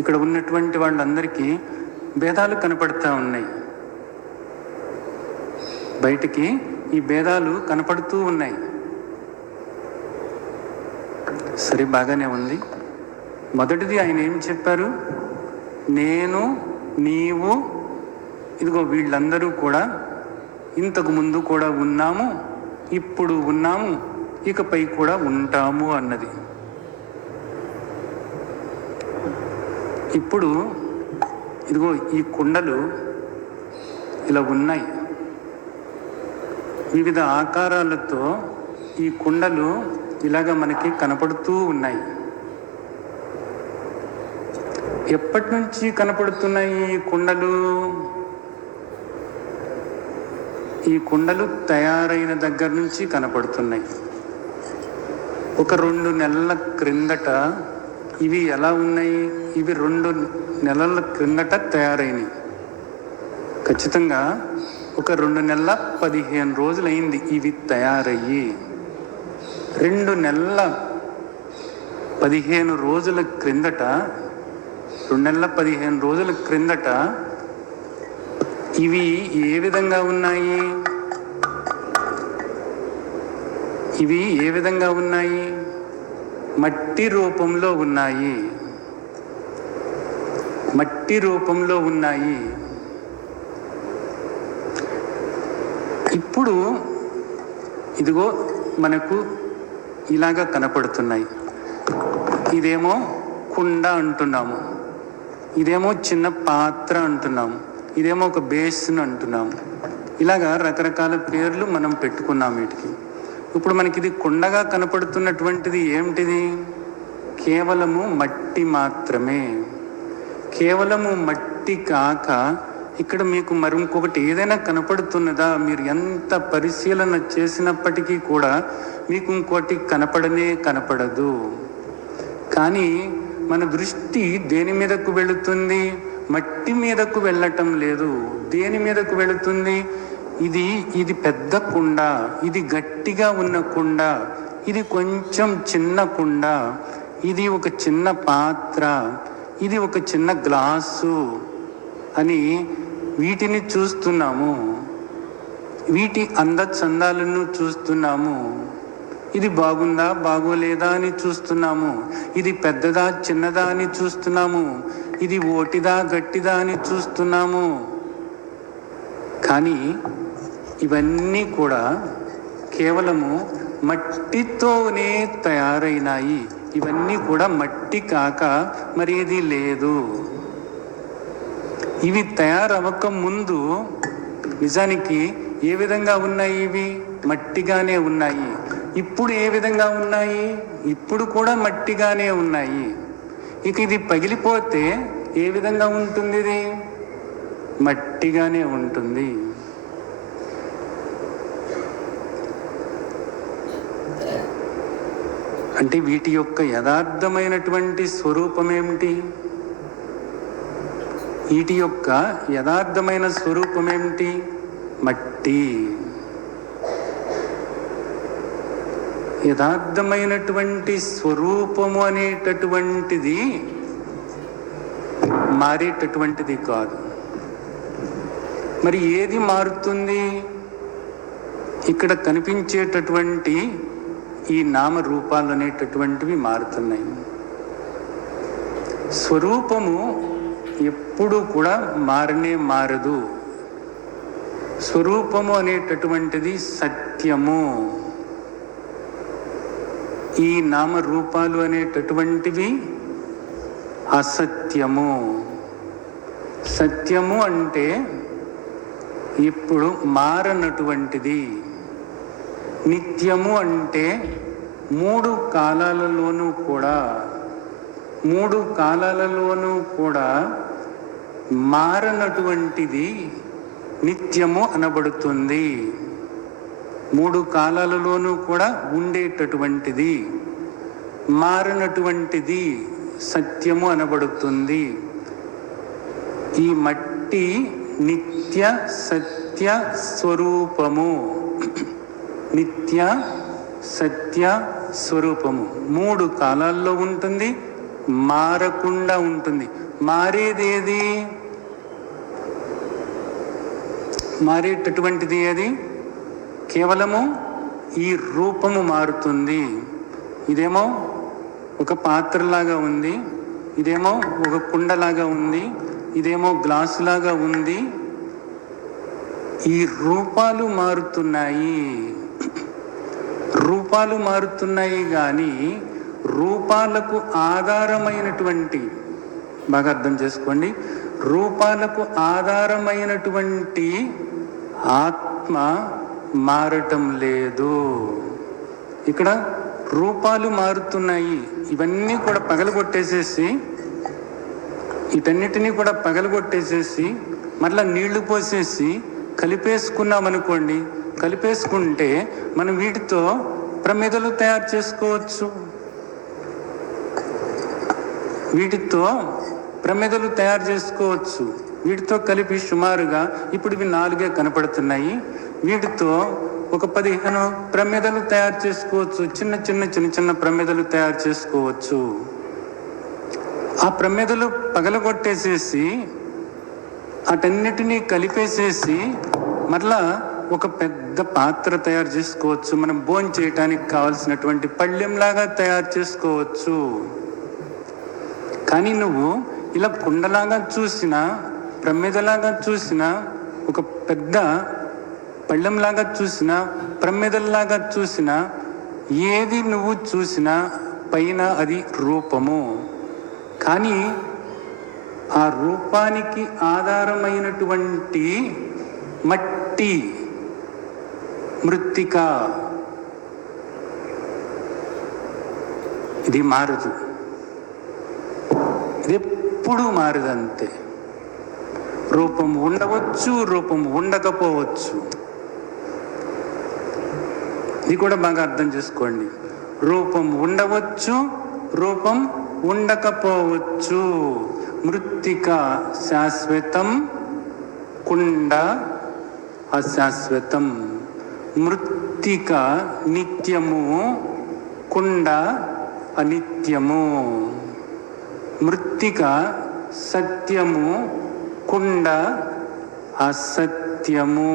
ఇక్కడ ఉన్నటువంటి వాళ్ళందరికీ భేదాలు కనపడుతూ ఉన్నాయి. బయటికి ఈ భేదాలు కనపడుతూ ఉన్నాయి. సరే, బాగానే ఉంది. మొదటిది ఆయన ఏం చెప్పారు? నేను, నీవు, ఇదిగో వీళ్ళందరూ కూడా ఇంతకు ముందు కూడా ఉన్నాము, ఇప్పుడు ఉన్నాము, ఇకపై కూడా ఉంటాము అన్నది. ఇప్పుడు ఇదిగో ఈ కుండలు ఇలా ఉన్నాయి. వివిధ ఆకారాలతో ఈ కుండలు ఇలాగ మనకి కనపడుతూ ఉన్నాయి. ఎప్పటి నుంచి కనపడుతున్నాయి ఈ కుండలు? ఈ కుండలు తయారైన దగ్గర నుంచి కనపడుతున్నాయి. ఒక 2 నెలల క్రిందట ఇవి ఎలా ఉన్నాయి? ఇవి 2 నెలల క్రిందట తయారైనవి. ఖచ్చితంగా ఒక 2 నెలల 15 రోజులైంది ఇవి తయారయ్యి. 2 నెలల 15 రోజుల క్రిందట 2 నెలల 15 రోజుల క్రిందట ఇవి ఏ విధంగా ఉన్నాయి? ఇవి ఏ విధంగా ఉన్నాయి? మట్టి రూపంలో ఉన్నాయి. మట్టి రూపంలో ఉన్నాయి. ఇప్పుడు ఇదిగో మనకు ఇలాగా కనపడుతున్నాయి. ఇదేమో కుండ అంటున్నాము, ఇదేమో చిన్న పాత్ర అంటున్నాము, ఇదేమో ఒక బేసిన్ అంటున్నాము. ఇలాగా రకరకాల పేర్లు మనం పెట్టుకున్నాం వీటికి. ఇప్పుడు మనకి ఇది కుండగా కనపడుతున్నటువంటిది ఏమిటిది? కేవలము మట్టి మాత్రమే. కేవలము మట్టి కాక ఇక్కడ మీకు మరి ఇంకొకటి ఏదైనా కనపడుతున్నదా? మీరు ఎంత పరిశీలన చేసినప్పటికీ కూడా మీకు ఇంకోటి కనపడదు. కానీ మన దృష్టి దేని మీదకు వెళుతుంది? మట్టి మీదకు వెళ్ళటం లేదు. దేని మీదకు వెళుతుంది? ఇది పెద్ద కుండ, ఇది గట్టిగా ఉన్న కుండ, ఇది కొంచెం చిన్న కుండ, ఇది ఒక చిన్న పాత్ర, ఇది ఒక చిన్న గ్లాసు అని వీటిని చూస్తున్నాము. వీటి అందచందాలను చూస్తున్నాము. ఇది బాగుందా బాగోలేదా అని చూస్తున్నాము. ఇది పెద్దదా చిన్నదా అని చూస్తున్నాము. ఇది ఓటిదా గట్టిదా అని చూస్తున్నాము. కానీ ఇవన్నీ కూడా కేవలము మట్టితోనే తయారైనాయి. ఇవన్నీ కూడా మట్టి కాక మరేది లేదు. ఇవి తయారవ్వక ముందు నిజానికి ఏ విధంగా ఉన్నాయి? ఇవి మట్టిగానే ఉన్నాయి. ఇప్పుడు ఏ విధంగా ఉన్నాయి? ఇప్పుడు కూడా మట్టిగానే ఉన్నాయి. ఇక ఇది పగిలిపోతే ఏ విధంగా ఉంటుంది? ఇది మట్టిగానే ఉంటుంది. అంటే వీటి యొక్క యథార్థమైనటువంటి స్వరూపం ఏమిటి? వీటి యొక్క యథార్థమైన స్వరూపం ఏమిటి? మట్టి. యథార్థమైనటువంటి స్వరూపము అనేటటువంటిది మారేటటువంటిది కాదు. మరి ఏది మారుతుంది? ఇక్కడ కనిపించేటటువంటి ఈ నామరూపాలు అనేటటువంటివి మారుతున్నాయి. స్వరూపము ఎప్పుడూ కూడా మారదు. స్వరూపము అనేటటువంటిది సత్యము. ఈ నామరూపాలు అనేటటువంటివి అసత్యము. సత్యము అంటే ఇప్పుడు మారనటువంటిది. నిత్యము అంటే 3 కాలాలలోనూ కూడా మారనటువంటిది నిత్యము అనబడుతుంది. 3 కాలాలలోనూ కూడా ఉండేటటువంటిది మారనటువంటిది సత్యము అనబడుతుంది. ఈ మట్టి నిత్య సత్య స్వరూపము. నిత్య సత్య స్వరూపము 3 కాలాల్లో ఉంటుంది, మారకుండా ఉంటుంది. మారేదేది? మారేటటువంటిది అది కేవలము ఈ రూపము మారుతుంది. ఇదేమో ఒక పాత్రలాగా ఉంది, ఇదేమో ఒక కుండలాగా ఉంది, ఇదేమో గ్లాసులాగా ఉంది. ఈ రూపాలు మారుతున్నాయి, రూపాలు మారుతున్నాయి కానీ రూపాలకు ఆధారమైనటువంటి, బాగా అర్థం చేసుకోండి, రూపాలకు ఆధారమైనటువంటి ఆత్మ మారటం లేదు. ఇక్కడ రూపాలు మారుతున్నాయి. ఇవన్నీ కూడా పగలగొట్టేసేసి, వీటన్నిటినీ కూడా పగలగొట్టేసేసి మళ్ళీ నీళ్లు పోసేసి కలిపేసుకున్నామనుకోండి, కలిపేసుకుంటే మనం వీటితో ప్రమిదలు తయారు చేసుకోవచ్చు. వీటితో ప్రమిదలు తయారు చేసుకోవచ్చు. వీటితో కలిపి సుమారుగా ఇప్పుడు ఇవి 4 కనపడుతున్నాయి. వీటితో ఒక 15 ప్రమిదలు తయారు చేసుకోవచ్చు. చిన్న చిన్న చిన్న చిన్న ప్రమిదలు తయారు చేసుకోవచ్చు. ఆ ప్రమిదలు పగలగొట్టేసేసి అటన్నిటినీ కలిపేసేసి మరలా ఒక పెద్ద పాత్ర తయారు చేసుకోవచ్చు. మనం భోజనం చేయటానికి కావలసినటువంటి పళ్ళెంలాగా తయారు చేసుకోవచ్చు. కానీ నువ్వు ఇలా కుండలాగా చూసినా, ప్రమిదలాగా చూసినా, ఒక పెద్ద పళ్ళెంలాగా చూసినా, ప్రమిదల్లాగా చూసినా, ఏది నువ్వు చూసినా పైన అది రూపము. కానీ ఆ రూపానికి ఆధారమైనటువంటి మట్టి, మృత్తిక, ఇది మారదు. ఇది ఎప్పుడూ మారదంతే. రూపం ఉండవచ్చు, రూపం ఉండకపోవచ్చు. ఇది కూడా బాగా అర్థం చేసుకోండి. రూపం ఉండవచ్చు, రూపం ఉండకపోవచ్చు. మృత్తిక శాశ్వతం, కుండ అశాశ్వతం. మృత్తిక నిత్యము, కుండ అనిత్యము. మృత్తిక సత్యము, కుండ అసత్యము.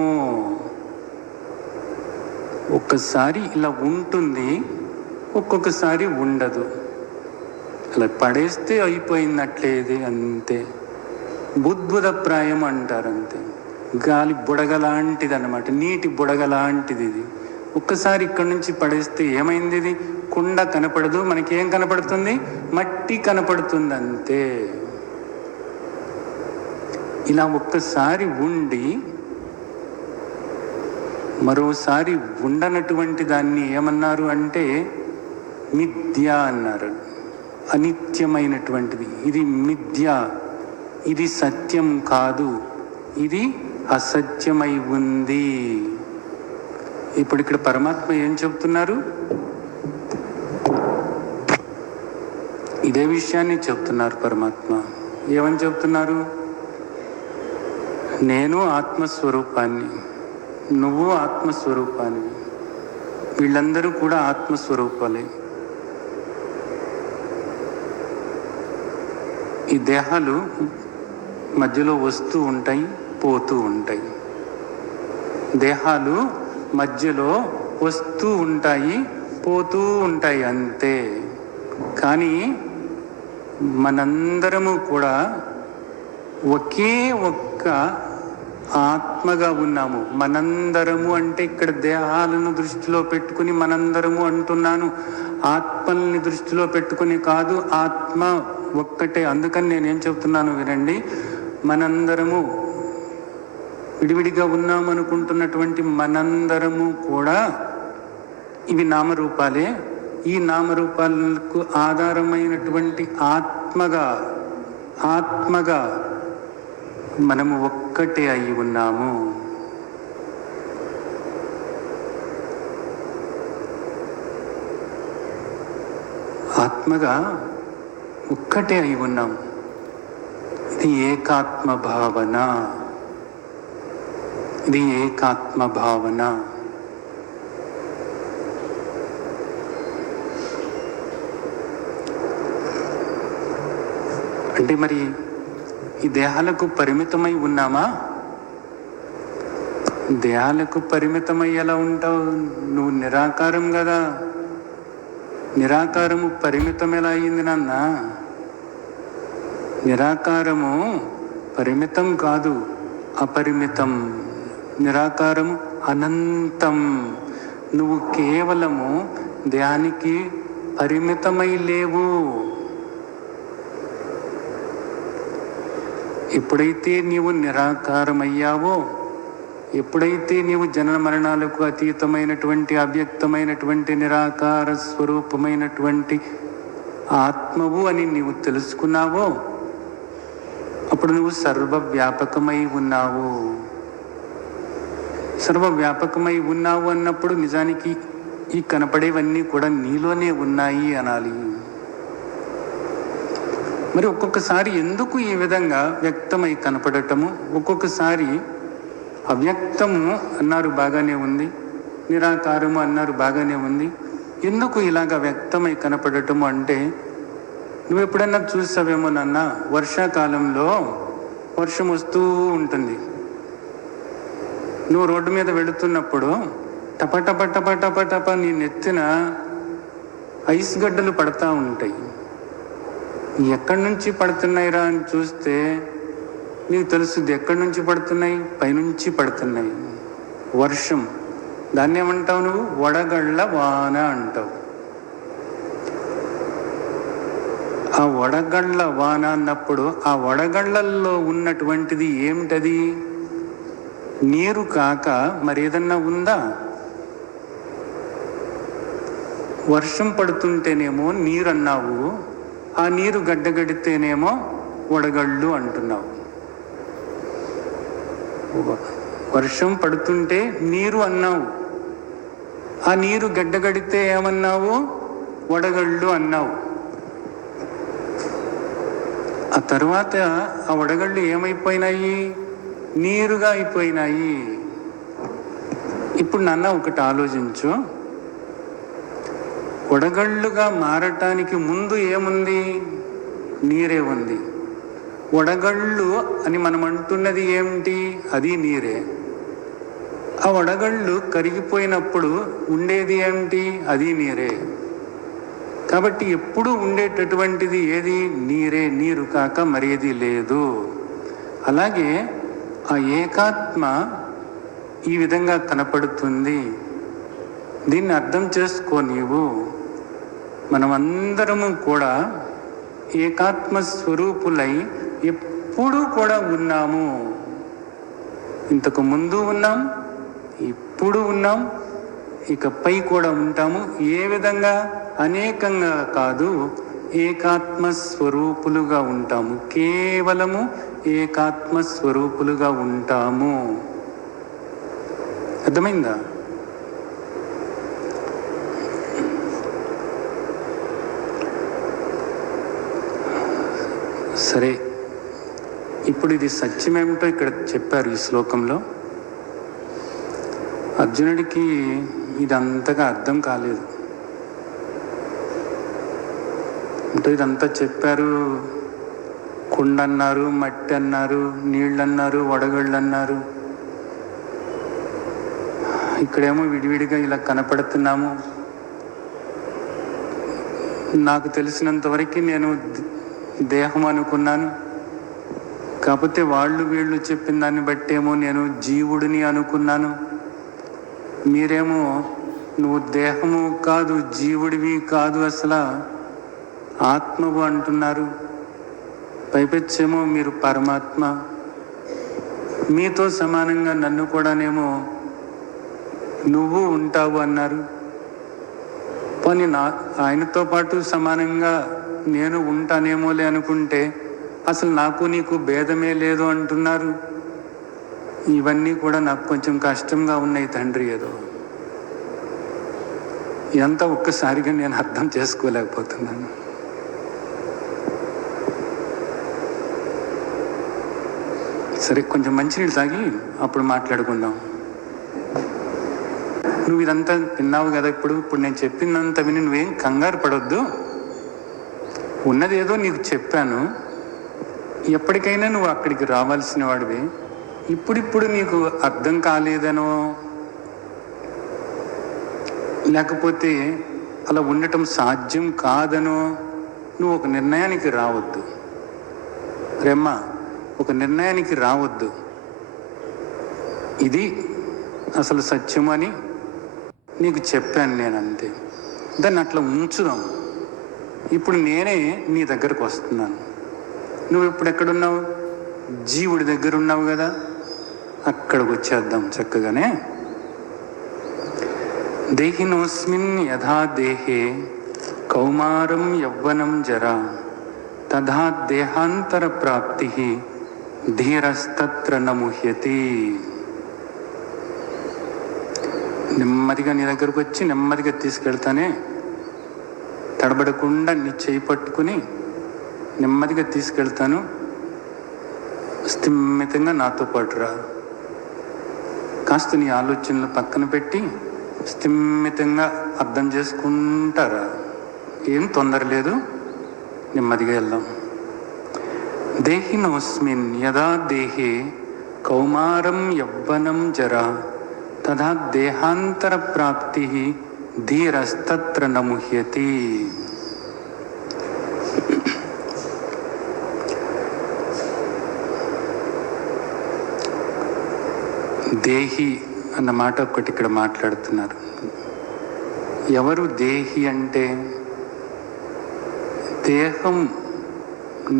ఒక్కసారి ఇలా ఉంటుంది, ఒక్కొక్కసారి ఉండదు. అలా పడేస్తే అయిపోయినట్లేది, అంతే. బుద్భుత ప్రాయం అంటారు, అంతే. గాలి బుడగ లాంటిది అన్నమాట, నీటి బుడగ లాంటిది ఇది. ఒక్కసారి ఇక్కడి నుంచి పడేస్తే ఏమైంది? ఇది కుండ కనపడదు, మనకేం కనపడుతుంది? మట్టి కనపడుతుంది, అంతే. ఇలా ఒక్కసారి ఉండి మరోసారి ఉండనటువంటి దాన్ని ఏమన్నారు అంటే మిథ్య అన్నారు. అనిత్యమైనటువంటిది ఇది మిథ్య, ఇది సత్యం కాదు, ఇది అసత్యమై ఉంది. ఇప్పుడు ఇక్కడ పరమాత్మ ఏం చెప్తున్నారు? ఇదే విషయాన్ని చెప్తున్నారు పరమాత్మ. ఏమని చెప్తున్నారు? నేను ఆత్మస్వరూపాన్ని, నువ్వు ఆత్మస్వరూపాన్ని, వీళ్ళందరూ కూడా ఆత్మస్వరూపాలే. ఈ దేహాలు మధ్యలో వస్తూ ఉంటాయి, పోతూ ఉంటాయి. దేహాలు మధ్యలో వస్తూ ఉంటాయి, పోతూ ఉంటాయి, అంతే. కానీ మనందరము కూడా ఒకే ఒక్క ఆత్మగా ఉన్నాము. మనందరము అంటే ఇక్కడ దేహాలను దృష్టిలో పెట్టుకుని మనందరము అంటున్నాను, ఆత్మల్ని దృష్టిలో పెట్టుకుని కాదు. ఆత్మ ఒక్కటే. అందుకని నేనేం చెప్తున్నాను వినండి. మనందరము విడివిడిగా ఉన్నామనుకుంటున్నటువంటి మనందరము కూడా ఇవి నామరూపాలే. ఈ నామరూపాలకు ఆధారమైనటువంటి ఆత్మగా మనము ఒక్కటే అయి ఉన్నాము. ఆత్మగా ఒక్కటే అయి ఉన్నాము. ఇది ఏకాత్మ భావన, ఇది ఏకాత్మ భావన. అంటే మరి ఈ దేహాలకు పరిమితమై ఉన్నామా? దేహాలకు పరిమితమై ఎలా ఉంటావు? నువ్వు నిరాకారం కదా. నిరాకారము పరిమితం ఎలా అయ్యింది నాన్న? నిరాకారము పరిమితం కాదు, అపరిమితం. నిరాకారము అనంతం. నువ్వు కేవలము దేహానికి పరిమితమై లేవు. ఎప్పుడైతే నీవు నిరాకారమయ్యావో, ఎప్పుడైతే నీవు జనన మరణాలకు అతీతమైనటువంటి అవ్యక్తమైనటువంటి నిరాకార స్వరూపమైనటువంటి ఆత్మవు అని నీవు తెలుసుకున్నావో, అప్పుడు నువ్వు సర్వవ్యాపకమై ఉన్నావు. సర్వవ్యాపకమై ఉన్నావు అన్నప్పుడు నిజానికి ఈ కనపడేవన్నీ కూడా నీలోనే ఉన్నాయి అనాలి. మరి ఒక్కొక్కసారి ఎందుకు ఈ విధంగా వ్యక్తమై కనపడటము, ఒక్కొక్కసారి అవ్యక్తము అన్నారు బాగానే ఉంది, నిరాకారము అన్నారు బాగానే ఉంది, ఎందుకు ఇలాగా వ్యక్తమై కనపడటము అంటే, నువ్వు ఎప్పుడన్నా చూసావేమో నాన్న, వర్షాకాలంలో వర్షం వస్తూ ఉంటుంది. నువ్వు రోడ్డు మీద వెళుతున్నప్పుడు టపటప టపటప టప నీ నెత్తిన ఐస్ గడ్డలు పడతా ఉంటాయి. ఎక్కడి నుంచి పడుతున్నాయిరా అని చూస్తే నీకు తెలుస్తుంది ఎక్కడి నుంచి పడుతున్నాయి, పైనుంచి పడుతున్నాయి. వర్షం, దాన్ని ఏమంటావు నువ్వు? వడగళ్ళ వాన అంటావు. ఆ వడగళ్ళ వాన అన్నప్పుడు ఆ వడగళ్ళల్లో ఉన్నటువంటిది ఏమిటది? నీరు కాక మరేదన్నా ఉందా? వర్షం పడుతుంటేనేమో నీరు అన్నావు, ఆ నీరు గడ్డగడితేనేమో వడగళ్ళు అంటున్నావు. వర్షం పడుతుంటే నీరు అన్నావు, ఆ నీరు గడ్డగడితే ఏమన్నావు? వడగళ్ళు అన్నావు. ఆ తర్వాత ఆ వడగళ్ళు ఏమైపోయినాయి? నీరుగా అయిపోయినాయి. ఇప్పుడు నాన్న ఒకటి ఆలోచించు, వడగళ్ళుగా మారటానికి ముందు ఏముంది? నీరే ఉంది. వడగళ్ళు అని మనం అంటున్నది ఏమిటి? అది నీరే. ఆ వడగళ్ళు కరిగిపోయినప్పుడు ఉండేది ఏమిటి? అది నీరే. కాబట్టి ఎప్పుడు ఉండేటటువంటిది ఏది? నీరే. నీరు కాక మరేది లేదు. అలాగే ఆ ఏకాత్మ ఈ విధంగా కనపడుతుంది. దీన్ని అర్థం చేసుకో నీవు. మనమందరము కూడా ఏకాత్మ స్వరూపులై ఎప్పుడూ కూడా ఉన్నాము. ఇంతకు ముందు ఉన్నాం, ఇప్పుడు ఉన్నాం, ఇకపై కూడా ఉంటాము. ఏ విధంగా? అనేకంగా కాదు, ఏకాత్మ స్వరూపులుగా ఉంటాము. కేవలము ఏకాత్మ స్వరూపులుగా ఉంటాము. అర్థమైందా? సరే, ఇప్పుడు ఇది సత్యమేమిటో ఇక్కడ చెప్పారు ఈ శ్లోకంలో. అర్జునుడికి ఇదంతగా అర్థం కాలేదు. అంటే ఇదంతా చెప్పారు, కుండ అన్నారు, మట్టి అన్నారు, నీళ్ళు అన్నారు, వడగళ్ళు అన్నారు. ఇక్కడేమో విడివిడిగా ఇలా కనపడుతున్నాము. నాకు తెలిసినంత వరకు నేను దేహం అనుకున్నాను, కాకపోతే వీళ్ళు చెప్పిన దాన్ని బట్టేమో నేను జీవుడిని అనుకున్నాను. మీరేమో నువ్వు దేహము కాదు, జీవుడివి కాదు, అసలు ఆత్మవు అంటున్నారు. పైపెచ్చేమో మీరు పరమాత్మ, మీతో సమానంగా నన్ను కూడానేమో నువ్వు ఉంటావు అన్నారు. పోనీ ఆయనతో పాటు సమానంగా నేను ఉంటానేమోలే అనుకుంటే అసలు నాకు నీకు భేదమే లేదు అంటున్నారు. ఇవన్నీ కూడా నాకు కొంచెం కష్టంగా ఉన్నాయి తండ్రి. ఏదో ఇదంతా ఒక్కసారిగా నేను అర్థం చేసుకోలేకపోతున్నాను. సరే, కొంచెం మంచినీళ్ళు తాగి అప్పుడు మాట్లాడుకుందాం. నువ్వు ఇదంతా విన్నావు కదా. ఇప్పుడు నేను చెప్పినంత విని నువ్వేం కంగారు పడొద్దు. ఉన్నదేదో నీకు చెప్పాను. ఎప్పటికైనా నువ్వు అక్కడికి రావాల్సిన వాడివి. ఇప్పుడిప్పుడు నీకు అర్థం కాలేదనో, లేకపోతే అలా ఉండటం సాధ్యం కాదనో నువ్వు ఒక నిర్ణయానికి రావద్దు. రెమ్మ, ఒక నిర్ణయానికి రావద్దు. ఇది అసలు సత్యమని నీకు చెప్పాను నేను, అంతే. దాన్ని అట్లా ఉంచుదాం. ఇప్పుడు నేనే నీ దగ్గరకు వస్తున్నాను. నువ్వు ఇప్పుడు ఎక్కడున్నావు? జీవుడి దగ్గర ఉన్నావు కదా, అక్కడికి వచ్చేద్దాం చక్కగానే. దేహినోస్మిన్ యథా దేహే కౌమారం యవ్వనం జరా తథా దేహాంతర ప్రాప్తి ధీరస్తత్ర నముహ్యతి. నెమ్మదిగా నీ దగ్గరకు వచ్చి నెమ్మదిగా తీసుకెళ్తానే, తడబడకుండా నీ చేయి పట్టుకుని నెమ్మదిగా తీసుకెళ్తాను. స్థిమితంగా నాతో పాటు రా. కాస్త నీ ఆలోచనలు పక్కన పెట్టి స్థిమితంగా అర్థం చేసుకుంటారా. ఏం తొందర లేదు, నెమ్మదిగా వెళ్దాం. దేహినోస్మిన్ యదా దేహే కౌమారం యవ్వనం జరా తథా దేహాంతర ప్రాప్తి ధీరస్తత్ర నముహ్యతి. దేహి అన్న మాట ఒకటి ఇక్కడ మాట్లాడుతున్నారు. ఎవరు దేహి అంటే, దేహం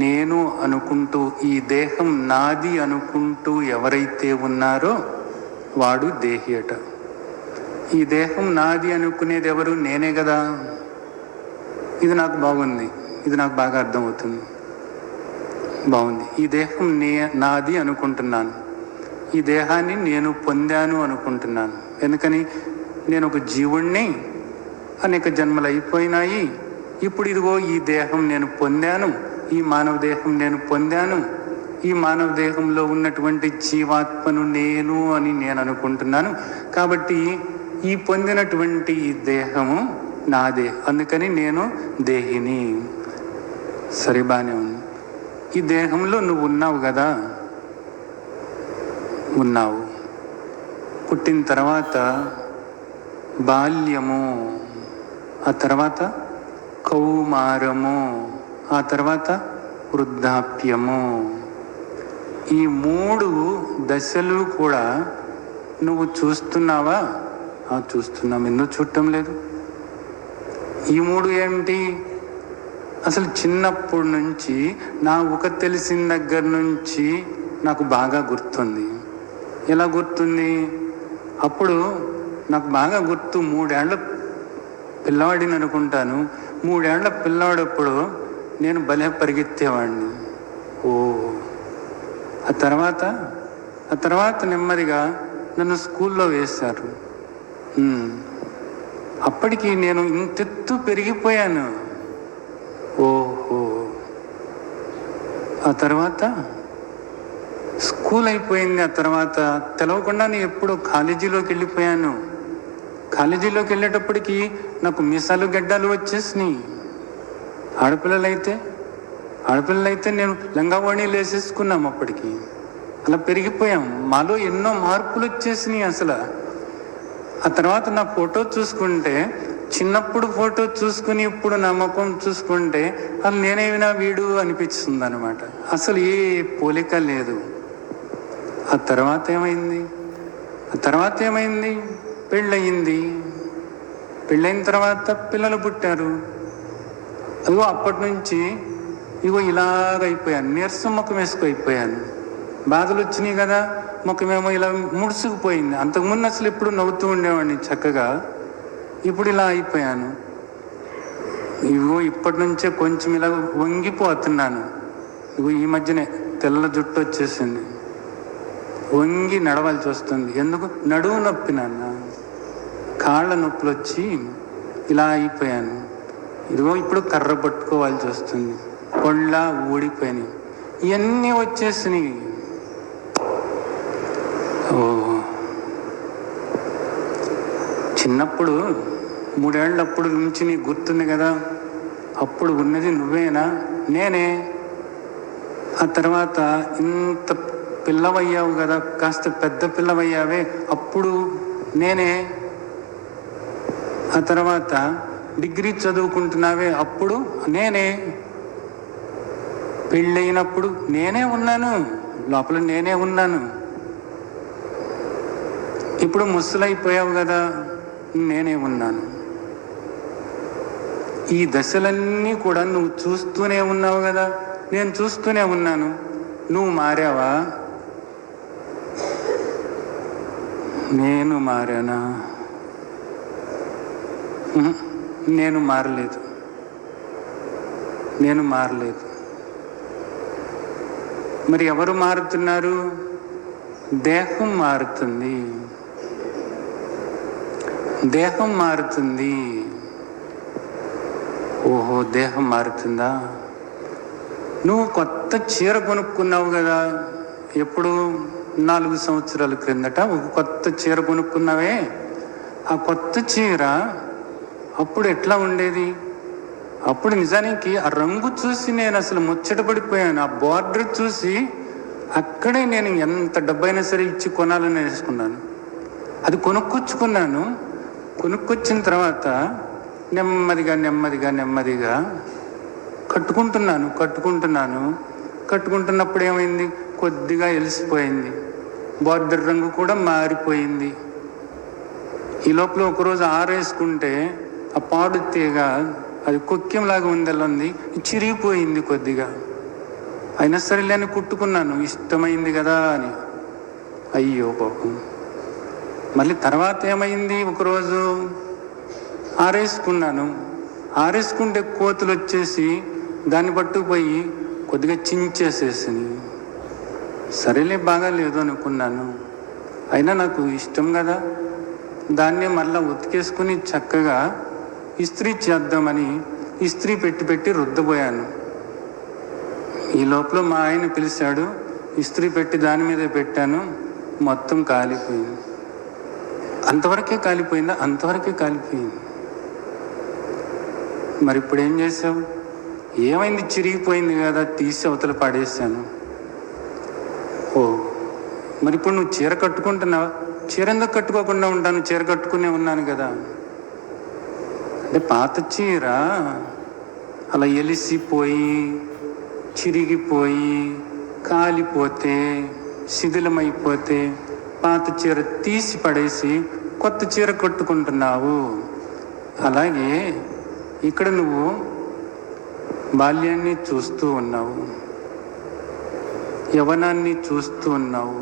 నేను అనుకుంటూ, ఈ దేహం నాది అనుకుంటూ ఎవరైతే ఉన్నారో వాడు దేహి అట. ఈ దేహం నాది అనుకునేది ఎవరు? నేనే కదా. ఇది నాకు బాగుంది, ఇది నాకు బాగా అర్థమవుతుంది, బాగుంది. ఈ దేహం నాది అనుకుంటున్నాను. ఈ దేహాన్ని నేను పొందాను అనుకుంటున్నాను. ఎందుకని? నేను ఒక జీవుణ్ణి, అనేక జన్మలు అయిపోయినాయి. ఇప్పుడు ఇదిగో ఈ దేహం నేను పొందాను, ఈ మానవ దేహం నేను పొందాను. ఈ మానవ దేహంలో ఉన్నటువంటి జీవాత్మను నేను అని నేను అనుకుంటున్నాను. కాబట్టి ఈ పొందినటువంటి ఈ దేహము నాదే, అందుకని నేను దేహిని. సరే, బాగానే ఉంది. ఈ దేహంలో నువ్వు ఉన్నావు కదా, ఉన్నావు. పుట్టిన తర్వాత బాల్యము, ఆ తర్వాత కౌమారము, ఆ తర్వాత వృద్ధాప్యము. ఈ 3 దశలు కూడా నువ్వు చూస్తున్నావా? చూస్తున్నాం. ఎందుకు చూడటం లేదు? ఈ 3 ఏమిటి? అసలు చిన్నప్పటి నుంచి నా ఊహ తెలిసిన దగ్గర నుంచి నాకు బాగా గుర్తుంది. ఎలా గుర్తుంది? అప్పుడు నాకు బాగా గుర్తు, 3 ఏళ్ల పిల్లవాడిని అనుకుంటాను. 3 ఏళ్ల పిల్లవాడప్పుడు నేను భలే పరిగెత్తేవాడిని. ఆ తర్వాత నెమ్మదిగా నన్ను స్కూల్లో వేశారు. అప్పటికి నేను ఇంతెత్తు పెరిగిపోయాను. ఓహో. ఆ తర్వాత స్కూల్ అయిపోయింది. ఆ తర్వాత తెలవకుండా నేను ఎప్పుడో కాలేజీలోకి వెళ్ళిపోయాను. కాలేజీలోకి వెళ్ళేటప్పటికి నాకు మీసాలు గడ్డాలు వచ్చేసినాయి. ఆడపిల్లలైతే నేను లంగావోణీలు వేసేసుకున్నాం. అప్పటికి అలా పెరిగిపోయాం. మాలో ఎన్నో మార్పులు వచ్చేసినాయి అసలు. ఆ తర్వాత నా ఫోటో చూసుకుంటే, చిన్నప్పుడు ఫోటో చూసుకుని ఇప్పుడు నా ముఖం చూసుకుంటే అది నేనేవినా వీడు అనిపిస్తుంది అనమాట. అసలు ఏ పోలిక లేదు. ఆ తర్వాత ఏమైంది? పెళ్ళయింది. పెళ్ళైన తర్వాత పిల్లలు పుట్టారు. అదిగో అప్పటి నుంచి ఇలాగైపోయాను. నీరసం ముఖం వేసుకుపోయాను. బాధలు వచ్చినాయి కదా, ముఖమేమో ఇలా ముడుసుకుపోయింది. అంతకుముందు అసలు ఎప్పుడు నవ్వుతూ ఉండేవాడిని చక్కగా. ఇప్పుడు ఇలా అయిపోయాను. ఇప్పటి నుంచే కొంచెం ఇలా వంగిపోతున్నాను. ఈ మధ్యనే తెల్ల జుట్టు వచ్చేసింది. వంగి నడవాల్సి వస్తుంది. ఎందుకు? నడువు నొప్పి నాన్న, కాళ్ళ నొప్పులు వచ్చి ఇలా అయిపోయాను. ఇప్పుడు కర్ర పట్టుకోవాల్సి వస్తుంది. కొళ్ళ ఊడిపోయినాయి. ఇవన్నీ వచ్చేసినాయి. చిన్నప్పుడు 3 ఏళ్ళప్పుడు నుంచి నీకు గుర్తుంది కదా, అప్పుడు ఉన్నది నువ్వేనా? నేనే. ఆ తర్వాత ఇంత పిల్లవయ్యావు కదా, కాస్త పెద్ద పిల్లవయ్యావే, అప్పుడు నేనే. ఆ తర్వాత డిగ్రీ చదువుకుంటున్నావే, అప్పుడు నేనే. పెళ్ళైనప్పుడు నేనే ఉన్నాను, లోపల నేనే ఉన్నాను. ఇప్పుడు ముసలైపోయావు కదా, నేనే ఉన్నాను. ఈ దశలన్నీ కూడా నువ్వు చూస్తూనే ఉన్నావు కదా, నేను చూస్తూనే ఉన్నాను. నువ్వు మారావా? నేను మారానా? నేను మారలేదు. నేను మారలేదు. మరి ఎవరు మారుతున్నారు? దేహం మారుతుంది. దేహం మారుతుంది. ఓహో, దేహం మారుతుందా? నువ్వు కొత్త చీర కొనుక్కున్నావు కదా, ఎప్పుడు 4 సంవత్సరాల క్రిందట ఒక కొత్త చీర కొనుక్కున్నావే. ఆ కొత్త చీర అప్పుడు ఎట్లా ఉండేది? అప్పుడు నిజానికి ఆ రంగు చూసి నేను అసలు ముచ్చటపడిపోయాను. ఆ బార్డర్ చూసి అక్కడే నేను ఎంత డబ్బైనా సరే ఇచ్చి కొనాలని వేసుకున్నాను. అది కొనుక్కొచ్చుకున్నాను. కొనుక్కొచ్చిన తర్వాత నెమ్మదిగా నెమ్మదిగా నెమ్మదిగా కట్టుకుంటున్నప్పుడు ఏమైంది? కొద్దిగా ఎలిసిపోయింది. బార్డర్ రంగు కూడా మారిపోయింది. ఈ లోపల ఒకరోజు ఆరేసుకుంటే ఆ పాడు తీగ అది కొక్కెంలాగా ఉంది, చిరిగిపోయింది కొద్దిగా. అయినా సరే నేను కుట్టుకున్నాను, ఇష్టమైంది కదా అని. అయ్యో పాపం. మళ్ళీ తర్వాత ఏమైంది? ఒకరోజు ఆరేసుకుంటే కోతులు వచ్చేసి దాన్ని పట్టుకుపోయి కొద్దిగా చించేసేసింది. సరేలే, బాగా లేదు అనుకున్నాను. అయినా నాకు ఇష్టం కదా, దాన్నే మళ్ళీ ఉతికేసుకుని చక్కగా ఇస్త్రీ చేద్దామని ఇస్త్రీ పెట్టి రుద్దబోయాను. ఈ లోపల మా ఆయన పిలిచాడు. ఇస్త్రీ పెట్టి దాని మీద పెట్టాను, మొత్తం కాలిపోయింది. అంతవరకే కాలిపోయిందా? అంతవరకే కాలిపోయింది. మరి ఇప్పుడు ఏం చేసావు? ఏమైంది? చిరిగిపోయింది కదా, తీసి అవతల పాడేశాను. ఓ, మరి ఇప్పుడు నువ్వు చీర కట్టుకుంటున్నావా? చీర ఎందుకు కట్టుకోకుండా ఉంటాను? చీర కట్టుకునే ఉన్నాను కదా. అంటే పాత చీర అలా ఎలిసిపోయి చిరిగిపోయి కాలిపోతే శిథిలమైపోతే పాత చీర తీసి పడేసి కొత్త చీర కట్టుకుంటున్నావు. అలాగే ఇక్కడ నువ్వు బాల్యాన్ని చూస్తూ ఉన్నావు, యవ్వనాన్ని చూస్తూ ఉన్నావు,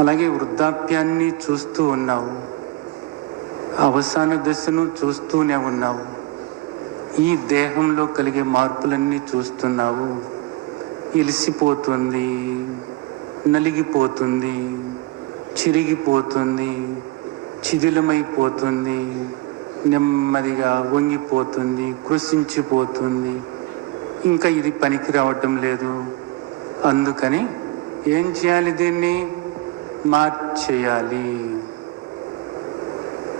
అలాగే వృద్ధాప్యాన్ని చూస్తూ ఉన్నావు, అవసాన దశను చూస్తూనే ఉన్నావు. ఈ దేహంలో కలిగే మార్పులన్నీ చూస్తున్నావు. ఇలిసిపోతుంది, నలిగిపోతుంది, చిరిగిపోతుంది, శిథిలమైపోతుంది, నెమ్మదిగా వంగిపోతుంది, కృషించిపోతుంది. ఇంకా ఇది పనికి రావటం లేదు. అందుకని ఏం చేయాలి? దీన్ని మార్చేయాలి.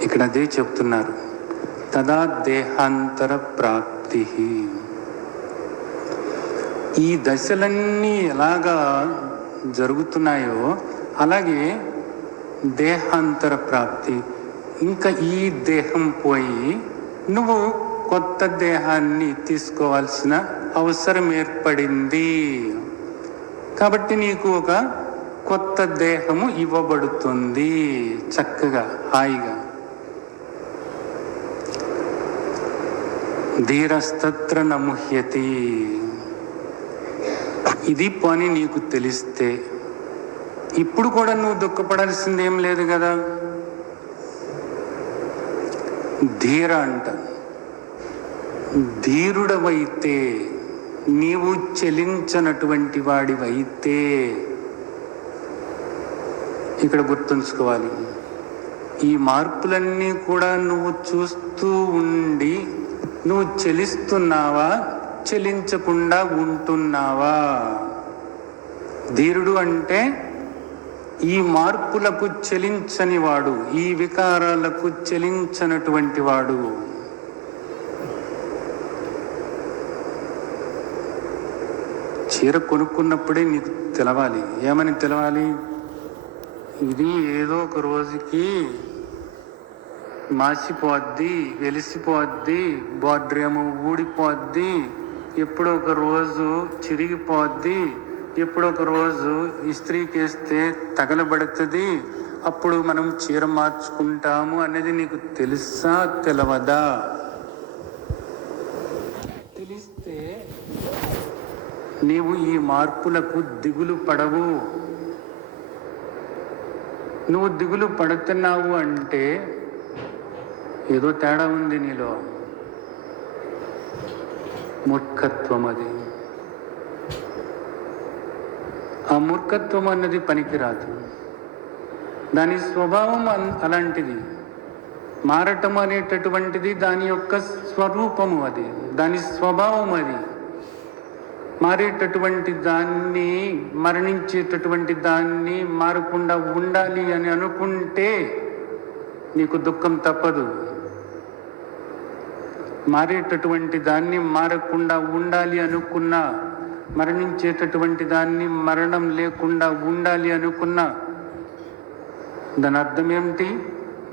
ఇక్కడ అదే చెప్తున్నారు, తదా దేహాంతర ప్రాప్తి. ఈ దశలన్నీ ఎలాగా జరుగుతున్నాయో అలాగే దేహాంతర ప్రాప్తి. ఇంకా ఈ దేహం పోయి నువ్వు కొత్త దేహాన్ని తీసుకోవాల్సిన అవసరం ఏర్పడింది. కాబట్టి నీకు ఒక కొత్త దేహము ఇవ్వబడుతుంది, చక్కగా హాయిగా. ధీరస్తత్ర నముహ్యతి. ఇది పని నీకు తెలిస్తే ఇప్పుడు కూడా నువ్వు దుఃఖపడాల్సింది ఏం లేదు కదా. ధీర అంట, ధీరుడవైతే, నీవు చెలించనటువంటి వాడివైతే, ఇక్కడ గుర్తుంచుకోవాలి, ఈ మార్పులన్నీ కూడా నువ్వు చూస్తూ ఉండి నువ్వు చెలిస్తున్నావా, చెలించకుండా ఉంటున్నావా? ధీరుడు అంటే ఈ మార్పులకు చెలించని వాడు, ఈ వికారాలకు చెలించనటువంటి వాడు. చీర కొనుక్కున్నప్పుడే నీకు తెలవాలి. ఏమని తెలవాలి? ఇది ఏదో ఒక రోజుకి మాసిపోద్ది, వెలిసిపోద్ది, బార్డర్ ఏమో ఊడిపోద్ది, ఎప్పుడో ఒక రోజు చిరిగిపోద్ది, ఎప్పుడో ఒక రోజు ఇస్త్రీకి వేస్తే తగలబడుతుంది, అప్పుడు మనం చీర మార్చుకుంటాము అనేది నీకు తెలుసా తెలవదా? తెలిస్తే నీవు ఈ మార్పులకు దిగులు పడవు. నువ్వు దిగులు పడుతున్నావు అంటే ఏదో తేడా ఉంది నీలో. మూర్ఖత్వం అది. ఆ మూర్ఖత్వం అన్నది పనికిరాదు. దాని స్వభావం అలాంటిది. మారటం అనేటటువంటిది దాని యొక్క స్వరూపము, అది దాని స్వభావం. అది మారేటటువంటి దాన్ని, మరణించేటటువంటి దాన్ని మారకుండా ఉండాలి అని అనుకుంటే నీకు దుఃఖం తప్పదు. మారేటటువంటి దాన్ని మారకుండా ఉండాలి అనుకున్నా, మరణించేటటువంటి దాన్ని మరణం లేకుండా ఉండాలి అనుకున్నా, దాని అర్థం ఏమిటి?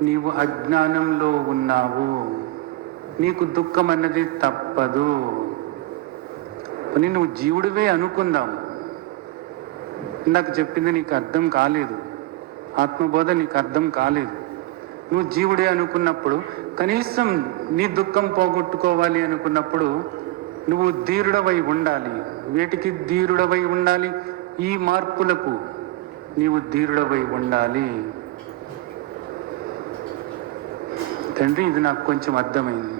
నీవు అజ్ఞానంలో ఉన్నావు. నీకు దుఃఖం అన్నది తప్పదు. అని నువ్వు జీవుడివే అనుకుందాం. ఇందాక చెప్పింది నీకు అర్థం కాలేదు, ఆత్మబోధ నీకు అర్థం కాలేదు. నువ్వు జీవుడే అనుకున్నప్పుడు, కనీసం నీ దుఃఖం పోగొట్టుకోవాలి అనుకున్నప్పుడు నువ్వు ధీరుడవై ఉండాలి. వేటికి ధీరుడవై ఉండాలి? ఈ మార్పులకు నీవు ధీరుడవై ఉండాలి. తండ్రి, ఇది నాకు కొంచెం అర్థమైంది.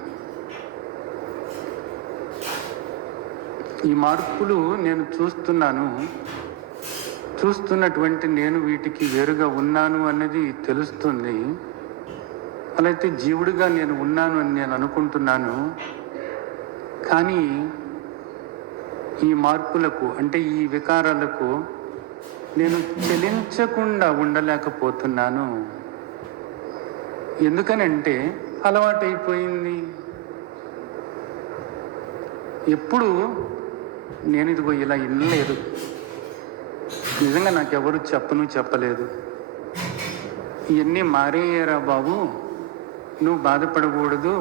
ఈ మార్పులు నేను చూస్తున్నటువంటి నేను వీటికి వేరుగా ఉన్నాను అన్నది తెలుస్తుంది. అలా అయితే జీవుడిగా నేను ఉన్నాను అని నేను అనుకుంటున్నాను. కానీ ఈ మార్పులకు, అంటే ఈ వికారాలకు నేను చెలించకుండా ఉండలేకపోతున్నాను. ఎందుకనంటే అలవాటైపోయింది. ఎప్పుడు నేను ఇదిగో ఇలా వినలేదు, నిజంగా నాకెవరు చెప్పలేదు, ఇవన్నీ మారేయరా బాబు, నువ్వు బాధపడకూడదు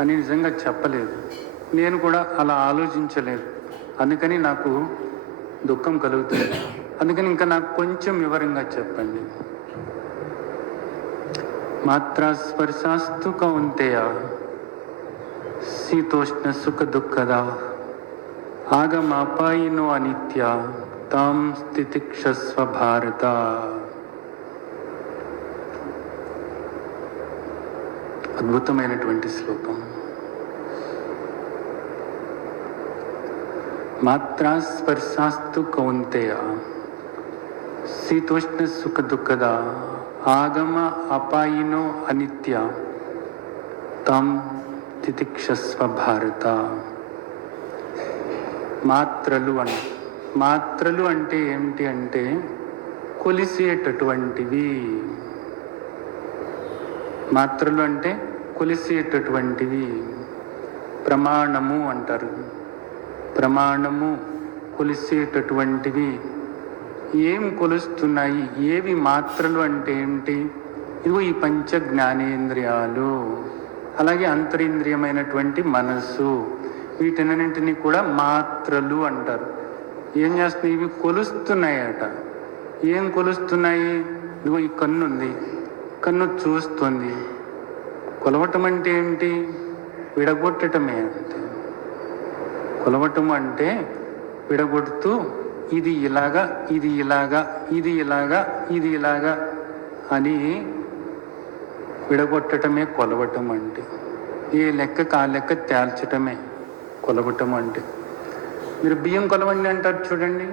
అని నిజంగా చెప్పలేదు. నేను కూడా అలా ఆలోచించలేదు. అందుకని నాకు దుఃఖం కలుగుతుంది. అందుకని ఇంకా నాకు కొంచెం వివరంగా చెప్పండి. మాత్రా స్పర్శాస్తు కౌంతేయ శీతోష్ణ సుఖ దుఃఖద ఆగమాపాయినో అనిత్య తాం స్థితిక్షస్వ భారత. అద్భుతమైనటువంటి శ్లోకం. మాత్రా స్పర్శాస్తు కౌంతేయ శీతోష్ణ సుఖ దుఃఖద ఆగమ అపాయినో అనిత్య తం తితిక్షస్వ భారత. మాత్రలు అంటే ఏమిటి అంటే కొలిసేటటువంటివి. మాత్రలు అంటే కొలిసేటటువంటివి. ప్రమాణము అంటారు. ప్రమాణము, కొలిసేటటువంటివి. ఏం కొలుస్తున్నాయి? ఏవి మాత్రలు అంటే ఏమిటి? ఇదిగో ఈ పంచ జ్ఞానేంద్రియాలు, అలాగే అంతరింద్రియమైనటువంటి మనస్సు, వీటన్నింటినీ కూడా మాత్రలు అంటారు. ఏం చేస్తున్నాయి? ఇవి కొలుస్తున్నాయట. ఏం కొలుస్తున్నాయి? ఇదిగో ఈ కన్ను ఉంది, కన్ను చూస్తుంది. కొలవటం అంటే ఏమిటి? విడగొట్టటమే. అంతే. కొలవటం అంటే విడగొడుతూ ఇది ఇలాగా, ఇది ఇలాగా, ఇది ఇలాగా, ఇది ఇలాగా అని విడగొట్టటమే కొలవటం అంటే. ఏ లెక్కకు ఆ లెక్క తేల్చటమే కొలవటం అంటే. మీరు బియ్యం కొలవండి అంటారు చూడండి,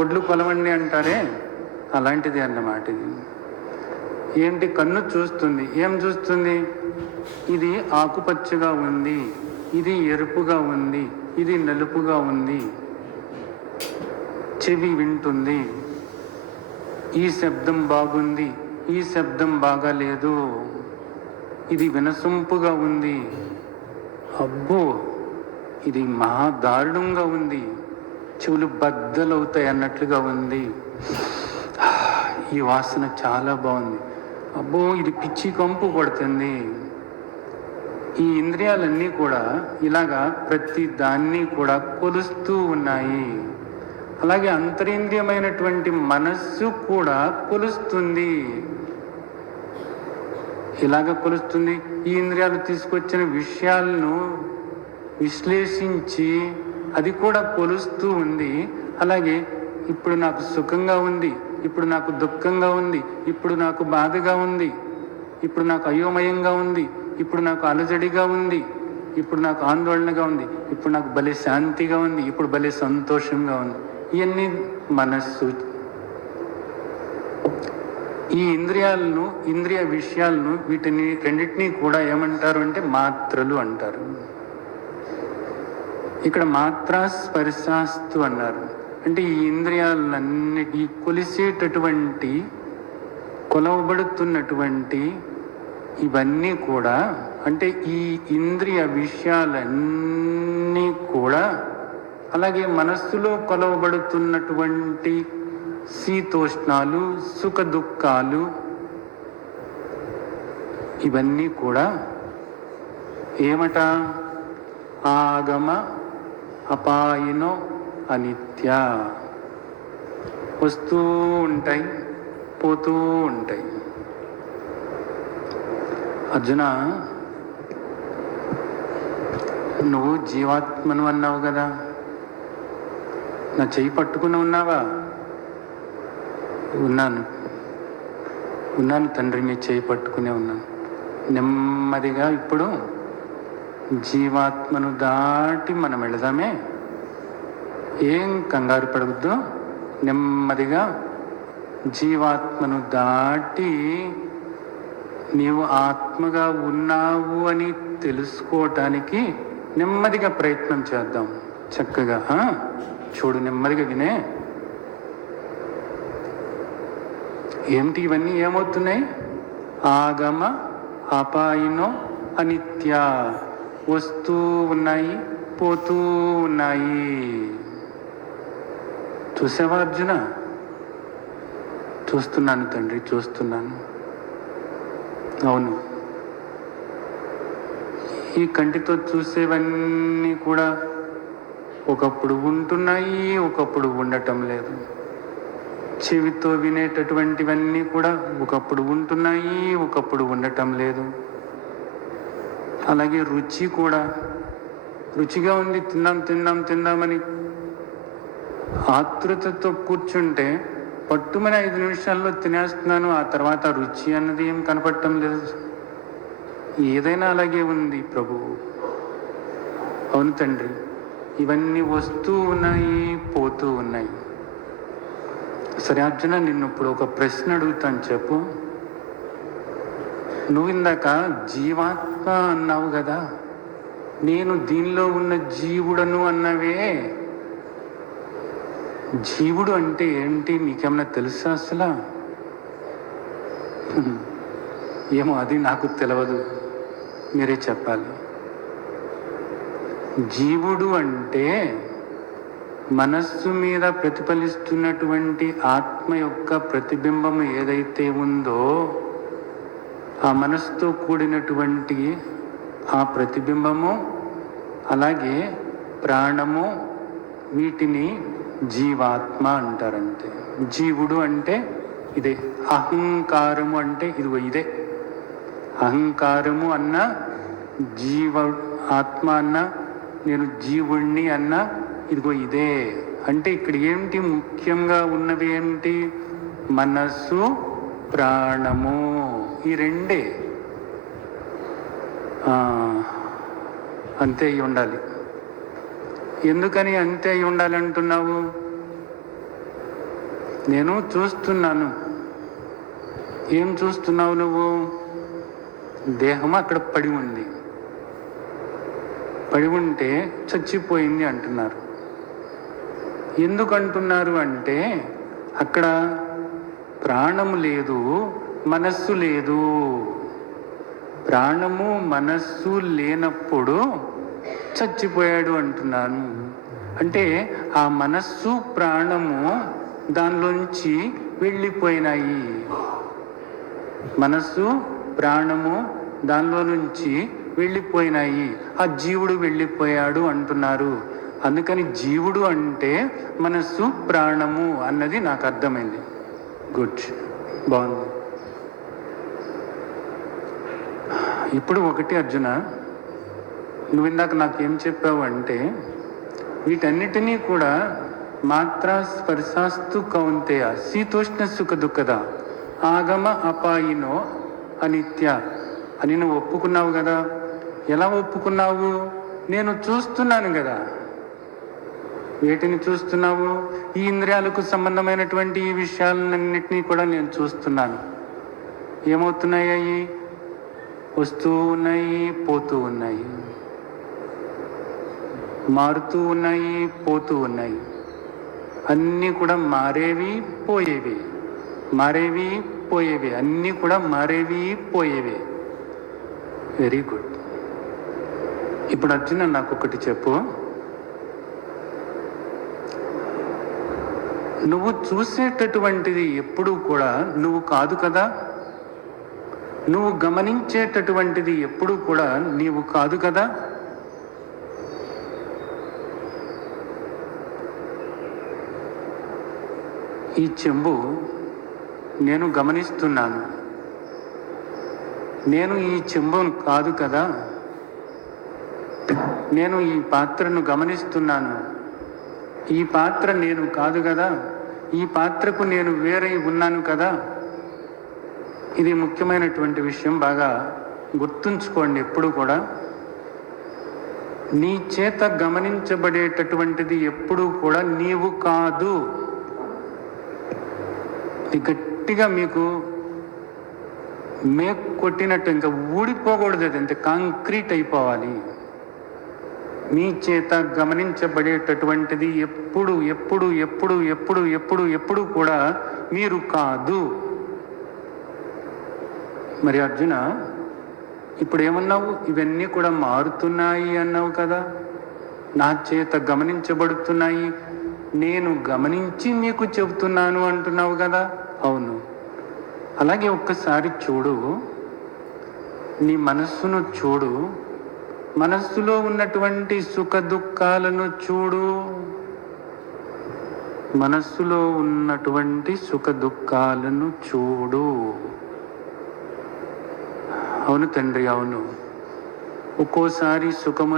ఒడ్లు కొలవండి అంటారే, అలాంటిది అన్నమాట ఇది. ఏంటి? కన్ను చూస్తుంది. ఏం చూస్తుంది? ఇది ఆకుపచ్చగా ఉంది, ఇది ఎరుపుగా ఉంది, ఇది నలుపుగా ఉంది. చెవి వింటుంది, ఈ శబ్దం బాగుంది, ఈ శబ్దం బాగాలేదు, ఇది వినసొంపుగా ఉంది, అబ్బో ఇది మహా దారుణంగా ఉంది, చెవులు బద్దలవుతాయి అన్నట్లుగా ఉంది. ఈ వాసన చాలా బాగుంది, అబ్బో ఇది పిచ్చి కంపు కొడుతుంది. ఈ ఇంద్రియాలన్నీ కూడా ఇలాగా ప్రతి దాన్ని కూడా కొలుస్తూ ఉన్నాయి. అలాగే అంతరింద్రియమైనటువంటి మనస్సు కూడా కొలుస్తుంది. ఇలాగ కొలుస్తుంది. ఈ ఇంద్రియాలు తీసుకొచ్చిన విషయాలను విశ్లేషించి అది కూడా కొలుస్తూ ఉంది. అలాగే ఇప్పుడు నాకు సుఖంగా ఉంది, ఇప్పుడు నాకు దుఃఖంగా ఉంది, ఇప్పుడు నాకు బాధగా ఉంది, ఇప్పుడు నాకు అయోమయంగా ఉంది, ఇప్పుడు నాకు అలజడిగా ఉంది, ఇప్పుడు నాకు ఆందోళనగా ఉంది, ఇప్పుడు నాకు భలే శాంతిగా ఉంది, ఇప్పుడు భలే సంతోషంగా ఉంది. ఇవన్నీ మనస్సు. ఈ ఇంద్రియాలను, ఇంద్రియ విషయాలను, వీటిని రెండింటినీ కూడా ఏమంటారు అంటే మాత్రలు అంటారు. ఇక్కడ మాత్రా స్పర్శాస్తు అన్నారు. అంటే ఈ ఇంద్రియాలన్నిటి కొలిసేటటువంటి, కొలవబడుతున్నటువంటి ఇవన్నీ కూడా, అంటే ఈ ఇంద్రియ విషయాలన్నీ కూడా, అలాగే మనస్సులో కొలవబడుతున్నటువంటి శీతోష్ణాలు, సుఖ దుఃఖాలు, ఇవన్నీ కూడా ఏమట? ఆగమ అపాయినో అనిత్య. వస్తూ ఉంటాయి, పోతూ ఉంటాయి. అర్జున, నువ్వు జీవాత్మను అన్నావు కదా, నా చెయ్యి పట్టుకుని ఉన్నావా? ఉన్నాను తండ్రి, మీ చేయి పట్టుకునే ఉన్నాను. నెమ్మదిగా ఇప్పుడు జీవాత్మను దాటి మనం వెళదామే. ఏం కంగారు పడవద్దు. నెమ్మదిగా జీవాత్మను దాటి నీవు ఆత్మగా ఉన్నావు అని తెలుసుకోవటానికి నెమ్మదిగా ప్రయత్నం చేద్దాం. చక్కగా చూడు, నెమ్మదిగా వినే. ఏమిటి ఇవన్నీ? ఏమవుతున్నాయి? ఆగమ అపాయినో అనిత్య. వస్తూ ఉన్నాయి, పోతూ ఉన్నాయి. చూసావా అర్జున? చూస్తున్నాను తండ్రి, చూస్తున్నాను. అవును, ఈ కంటితో చూసేవన్నీ కూడా ఒకప్పుడు ఉంటున్నాయి, ఒకప్పుడు ఉండటం లేదు. చెవితో వినేటటువంటివన్నీ కూడా ఒకప్పుడు ఉంటున్నాయి, ఒకప్పుడు ఉండటం లేదు. అలాగే రుచి కూడా, రుచిగా ఉంది, తిందామని ఆతృతతో కూర్చుంటే పట్టుమని 5 నిమిషాల్లో తినేస్తున్నాను. ఆ తర్వాత రుచి అన్నది ఏం కనపడటం లేదు. ఏదైనా అలాగే ఉంది ప్రభు. అవును తండ్రి, ఇవన్నీ వస్తూ ఉన్నాయి, పోతూ ఉన్నాయి. సరే అర్జున, నిన్ను ఇప్పుడు ఒక ప్రశ్న అడుగుతాను, చెప్పు. నువ్వు ఇందాక జీవాత్మ అన్నావు కదా, నేను దీనిలో ఉన్న జీవుడను అన్నవే. జీవుడు అంటే ఏంటి నీకేమన్నా తెలుసా అసలు? ఏమో, అది నాకు తెలియదు, మీరే చెప్పాలి. జీవుడు అంటే మనస్సు మీద ప్రతిఫలిస్తున్నటువంటి ఆత్మ యొక్క ప్రతిబింబము ఏదైతే ఉందో, ఆ మనస్సుతో కూడినటువంటి ఆ ప్రతిబింబము, అలాగే ప్రాణము, వీటిని జీవాత్మ అంటారంతే. జీవుడు అంటే ఇదే. అహంకారము అంటే ఇదే. అహంకారము అన్న, జీవ ఆత్మ అన్న, నేను జీవుణ్ణి అన్న, ఇదిగో ఇదే. అంటే ఇక్కడ ఏంటి ముఖ్యంగా ఉన్నవి? ఏంటి? మనస్సు, ప్రాణము, ఈ రెండే. అంతే అయి ఉండాలి. ఎందుకని అంతే అయి ఉండాలంటున్నావు? నేను చూస్తున్నాను. ఏం చూస్తున్నావు నువ్వు? దేహం అక్కడ పడి ఉంది. పడి ఉంటే చచ్చిపోయింది అంటున్నారు. ఎందుకు అంటున్నారు అంటే అక్కడ ప్రాణము లేదు, మనస్సు లేదు. ప్రాణము మనస్సు లేనప్పుడు చచ్చిపోయాడు అంటున్నాను. అంటే ఆ మనస్సు ప్రాణము దానిలోంచి వెళ్ళిపోయినాయి. మనస్సు ప్రాణము దానిలో నుంచి వెళ్ళిపోయినాయి. ఆ జీవుడు వెళ్ళిపోయాడు అంటున్నారు. అందుకని జీవుడు అంటే మనస్సు ప్రాణము అన్నది నాకు అర్థమైంది. గుడ్, బాగుంది. ఇప్పుడు ఒకటి అర్జున, నువ్వు ఇందాక నాకేం చెప్పావు అంటే వీటన్నిటినీ కూడా మాత్రా స్పర్శాస్తు కౌంతేయ శీతోష్ణ సుఖ దుఃఖద ఆగమ అపాయినో అనిత్య అని నువ్వు ఒప్పుకున్నావు కదా. ఎలా ఒప్పుకున్నావు? నేను చూస్తున్నాను కదా. వేటిని చూస్తున్నావు? ఈ ఇంద్రియాలకు సంబంధమైనటువంటి ఈ విషయాలన్నింటినీ కూడా నేను చూస్తున్నాను. ఏమవుతున్నాయి? వస్తూ ఉన్నాయి, పోతూ ఉన్నాయి, మారుతూ ఉన్నాయి, పోతూ ఉన్నాయి. అన్నీ కూడా మారేవి పోయేవి, మారేవి పోయేవి, అన్నీ కూడా మారేవి పోయేవి. Very good. ఇప్పుడు అర్జున నాకు ఒకటి చెప్పు. నువ్వు చూసేటటువంటిది ఎప్పుడూ కూడా నువ్వు కాదు కదా. నువ్వు గమనించేటటువంటిది ఎప్పుడూ కూడా నీవు కాదు కదా. ఈ చెంబు నేను గమనిస్తున్నాను, నేను ఈ చెంబును కాదు కదా. నేను ఈ పాత్రను గమనిస్తున్నాను, ఈ పాత్ర నేను కాదు కదా. ఈ పాత్రకు నేను వేరై ఉన్నాను కదా. ఇది ముఖ్యమైనటువంటి విషయం, బాగా గుర్తుంచుకోండి. ఎప్పుడు కూడా నీ చేత గమనించబడేటటువంటిది ఎప్పుడూ కూడా నీవు కాదు. ఇది గట్టిగా మీకు మేక్ కొట్టినట్టు ఇంకా ఊడిపోకూడదు. అది అంతే కాంక్రీట్ అయిపోవాలి. మీ చేత గమనించబడేటటువంటిది ఎప్పుడు ఎప్పుడు ఎప్పుడు ఎప్పుడు ఎప్పుడు ఎప్పుడు కూడా మీరు కాదు. మరి అర్జున, ఇప్పుడు ఏమన్నావు? ఇవన్నీ కూడా మారుతున్నాయి అన్నావు కదా. నా చేత గమనించబడుతున్నాయి, నేను గమనించి మీకు చెబుతున్నాను అంటున్నావు కదా. అవును. అలాగే ఒక్కసారి చూడు, నీ మనస్సును చూడు, మనస్సులో ఉన్నటువంటి సుఖ దుఃఖాలను చూడు. మనస్సులో ఉన్నటువంటి సుఖ దుఃఖాలను చూడు. అవును తండ్రి, అవును. ఒక్కోసారి సుఖం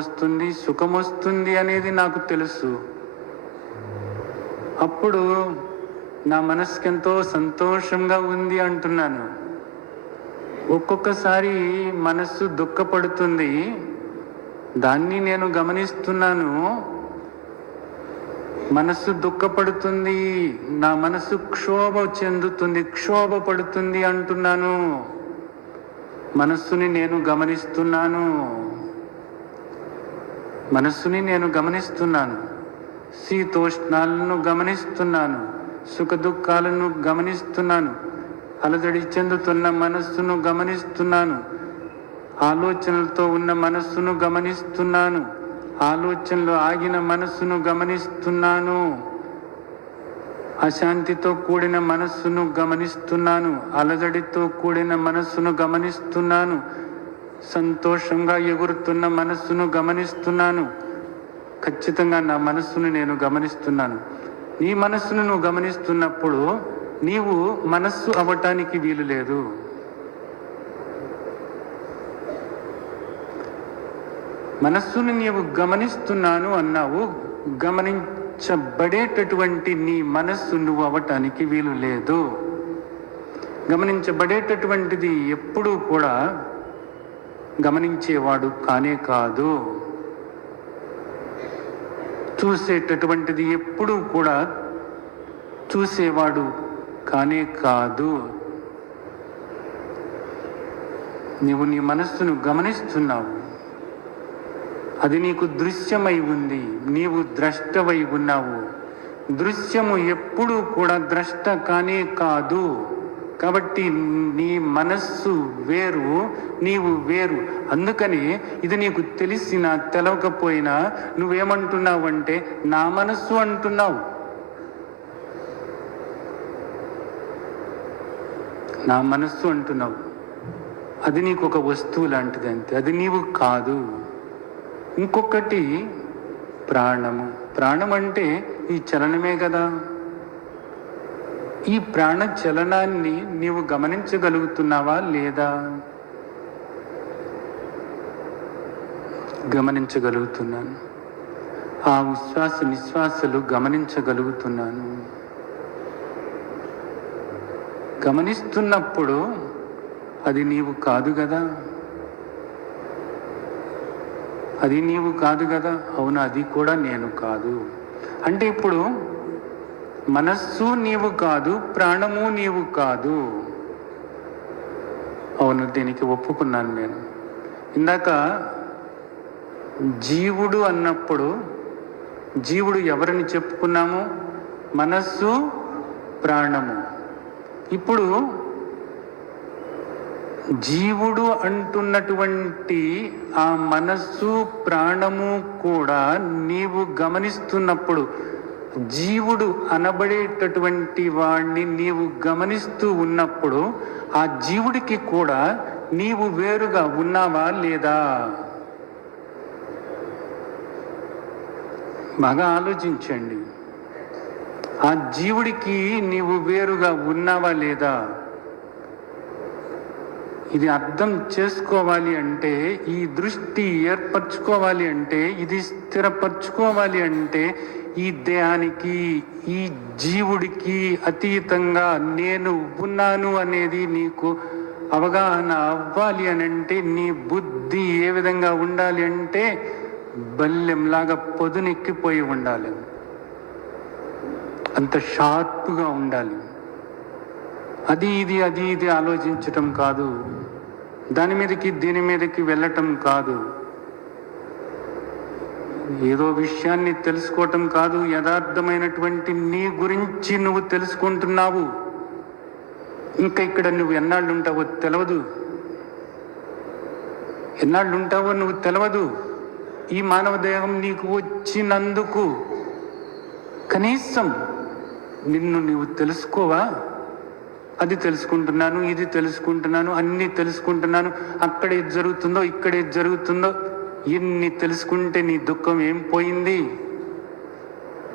వస్తుంది అనేది నాకు తెలుసు. అప్పుడు నా మనసుకి ఎంతో సంతోషంగా ఉంది అంటున్నాను. ఒక్కొక్కసారి మనస్సు దుఃఖపడుతుంది, దాన్ని నేను గమనిస్తున్నాను. మనస్సు దుఃఖపడుతుంది, నా మనస్సు క్షోభ చెందుతుంది, క్షోభపడుతుంది అంటున్నాను. మనస్సుని నేను గమనిస్తున్నాను, మనస్సుని నేను గమనిస్తున్నాను. శీతోష్ణాలను గమనిస్తున్నాను, సుఖ దుఃఖాలను గమనిస్తున్నాను, అలజడి చెందుతున్న మనస్సును గమనిస్తున్నాను, ఆలోచనలతో ఉన్న మనస్సును గమనిస్తున్నాను, ఆలోచనలు ఆగిన మనస్సును గమనిస్తున్నాను, అశాంతితో కూడిన మనస్సును గమనిస్తున్నాను, అలజడితో కూడిన మనస్సును గమనిస్తున్నాను, సంతోషంగా ఎగురుతున్న మనస్సును గమనిస్తున్నాను. ఖచ్చితంగా నా మనస్సును నేను గమనిస్తున్నాను. నీ మనస్సును నువ్వు గమనిస్తున్నప్పుడు నీవు మనస్సు అవ్వటానికి వీలు లేదు. మనస్సును నీవు గమనిస్తున్నాను అన్నావు, గమనించబడేటటువంటి నీ మనస్సు నువ్వు అవ్వటానికి వీలు లేదు. గమనించబడేటటువంటిది ఎప్పుడూ కూడా గమనించేవాడు కానే కాదు. చూసేటటువంటిది ఎప్పుడూ కూడా చూసేవాడు కానే కాదు. నీవు నీ మనస్సును గమనిస్తున్నావు, అది నీకు దృశ్యమై ఉంది, నీవు ద్రష్టవై ఉన్నావు. దృశ్యము ఎప్పుడూ కూడా ద్రష్ట కానే కాదు. కాబట్టి నీ మనస్సు వేరు, నీవు వేరు. అందుకని ఇది నీకు తెలిసినా తెలవకపోయినా నువ్వేమంటున్నావు అంటే నా మనస్సు అంటున్నావు. నా మనస్సు అంటున్నావు. అది నీకు ఒక వస్తువు లాంటిది అంతే, అది నీవు కాదు. ఇంకొకటి ప్రాణము. ప్రాణం అంటే ఈ చలనమే కదా. ఈ ప్రాణ చలనాన్ని నీవు గమనించగలుగుతున్నావా లేదా? గమనించగలుగుతున్నాను. ఆ ఉచ్ఛ్వాస నిశ్వాసలు గమనించగలుగుతున్నాను. గమనిస్తున్నప్పుడు అది నీవు కాదు కదా. అది నీవు కాదు కదా. అవును, అది కూడా నేను కాదు. అంటే ఇప్పుడు మనస్సు నీవు కాదు, ప్రాణము నీవు కాదు. అవును, దీనికి ఒప్పుకున్నాను నేను. ఇందాక జీవుడు అన్నప్పుడు జీవుడు ఎవరిని చెప్పుకున్నాము? మనస్సు, ప్రాణము. ఇప్పుడు జీవుడు అంటున్నటువంటి ఆ మనస్సు, ప్రాణము కూడా నీవు గమనిస్తున్నప్పుడు, జీవుడు అనబడేటటువంటి వాణ్ణి నీవు గమనిస్తూ ఉన్నప్పుడు ఆ జీవుడికి కూడా నీవు వేరుగా ఉన్నావా లేదా? బాగా ఆలోచించండి. ఆ జీవుడికి నీవు వేరుగా ఉన్నావా లేదా? ఇది అర్థం చేసుకోవాలి అంటే, ఈ దృష్టి ఏర్పరచుకోవాలి అంటే, ఇది స్థిరపరచుకోవాలి అంటే, ఈ దేహానికి, ఈ జీవుడికి అతీతంగా నేను ఉన్నాను అనేది నీకు అవగాహన అవ్వాలి అని అంటే, నీ బుద్ధి ఏ విధంగా ఉండాలి అంటే బల్లెంలాగా పొదునెక్కిపోయి ఉండాలి. అంత షార్ప్గా ఉండాలి. అది ఇది ఆలోచించటం కాదు, దాని మీదకి దీని మీదకి వెళ్ళటం కాదు, ఏదో విషయాన్ని తెలుసుకోవటం కాదు. యథార్థమైనటువంటి నీ గురించి నువ్వు తెలుసుకుంటున్నావు. ఇంకా ఇక్కడ నువ్వు ఎన్నాళ్ళు ఉంటావో తెలియదు. ఎన్నాళ్ళు ఉంటావో నువ్వు తెలియదు. ఈ మానవ దేహం నీకు వచ్చినందుకు కనీసం నిన్ను నీవు తెలుసుకోవా? అది తెలుసుకుంటున్నాను, ఇది తెలుసుకుంటున్నాను, అన్నీ తెలుసుకుంటున్నాను, అక్కడ ఏది జరుగుతుందో ఇక్కడ ఏది జరుగుతుందో ఎన్ని తెలుసుకుంటే నీ దుఃఖం ఏం పోయింది?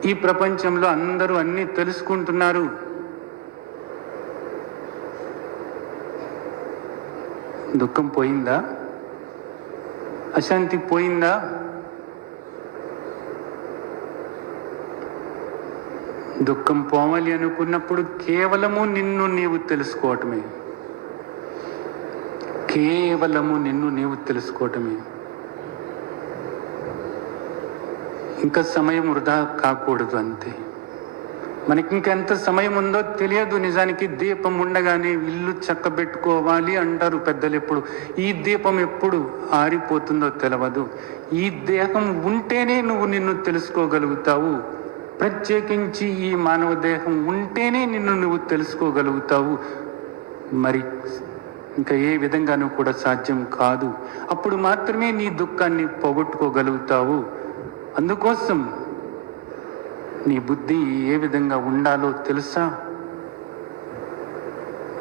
ఈ ప్రపంచంలో అందరూ అన్నీ తెలుసుకుంటున్నారు. దుఃఖం పోయిందా? అశాంతి పోయిందా? దుఃఖం పోవాలి అనుకున్నప్పుడు కేవలము నిన్ను నీవు తెలుసుకోవటమే. కేవలము నిన్ను నీవు తెలుసుకోవటమే. ఇంకా సమయం వృధా కాకూడదు అంతే. మనకి ఇంకెంత సమయం ఉందో తెలియదు. నిజానికి దీపం ఉండగానే ఇల్లు చక్కబెట్టుకోవాలి అంటారు పెద్దలు. ఎప్పుడు ఈ దీపం ఎప్పుడు ఆరిపోతుందో తెలియదు. ఈ దేహం ఉంటేనే నువ్వు నిన్ను తెలుసుకోగలుగుతావు. ప్రత్యేకించి ఈ మానవ దేహం ఉంటేనే నిన్ను నువ్వు తెలుసుకోగలుగుతావు. మరి ఇంకా ఏ విధంగానూ కూడా సాధ్యం కాదు. అప్పుడు మాత్రమే నీ దుఃఖాన్ని పోగొట్టుకోగలుగుతావు. అందుకోసం నీ బుద్ధి ఏ విధంగా ఉండాలో తెలుసా?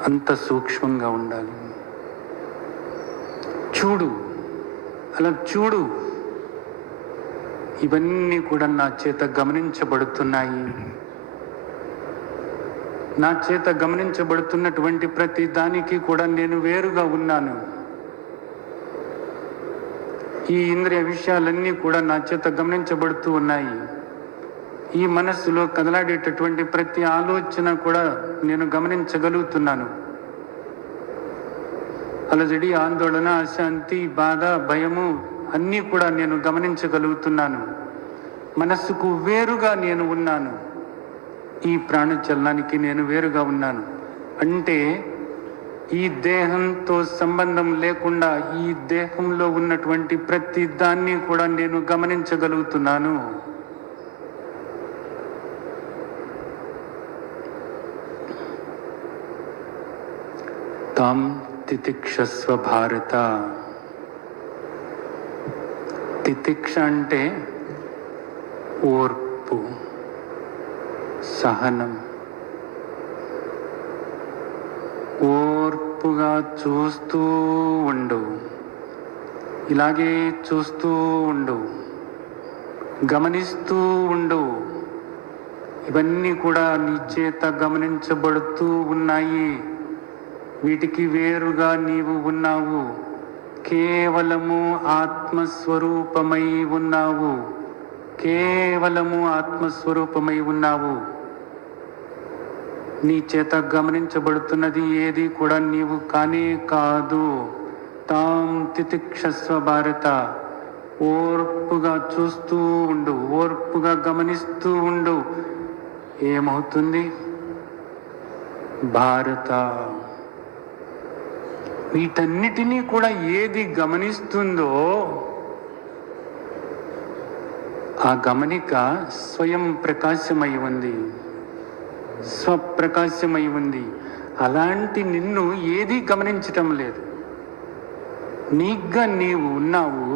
అంత సూక్ష్మంగా ఉండాలి. చూడు, అలా చూడు. ఇవన్నీ కూడా నా చేత గమనించబడుతున్నాయి. నా చేత గమనించబడుతున్నటువంటి ప్రతి దానికి కూడా నేను వేరుగా ఉన్నాను. ఈ ఇంద్రియ విషయాలన్నీ కూడా నా చేత గమనించబడుతూ ఉన్నాయి. ఈ మనస్సులో కదలాడేటటువంటి ప్రతి ఆలోచన కూడా నేను గమనించగలుగుతున్నాను. అలజడి, ఆందోళన, అశాంతి, బాధ, భయము అన్నీ కూడా నేను గమనించగలుగుతున్నాను. మనస్సుకు వేరుగా నేను ఉన్నాను. ఈ ప్రాణచలనానికి నేను వేరుగా ఉన్నాను. అంటే ఈ దేహంతో సంబంధం లేకుండా ఈ దేహంలో ఉన్నటువంటి ప్రతి దాన్ని కూడా నేను గమనించగలుగుతున్నాను. తాం తితిక్షస్వ భారత. తితిక్ష అంటే ఓర్పు, సహనం. ఓర్పుగా చూస్తూ ఉండు, ఇలాగే చూస్తూ ఉండు, గమనిస్తూ ఉండు. ఇవన్నీ కూడా నీ చేత గమనించబడుతూ ఉన్నాయి. వీటికి వేరుగా నీవు ఉన్నావు. కేవలము ఆత్మస్వరూపమై ఉన్నావు. కేవలము ఆత్మస్వరూపమై ఉన్నావు. నీ చేత గమనించబడుతున్నది ఏది కూడా నీవు కానే కాదు. తాం తితిక్షస్వ భారత. ఓర్పుగా చూస్తూ ఉండు, ఓర్పుగా గమనిస్తూ ఉండు. ఏమవుతుంది? భారత. వీటన్నిటినీ కూడా ఏది గమనిస్తుందో ఆ గమనిక స్వయం ప్రకాశమై ఉంది, స్వప్రకాశమై ఉంది. అలాంటి నిన్ను ఏది గమనించటం లేదు. నీగ్గా నీవు ఉన్నావు,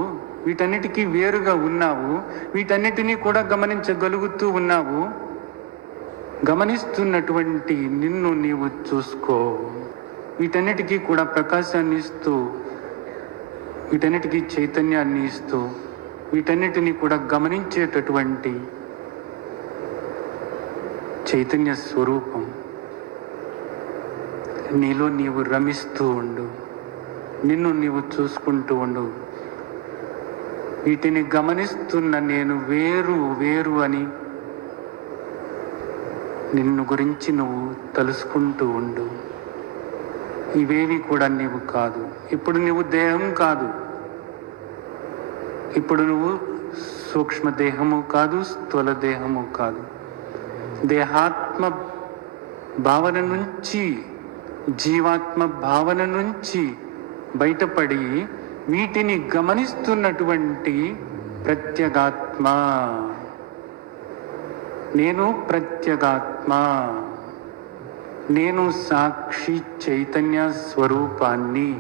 వీటన్నిటికీ వేరుగా ఉన్నావు. వీటన్నిటినీ కూడా గమనించగలుగుతూ ఉన్నావు. గమనిస్తున్నటువంటి నిన్ను నీవు చూసుకో. వీటన్నిటికీ కూడా ప్రకాశాన్ని ఇస్తూ, వీటన్నిటికీ చైతన్యాన్ని ఇస్తూ, వీటన్నిటినీ కూడా గమనించేటటువంటి చైతన్య స్వరూపం నీలో నీవు రమిస్తూ ఉండు. నిన్ను నీవు చూసుకుంటూ ఉండు. వీటిని గమనిస్తున్న నేను వేరు వేరు అని నిన్ను గురించి నువ్వు తలుసుకుంటూ ఉండు. ఇవేవి కూడా నీవు కాదు. ఇప్పుడు నువ్వు దేహం కాదు. ఇప్పుడు నువ్వు సూక్ష్మదేహము కాదు, స్థూల దేహము కాదు. దేహాత్మ భావన నుంచి, జీవాత్మ భావన నుంచి బయటపడి వీటిని గమనిస్తున్నటువంటి ప్రత్యేగాత్మ. నేను ప్రత్యేగాత్మ. నేను సాక్షి చైతన్య స్వరూపాన్ని.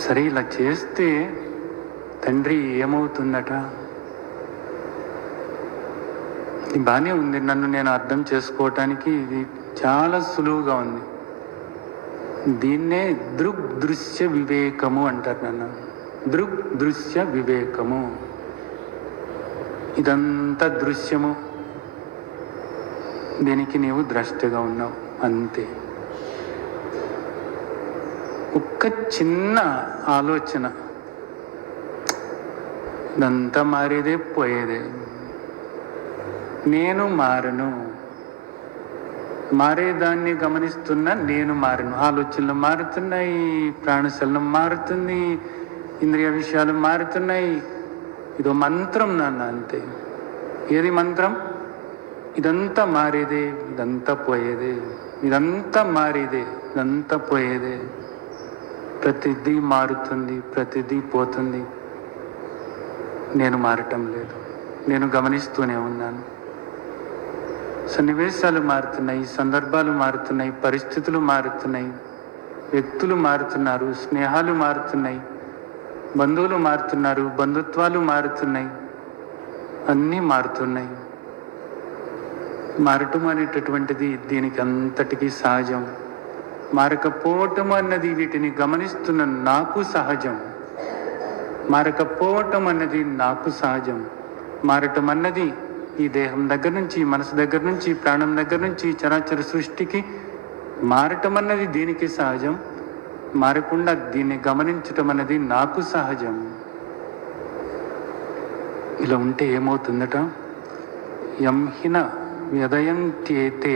సరే, ఇలా చేస్తే తండ్రి ఏమవుతుందట? బాగానే ఉంది. నన్ను నేను అర్థం చేసుకోవటానికి ఇది చాలా సులువుగా ఉంది. దీన్నే దృగ్దృశ్య వివేకము అంటారు. నన్ను దృగ్దృశ్య వివేకము. ఇదంతా దృశ్యము, దీనికి నీవు ద్రష్టగా ఉన్నావు, అంతే. ఒక్క చిన్న ఆలోచన, ఇదంతా మారేదే పోయేదే. నేను మారను. మారేదాన్ని గమనిస్తున్న నేను మారను. ఆలోచనలు మారుతున్నాయి, ప్రాణశలనం మారుతుంది, ఇంద్రియ విషయాలు మారుతున్నాయి. ఇదో మంత్రం నాన్న, అంతే. ఏది మంత్రం? ఇదంతా మారేదే, ఇదంతా పోయేదే. ఇదంతా మారేదే, ఇదంతా పోయేదే. ప్రతిదీ మారుతుంది, ప్రతిదీ పోతుంది. నేను మారటం లేదు. నేను గమనిస్తూనే ఉన్నాను. సన్నివేశాలు మారుతున్నాయి, సందర్భాలు మారుతున్నాయి, పరిస్థితులు మారుతున్నాయి, వ్యక్తులు మారుతున్నారు, స్నేహాలు మారుతున్నాయి, బంధువులు మారుతున్నారు, బంధుత్వాలు మారుతున్నాయి, అన్నీ మారుతున్నాయి. మారటం అనేటటువంటిది దీనికి అంతటికీ సహజం. మారకపోవటం అన్నది వీటిని గమనిస్తున్న నాకు సహజం. మారకపోవటం అన్నది నాకు సహజం. మారటం అన్నది ఈ దేహం దగ్గర నుంచి, మనసు దగ్గర నుంచి, ప్రాణం దగ్గర నుంచి చరాచర సృష్టికి మారటం అన్నది దీనికి సహజం. మారకుండా దీన్ని గమనించటం అన్నది నాకు సహజం. ఇలా ఉంటే ఏమవుతుందట? యంహిన వ్యదయంత్యేతే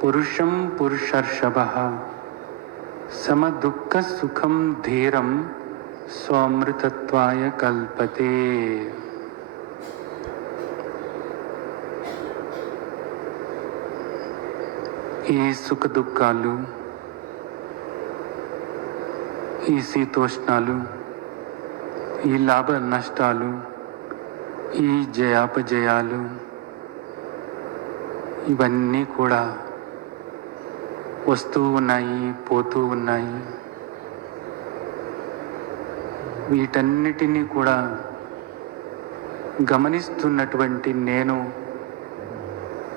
పురుషం పురుషర్షభః సమదుఃఖ సుఖం ధీరం స్వామృతత్వాయ కల్పతే. ఈ సుఖ దుఃఖాలు, ఈ శీతోష్ణాలు, ఈ లాభ నష్టాలు, ఈ జయాపజయాలు, ఇవన్నీ కూడా వస్తూ ఉన్నాయి, పోతూ ఉన్నాయి. వీటన్నిటినీ కూడా గమనిస్తున్నటువంటి నేను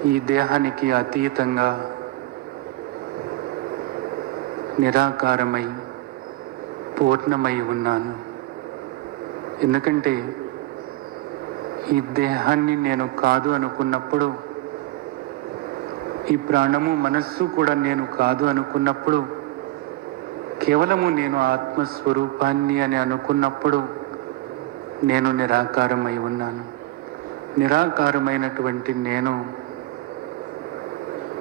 ఈ దేహానికి అతీతంగా నిరాకారమై పూర్ణమై ఉన్నాను. ఎందుకంటే ఈ దేహాన్ని నేను కాదు అనుకున్నప్పుడు, ఈ ప్రాణము మనస్సు కూడా నేను కాదు అనుకున్నప్పుడు, కేవలము నేను ఆత్మస్వరూపాన్ని అని అనుకున్నప్పుడు నేను నిరాకారమై ఉన్నాను. నిరాకారమైనటువంటి నేను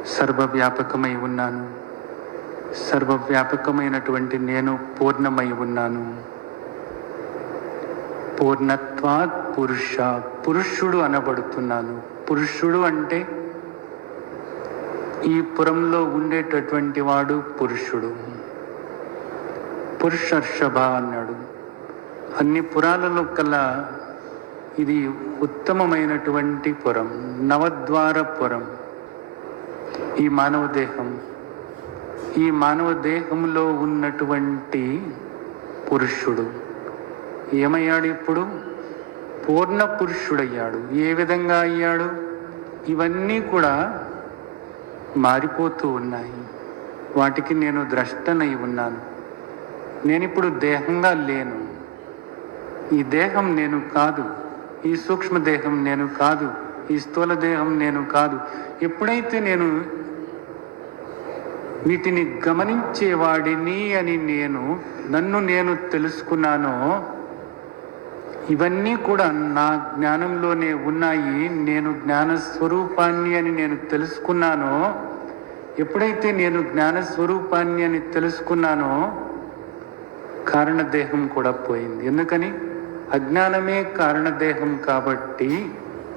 సర్వవ్యాపకమై ఉన్నాను. సర్వవ్యాపకమైనటువంటి నేను పూర్ణమై ఉన్నాను. పూర్ణత్వాత్ పురుష, పురుషుడు అనబడుతున్నాను. పురుషుడు అంటే ఈ పురంలో ఉండేటటువంటి వాడు పురుషుడు. పురుషర్షభ అన్నాడు. అన్ని పురాలలో కల్లా ఇది ఉత్తమమైనటువంటి పురం, నవద్వార పురం. ఈ మానవ దేహం, ఈ మానవ దేహంలో ఉన్నటువంటి పురుషుడు ఏమయ్యాడు? ఇప్పుడు పూర్ణ పురుషుడయ్యాడు. ఏ విధంగా అయ్యాడు? ఇవన్నీ కూడా మారిపోతూ ఉన్నాయి. వాటికి నేను ద్రష్టనై ఉన్నాను. నేనిప్పుడు దేహంగా లేను. ఈ దేహం నేను కాదు. ఈ సూక్ష్మదేహం నేను కాదు. ఈ స్థూల దేహం నేను కాదు. ఎప్పుడైతే నేను వీటిని గమనించేవాడిని అని నన్ను నేను తెలుసుకున్నానో, ఇవన్నీ కూడా నా జ్ఞానంలోనే ఉన్నాయి. నేను జ్ఞానస్వరూపాన్ని అని నేను తెలుసుకున్నానో, ఎప్పుడైతే నేను జ్ఞానస్వరూపాన్ని అని తెలుసుకున్నానో, కారణదేహం కూడా పోయింది. ఎందుకని? అజ్ఞానమే కారణదేహం కాబట్టి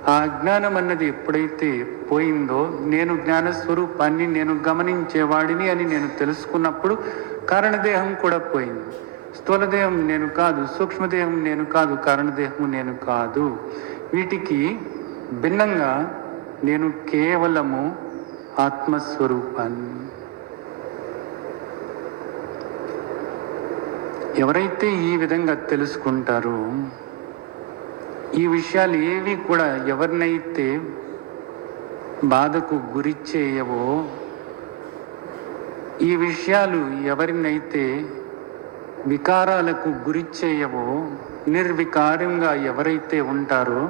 ఆ అజ్ఞానం అన్నది ఎప్పుడైతే పోయిందో, నేను జ్ఞానస్వరూపాన్ని, నేను గమనించేవాడిని అని నేను తెలుసుకున్నప్పుడు కారణదేహం కూడా పోయింది. స్థూలదేహం నేను కాదు, సూక్ష్మదేహం నేను కాదు, కారణదేహం నేను కాదు. వీటికి భిన్నంగా నేను కేవలము ఆత్మస్వరూపాన్ని. ఎవరైతే ఈ విధంగా తెలుసుకుంటారో, ఈ విషయాలు ఏవి కూడా ఎవరినైతే బాధకు గురి చేయవో, ఈ విషయాలు ఎవరినైతే వికారాలకు గురి చేయవో, నిర్వికారంగా ఎవరైతే ఉంటారో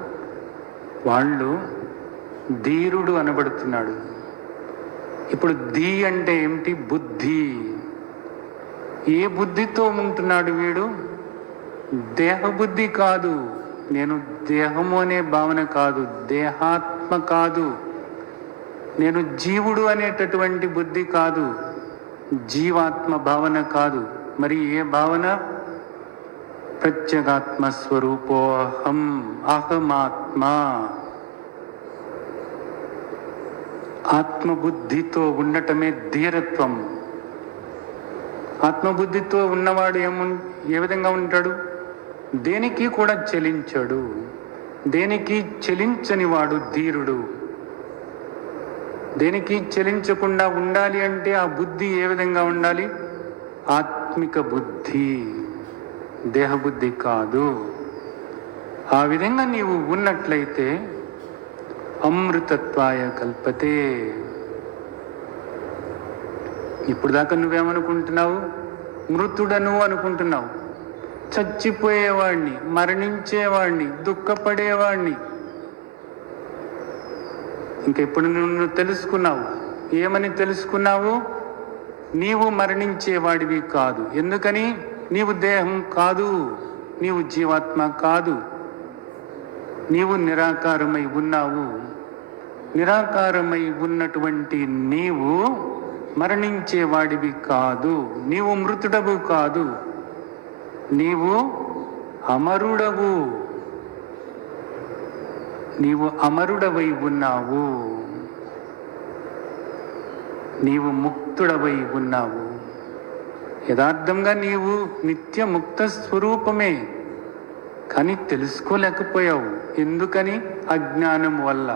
వాళ్ళు ధీరుడు అనబడుతున్నాడు. ఇప్పుడు ధీ అంటే ఏమిటి? బుద్ధి. ఏ బుద్ధితో ఉంటున్నాడు వీడు? దేహబుద్ధి కాదు. నేను దేహము అనే భావన కాదు, దేహాత్మ కాదు, నేను జీవుడు అనేటటువంటి బుద్ధి కాదు, జీవాత్మ భావన కాదు. మరి ఏ భావన? ప్రత్యేగాత్మ స్వరూపోహం, అహమాత్మ. ఆత్మబుద్ధితో ఉండటమే ధీరత్వం. ఆత్మబుద్ధితో ఉన్నవాడు ఏ విధంగా ఉంటాడు? దేనికి కూడా చెలించడు. దేనికి చెలించని వాడు ధీరుడు. దేనికి చెలించకుండా ఉండాలి అంటే ఆ బుద్ధి ఏ విధంగా ఉండాలి? ఆత్మిక బుద్ధి, దేహబుద్ధి కాదు. ఆ విధంగా నీవు ఉన్నట్లయితే అమృతత్వాయ కల్పతే. ఇప్పుడు దాకా నువ్వేమనుకుంటున్నావు? మృతుడను అనుకుంటున్నావు. చచ్చిపోయేవాడిని, మరణించేవాడిని, దుఃఖపడేవాడిని. ఇంకా ఇప్పుడు నువ్వు తెలుసుకున్నావు. ఏమని తెలుసుకున్నావు? నీవు మరణించేవాడివి కాదు. ఎందుకని? నీవు దేహం కాదు, నీవు జీవాత్మ కాదు, నీవు నిరాకారమై ఉన్నావు. నిరాకారమై ఉన్నటువంటి నీవు మరణించేవాడివి కాదు, నీవు మృతుడవు కాదు, నీవు అమరుడవు. నీవు అమరుడవై ఉన్నావు. నీవు ముక్తుడవై ఉన్నావు. యథార్థంగా నీవు నిత్య ముక్త స్వరూపమే. కానీ తెలుసుకోలేకపోయావు. ఎందుకని? అజ్ఞానం వల్ల.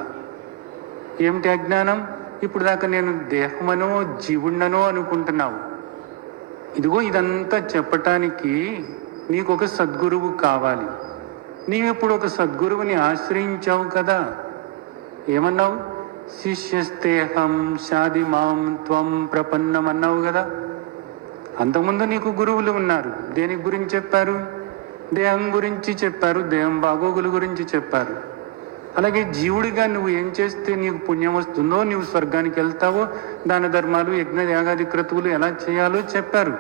ఏమిటి అజ్ఞానం? ఇప్పుడు దాకా నేను దేహమనో జీవుణ్ణనో అనుకుంటున్నావు. ఇదిగో ఇదంతా చెప్పటానికి నీకు ఒక సద్గురువు కావాలి. నీవిప్పుడు ఒక సద్గురువుని ఆశ్రయించావు కదా. ఏమన్నావు? శిష్యస్తేహం శాది మాం త్వం ప్రపన్నం అన్నావు కదా. అంతకుముందు నీకు గురువులు ఉన్నారు. దేని గురించి చెప్పారు? దేహం గురించి చెప్పారు, దేహం బాగోగుల గురించి చెప్పారు. అలాగే జీవుడిగా నువ్వు ఏం చేస్తే నీకు పుణ్యం వస్తుందో, నువ్వు స్వర్గానికి వెళ్తావో, దాన ధర్మాలు యజ్ఞ యాగాది క్రతువులు ఎలా చేయాలో చెప్పారు.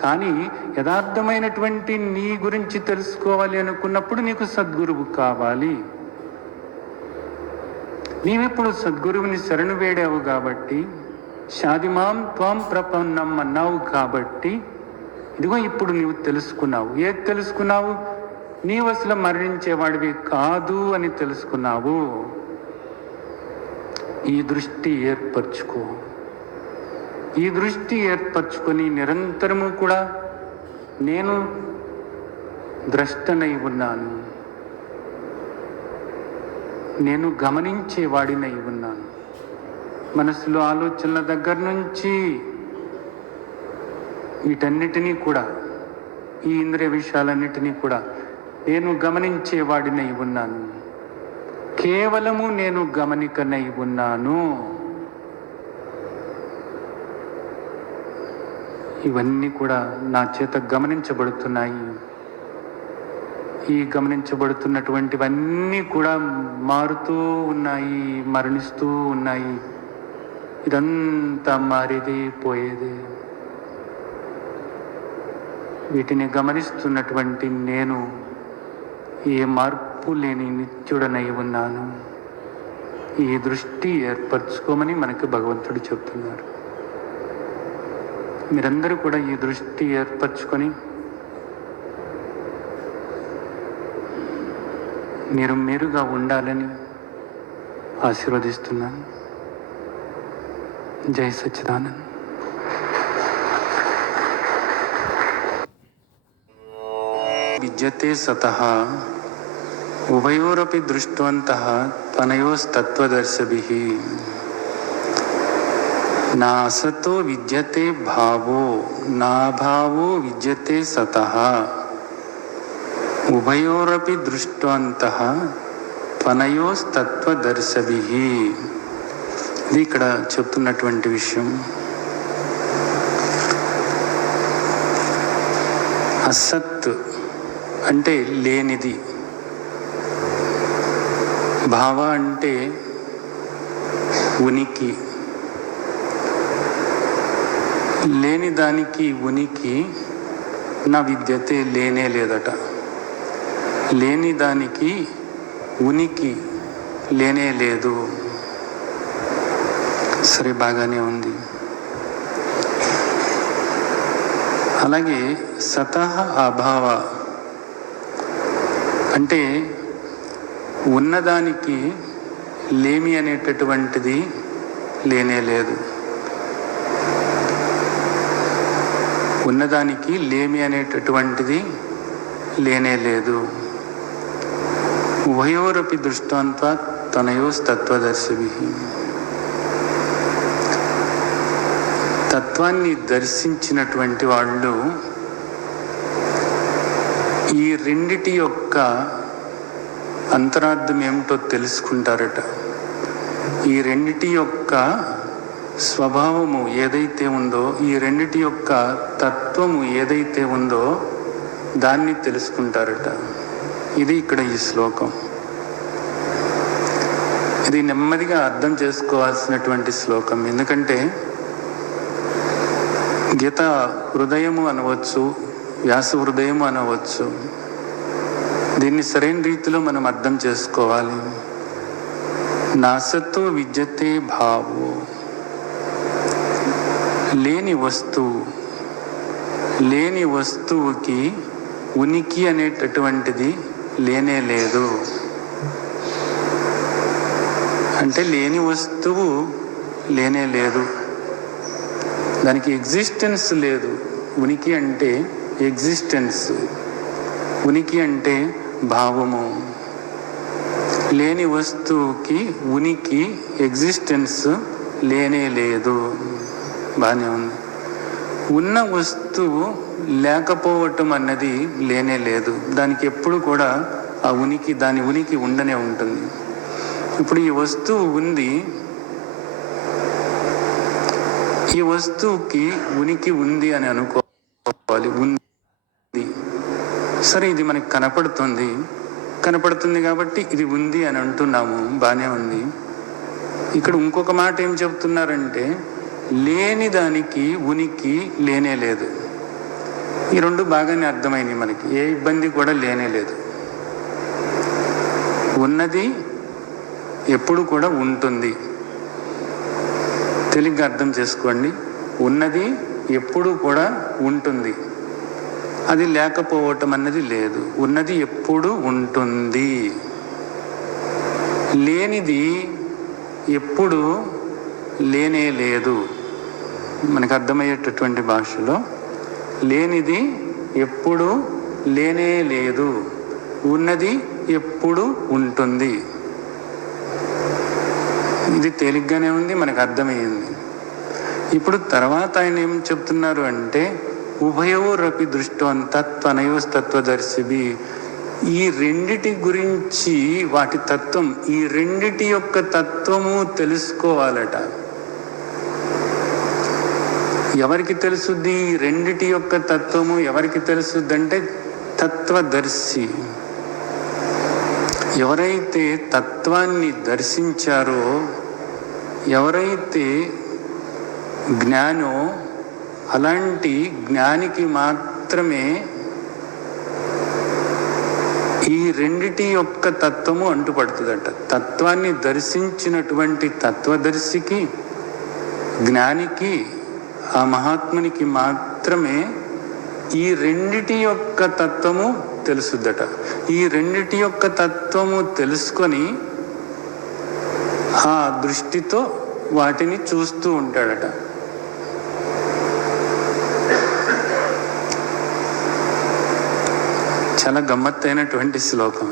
కానీ యథార్థమైనటువంటి నీ గురించి తెలుసుకోవాలి అనుకున్నప్పుడు నీకు సద్గురువు కావాలి. నీవిప్పుడు సద్గురువుని శరణు వేడావు కాబట్టి, శాదిమాం త్వం ప్రపన్నం అన్నావు కాబట్టి, ఇదిగో ఇప్పుడు నీవు తెలుసుకున్నావు. ఏది తెలుసుకున్నావు? నీవు అసలు మరణించేవాడివి కాదు అని తెలుసుకున్నావు. ఈ దృష్టి ఏర్పరచుకో. ఈ దృష్టి ఏర్పరచుకొని నిరంతరము కూడా నేను ద్రష్టనై ఉన్నాను, నేను గమనించేవాడినై ఉన్నాను. మనసులో ఆలోచనల దగ్గర నుంచి వీటన్నిటినీ కూడా, ఈ ఇంద్రియ విషయాలన్నిటినీ కూడా నేను గమనించేవాడినై ఉన్నాను. కేవలము నేను గమనికనై ఉన్నాను. ఇవన్నీ కూడా నా చేత గమనించబడుతున్నాయి. ఈ గమనించబడుతున్నటువంటివన్నీ కూడా మారుతూ ఉన్నాయి, మరణిస్తూ ఉన్నాయి. ఇదంతా మారేది, పోయేది. వీటిని గమనిస్తున్నటువంటి నేను ఏ మార్పు లేని నిత్యుడనై ఉన్నాను. ఈ దృష్టి ఏర్పరచుకోమని మనకి భగవంతుడు చెప్తున్నారు. మీరందరూ కూడా ఈ దృష్టి ఏర్పరచుకొని మీరుగా ఉండాలని ఆశీర్వదిస్తున్నాను. జై సచ్చిదానంద్. విద్యతే సతః ఉభయోరపి దృష్ట్వంతః తనయోస్తత్వదర్శిభిః నా అసతో విద్యతే భావో నా భావో విద్యతే సతః ఉభయోరపి దృష్ట్వంతః తనయోస్తత్వదర్శిభిః. ఇది ఇక్కడ చెప్తున్నటువంటి విషయం. అసత్ అంటే లేనిది, భావ అంటే ఉనికి, లేని దానికి ఉనికి నా విద్యతే లేనే లేదట. లేని దానికి ఉనికి లేనే లేదు. సరే, బాగానే ఉంది. అలాగే సతః అభావ అంటే ఉన్నదానికి లేమి అనేటటువంటిది లేనే లేదు. ఉన్నదానికి లేమి అనేటటువంటిది లేనే లేదు. ఉభయోరపి దృష్టాంతాత్ తనయోస్తత్వదర్శిభిః. తత్వాన్ని దర్శించినటువంటి వాళ్ళు ఈ రెండిటి యొక్క అంతరార్థం ఏమిటో తెలుసుకుంటారట. ఈ రెండిటి యొక్క స్వభావము ఏదైతే ఉందో, ఈ రెండిటి యొక్క తత్వము ఏదైతే ఉందో దాన్ని తెలుసుకుంటారట. ఇది ఇక్కడ ఈ శ్లోకం. ఇది నెమ్మదిగా అర్థం చేసుకోవాల్సినటువంటి శ్లోకం. ఎందుకంటే గీత హృదయము అనవచ్చు, వ్యాస హృదయము అనవచ్చు. దీన్ని సరైన రీతిలో మనం అర్థం చేసుకోవాలి. నాసతో విద్యతే భావో, లేని వస్తువు, లేని వస్తువుకి ఉనికి అనేటటువంటిది లేనే లేదు. అంటే లేని వస్తువు లేనే లేదు, దానికి ఎగ్జిస్టెన్స్ లేదు. ఉనికి అంటే ఎగ్జిస్టెన్స్, ఉనికి అంటే భావము. లేని వస్తువుకి ఉనికి, ఎగ్జిస్టెన్స్ లేనే లేదు. బాగానే ఉంది. ఉన్న వస్తువు లేకపోవటం అన్నది లేనే లేదు. దానికి ఎప్పుడు కూడా ఆ ఉనికి, దాని ఉనికి ఉండనే ఉంటుంది. ఇప్పుడు ఈ వస్తువు ఉంది, ఈ వస్తువుకి ఉనికి ఉంది అని అనుకోవాలి. ఉంది, సరే ఇది మనకి కనపడుతుంది కాబట్టి ఇది ఉంది అని అంటున్నాము, బాగానే ఉంది. ఇక్కడ ఇంకొక మాట ఏం చెప్తున్నారంటే లేని దానికి ఉనికి లేనే లేదు. ఈ రెండు బాగానే అర్థమైనవి మనకి, ఏ ఇబ్బంది కూడా లేనే లేదు. ఉన్నది ఎప్పుడు కూడా ఉంటుంది. తెలిగ్గా అర్థం చేసుకోండి. ఉన్నది ఎప్పుడు కూడా ఉంటుంది, అది లేకపోవటం అన్నది లేదు. ఉన్నది ఎప్పుడు ఉంటుంది. లేనిది ఎప్పుడు లేనే లేదు. మనకు అర్థమయ్యేటటువంటి భాషలో లేనిది ఎప్పుడు లేనే లేదు, ఉన్నది ఎప్పుడు ఉంటుంది. ఇది తేలిగ్గానే ఉంది, మనకు అర్థమయ్యింది. ఇప్పుడు తర్వాత ఆయన ఏం చెప్తున్నారు అంటే ఉభయోరపి దృష్టం తత్వనయోస్తత్వదర్శిభి. ఈ రెండిటి గురించి, వాటి తత్వం, ఈ రెండిటి యొక్క తత్వము తెలుసుకోవాలట. ఎవరికి తెలుసుద్ది? ఈ రెండిటి యొక్క తత్వము ఎవరికి తెలుసుద్ది అంటే తత్వదర్శి. ఎవరైతే తత్వాన్ని దర్శించారో, ఎవరైతే జ్ఞానో, అలాంటి జ్ఞానికి మాత్రమే ఈ రెండిటి యొక్క తత్వము అంటుపడుతుందట. తత్వాన్ని దర్శించినటువంటి తత్వదర్శికి, జ్ఞానికి, ఆ మహాత్మునికి మాత్రమే ఈ రెండిటి యొక్క తత్వము తెలుసుద్దట. ఈ రెండిటి యొక్క తత్వము తెలుసుకొని ఆ దృష్టితో వాటిని చూస్తూ ఉంటాడట. చాలా గమ్మత్తైనటువంటి శ్లోకం.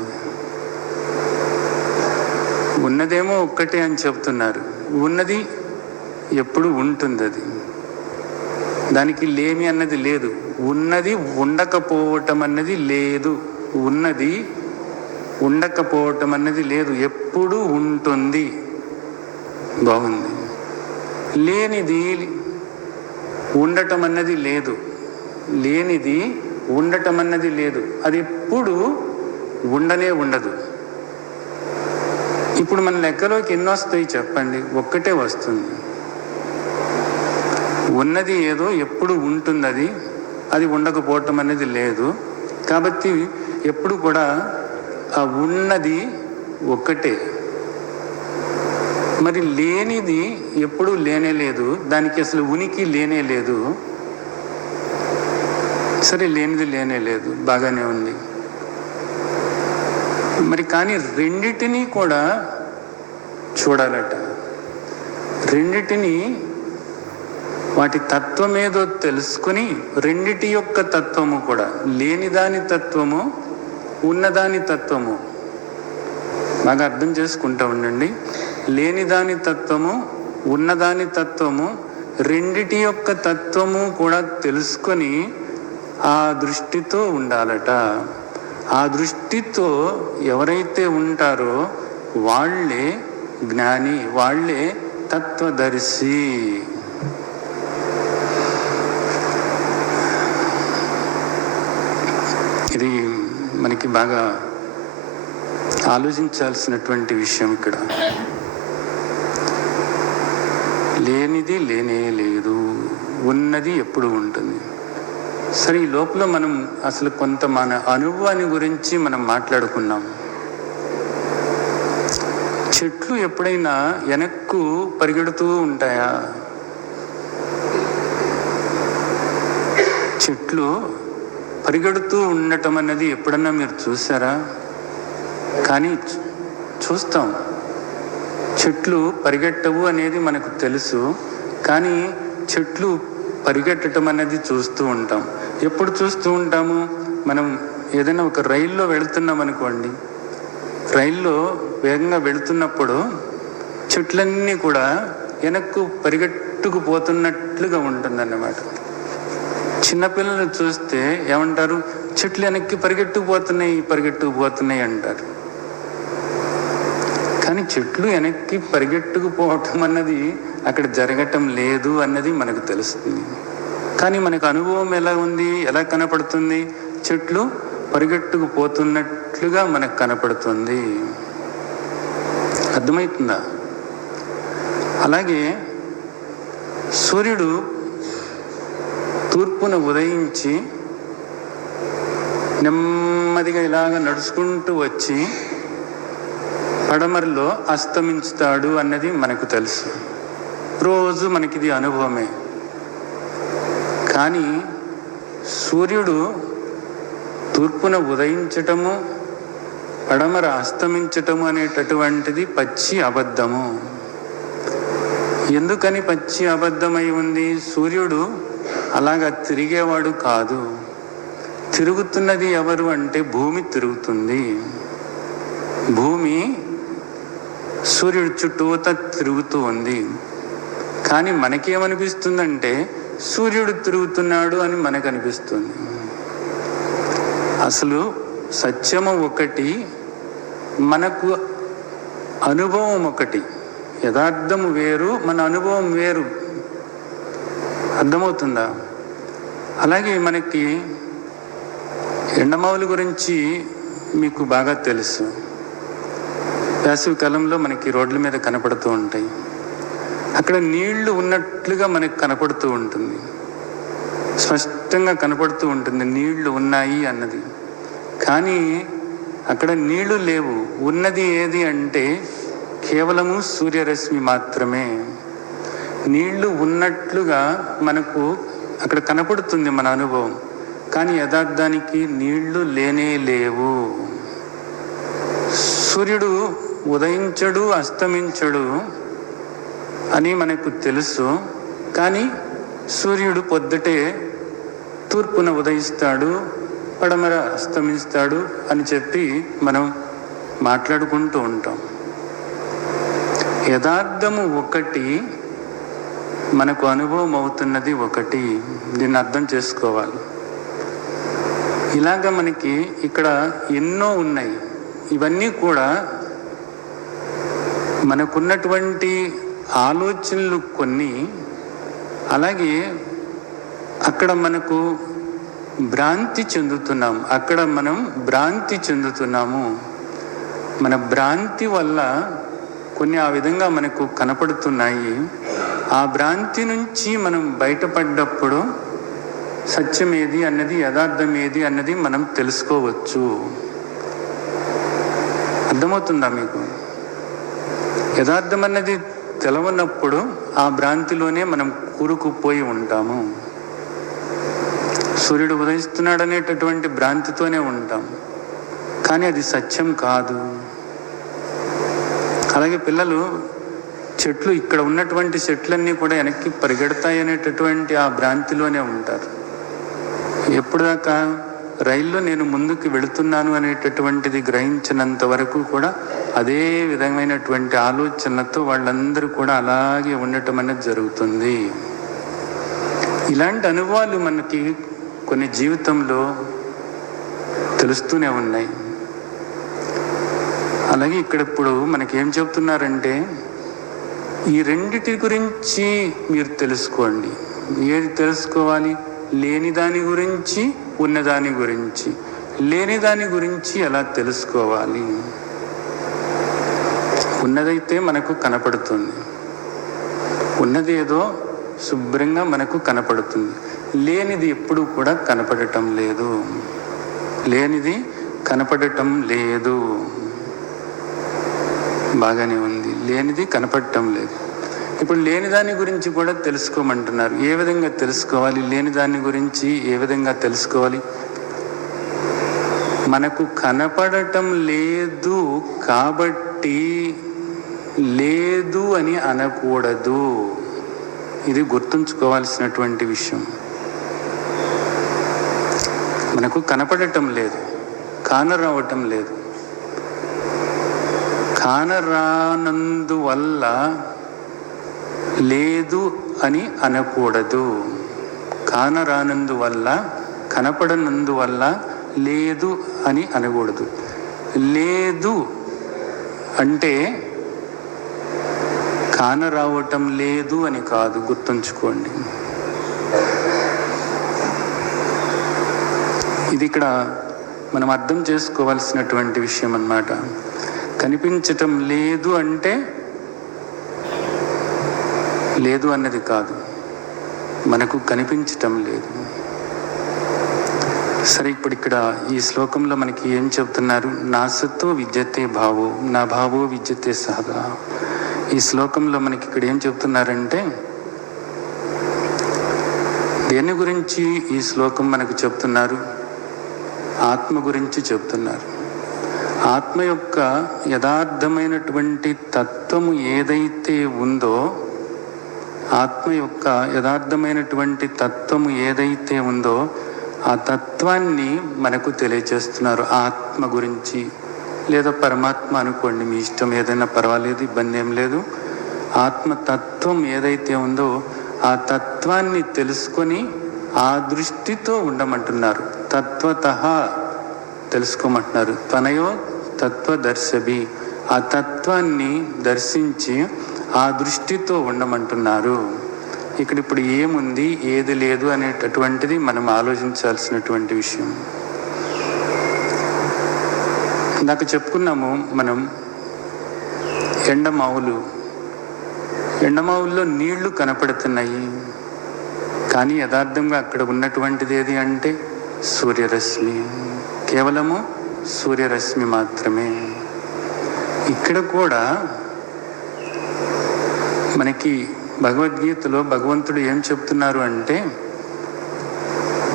ఉన్నదేమో ఒక్కటే అని చెప్తున్నారు. ఉన్నది ఎప్పుడు ఉంటుంది, అది దానికి లేమి అన్నది లేదు. ఉన్నది ఉండకపోవటం అన్నది లేదు. ఉన్నది ఉండకపోవటం అన్నది లేదు, ఎప్పుడు ఉంటుంది. బాగుంది. లేనిది ఉండటం అన్నది లేదు. లేనిది ఉండటం అన్నది లేదు, అది ఎప్పుడు ఉండనే ఉండదు. ఇప్పుడు మన లెక్కలోకి ఎన్ని వస్తాయి చెప్పండి? ఒక్కటే వస్తుంది. ఉన్నది ఏదో ఎప్పుడు ఉంటుంది, అది ఉండకపోవటం అనేది లేదు. కాబట్టి ఎప్పుడు కూడా ఆ ఉన్నది ఒక్కటే. మరి లేనిది ఎప్పుడు లేనే లేదు, దానికి అసలు ఉనికి లేనే లేదు. సరే, లేనిది లేనే లేదు, బాగానే ఉంది. మరి కానీ రెండిటినీ కూడా చూడాలట. రెండిటిని, వాటి తత్వం ఏదో తెలుసుకొని, రెండిటి యొక్క తత్వము కూడా, లేనిదాని తత్వము, ఉన్నదాని తత్వము బాగా అర్థం చేసుకుంటూ ఉండండి. లేనిదాని తత్వము, ఉన్నదాని తత్వము, రెండిటి యొక్క తత్వము కూడా తెలుసుకొని ఆ దృష్టితో ఉండాలట. ఆ దృష్టితో ఎవరైతే ఉంటారో వాళ్ళే జ్ఞాని, వాళ్ళే తత్వదర్శి. ఇది మనకి బాగా ఆలోచించాల్సినటువంటి విషయం. ఇక్కడ లేనిది లేనే లేదు, ఉన్నది ఎప్పుడు ఉంటుంది. సరే, ఈ లోపల మనం అసలు కొంత మన అనుభవాన్ని గురించి మనం మాట్లాడుకున్నాం. చెట్లు ఎప్పుడైనా వెనక్కు పరిగెడుతూ ఉంటాయా? చెట్లు పరిగెడుతూ ఉండటం అన్నది ఎప్పుడన్నా మీరు చూసారా? కానీ చూస్తాం. చెట్లు పరిగెట్టవు అనేది మనకు తెలుసు, కానీ చెట్లు పరిగెట్టడం అనేది చూస్తూ ఉంటాం. ఎప్పుడు చూస్తూ ఉంటాము? మనం ఏదైనా ఒక రైల్లో వెళుతున్నాం అనుకోండి, రైల్లో వేగంగా వెళుతున్నప్పుడు చెట్లన్నీ కూడా వెనక్కు పరిగెట్టుకుపోతున్నట్లుగా ఉంటుందన్నమాట. చిన్నపిల్లలు చూస్తే ఏమంటారు, చెట్లు వెనక్కి పరిగెట్టుకుపోతున్నాయి అంటారు. కానీ చెట్లు వెనక్కి పరిగెట్టుకుపోవటం అన్నది అక్కడ జరగటం లేదు అన్నది మనకు తెలుస్తుంది. కానీ మనకు అనుభవం ఎలా ఉంది, ఎలా కనపడుతుంది? చెట్లు పరిగెట్టుకుపోతున్నట్లుగా మనకు కనపడుతుంది. అర్థమవుతుందా? అలాగే సూర్యుడు తూర్పున ఉదయించి నెమ్మదిగా ఇలాగ నడుచుకుంటూ వచ్చి పడమరలో అస్తమించుతాడు అన్నది మనకు తెలుసు. రోజు మనకిది అనుభవమే. కానీ సూర్యుడు తూర్పున ఉదయించటము, పడమర అస్తమించటము అనేటటువంటిది పచ్చి అబద్ధము. ఎందుకని పచ్చి అబద్ధమై ఉంది? సూర్యుడు అలాగా తిరిగేవాడు కాదు. తిరుగుతున్నది ఎవరు అంటే భూమి తిరుగుతుంది. భూమి సూర్యుడు చుట్టూతా తిరుగుతూ ఉంది. కానీ మనకేమనిపిస్తుందంటే సూర్యుడు తిరుగుతున్నాడు అని మనకు అనిపిస్తుంది. అసలు సత్యము ఒకటి, మనకు అనుభవం ఒకటి. యథార్థము వేరు, మన అనుభవం వేరు. అర్థమవుతుందా? అలాగే మనకి ఎండమావుల గురించి మీకు బాగా తెలుసు. వేసవి కాలంలో మనకి రోడ్ల మీద కనపడుతూ ఉంటాయి. అక్కడ నీళ్లు ఉన్నట్లుగా మనకు కనపడుతూ ఉంటుంది, స్పష్టంగా కనపడుతూ ఉంటుంది నీళ్లు ఉన్నాయి అన్నది. కానీ అక్కడ నీళ్లు లేవు. ఉన్నది ఏది అంటే కేవలము సూర్యరశ్మి మాత్రమే. నీళ్లు ఉన్నట్లుగా మనకు అక్కడ కనపడుతుంది మన అనుభవం. కానీ యథార్థానికి నీళ్లు లేనే లేవు. సూర్యుడు ఉదయించడు, అస్తమించడు అని మనకు తెలుసు. కానీ సూర్యుడు పొద్దుటే తూర్పున ఉదయిస్తాడు, పడమర అస్తమిస్తాడు అని చెప్పి మనం మాట్లాడుకుంటూ ఉంటాం. యథార్థము ఒకటి, మనకు అనుభవం అవుతున్నది ఒకటి. దీన్ని అర్థం చేసుకోవాలి. ఇలాగా మనకి ఇక్కడ ఎన్నో ఉన్నాయి. ఇవన్నీ కూడా మనకున్నటువంటి ఆలోచనలు కొన్ని. అలాగే అక్కడ మనకు భ్రాంతి చెందుతున్నాం. అక్కడ మనం భ్రాంతి చెందుతున్నాము. మన భ్రాంతి వల్ల కొన్ని ఆ విధంగా మనకు కనపడుతున్నాయి. ఆ భ్రాంతి నుంచి మనం బయటపడ్డప్పుడు సత్యం ఏది అన్నది, యథార్థం ఏది అన్నది మనం తెలుసుకోవచ్చు. అర్థమవుతుందా మీకు? యథార్థం అన్నది తెలవనప్పుడు ఆ భ్రాంతిలోనే మనం కూరుకుపోయి ఉంటాము. సూర్యుడు ఉదయిస్తున్నాడు అనేటటువంటి భ్రాంతితోనే ఉంటాం. కానీ అది సత్యం కాదు. అలాగే పిల్లలు చెట్లు, ఇక్కడ ఉన్నటువంటి చెట్లన్నీ కూడా వెనక్కి పరిగెడతాయి అనేటటువంటి ఆ భ్రాంతిలోనే ఉంటారు. ఎప్పుడు దాకా రైల్లో నేను ముందుకు వెళుతున్నాను అనేటటువంటిది గ్రహించినంత వరకు కూడా అదే విధమైనటువంటి ఆలోచనలతో వాళ్ళందరూ కూడా అలాగే ఉండటం అనేది జరుగుతుంది. ఇలాంటి అనుభవాలు మనకి కొన్ని జీవితంలో తెలుస్తూనే ఉన్నాయి. అలాగే ఇక్కడ ఇప్పుడు మనకి ఏం చెప్తున్నారంటే ఈ రెండిటి గురించి మీరు తెలుసుకోండి. ఏది తెలుసుకోవాలి? లేని దాని గురించి, ఉన్నదాని గురించి. లేని దాని గురించి ఎలా తెలుసుకోవాలి? ఉన్నదైతే మనకు కనపడుతుంది, ఉన్నది ఏదో శుభ్రంగా మనకు కనపడుతుంది. లేనిది ఎప్పుడు కూడా కనపడటం లేదు. లేనిది కనపడటం లేదు. బాగానే ఉంది, లేనిది కనపడటం లేదు. ఇప్పుడు లేని దాని గురించి కూడా తెలుసుకోమంటున్నారు. ఏ విధంగా తెలుసుకోవాలి? లేని దాని గురించి ఏ విధంగా తెలుసుకోవాలి? మనకు కనపడటం లేదు కాబట్టి లేదు అని అనకూడదు. ఇది గుర్తుంచుకోవాల్సినటువంటి విషయం. మనకు కనపడటం లేదు, కానరావటం లేదు. కానరానందువల్ల లేదు అని అనకూడదు. కానరానందువల్ల, కనపడనందువల్ల లేదు అని అనకూడదు. లేదు అంటే కానరావటం లేదు అని కాదు, గుర్తుంచుకోండి. ఇది ఇక్కడ మనం అర్థం చేసుకోవాల్సినటువంటి విషయం అన్నమాట. కనిపించటం లేదు అంటే లేదు అన్నది కాదు, మనకు కనిపించటం లేదు. సరే, ఇప్పుడు ఇక్కడ ఈ శ్లోకంలో మనకి ఏం చెప్తున్నారు? నా సత్తో విద్యతే భావో, నా భావో విద్యతే సహగా. ఈ శ్లోకంలో మనకి ఇక్కడ ఏం చెప్తున్నారంటే, దేని గురించి ఈ శ్లోకం మనకు చెప్తున్నారు? ఆత్మ గురించి చెప్తున్నారు. ఆత్మ యొక్క యథార్థమైనటువంటి తత్వము ఏదైతే ఉందో, ఆత్మ యొక్క యథార్థమైనటువంటి తత్వము ఏదైతే ఉందో ఆ తత్వాన్ని మనకు తెలియజేస్తున్నారు. ఆత్మ గురించి లేదా పరమాత్మ అనుకోండి, మీ ఇష్టం, ఏదైనా పర్వాలేదు, ఇబ్బంది ఏం లేదు. ఆత్మతత్వం ఏదైతే ఉందో ఆ తత్వాన్ని తెలుసుకొని ఆ దృష్టితో ఉండమంటున్నారు. తత్వతః తెలుసుకోమంటున్నారు. తనయో తత్వదర్శభి, ఆ తత్వాన్ని దర్శించి ఆ దృష్టితో ఉండమంటున్నారు. ఇక్కడ ఇప్పుడు ఏముంది, ఏది లేదు అనేటటువంటిది మనం ఆలోచించాల్సినటువంటి విషయం. ఇందాక చెప్పుకున్నాము మనం, ఎండమావుల్లో నీళ్లు కనపడుతున్నాయి, కానీ యథార్థంగా అక్కడ ఉన్నటువంటిది ఏది అంటే సూర్యరశ్మి, కేవలము సూర్యరశ్మి మాత్రమే. ఇక్కడ కూడా మనకి భగవద్గీతలో భగవంతుడు ఏం చెప్తున్నారు అంటే,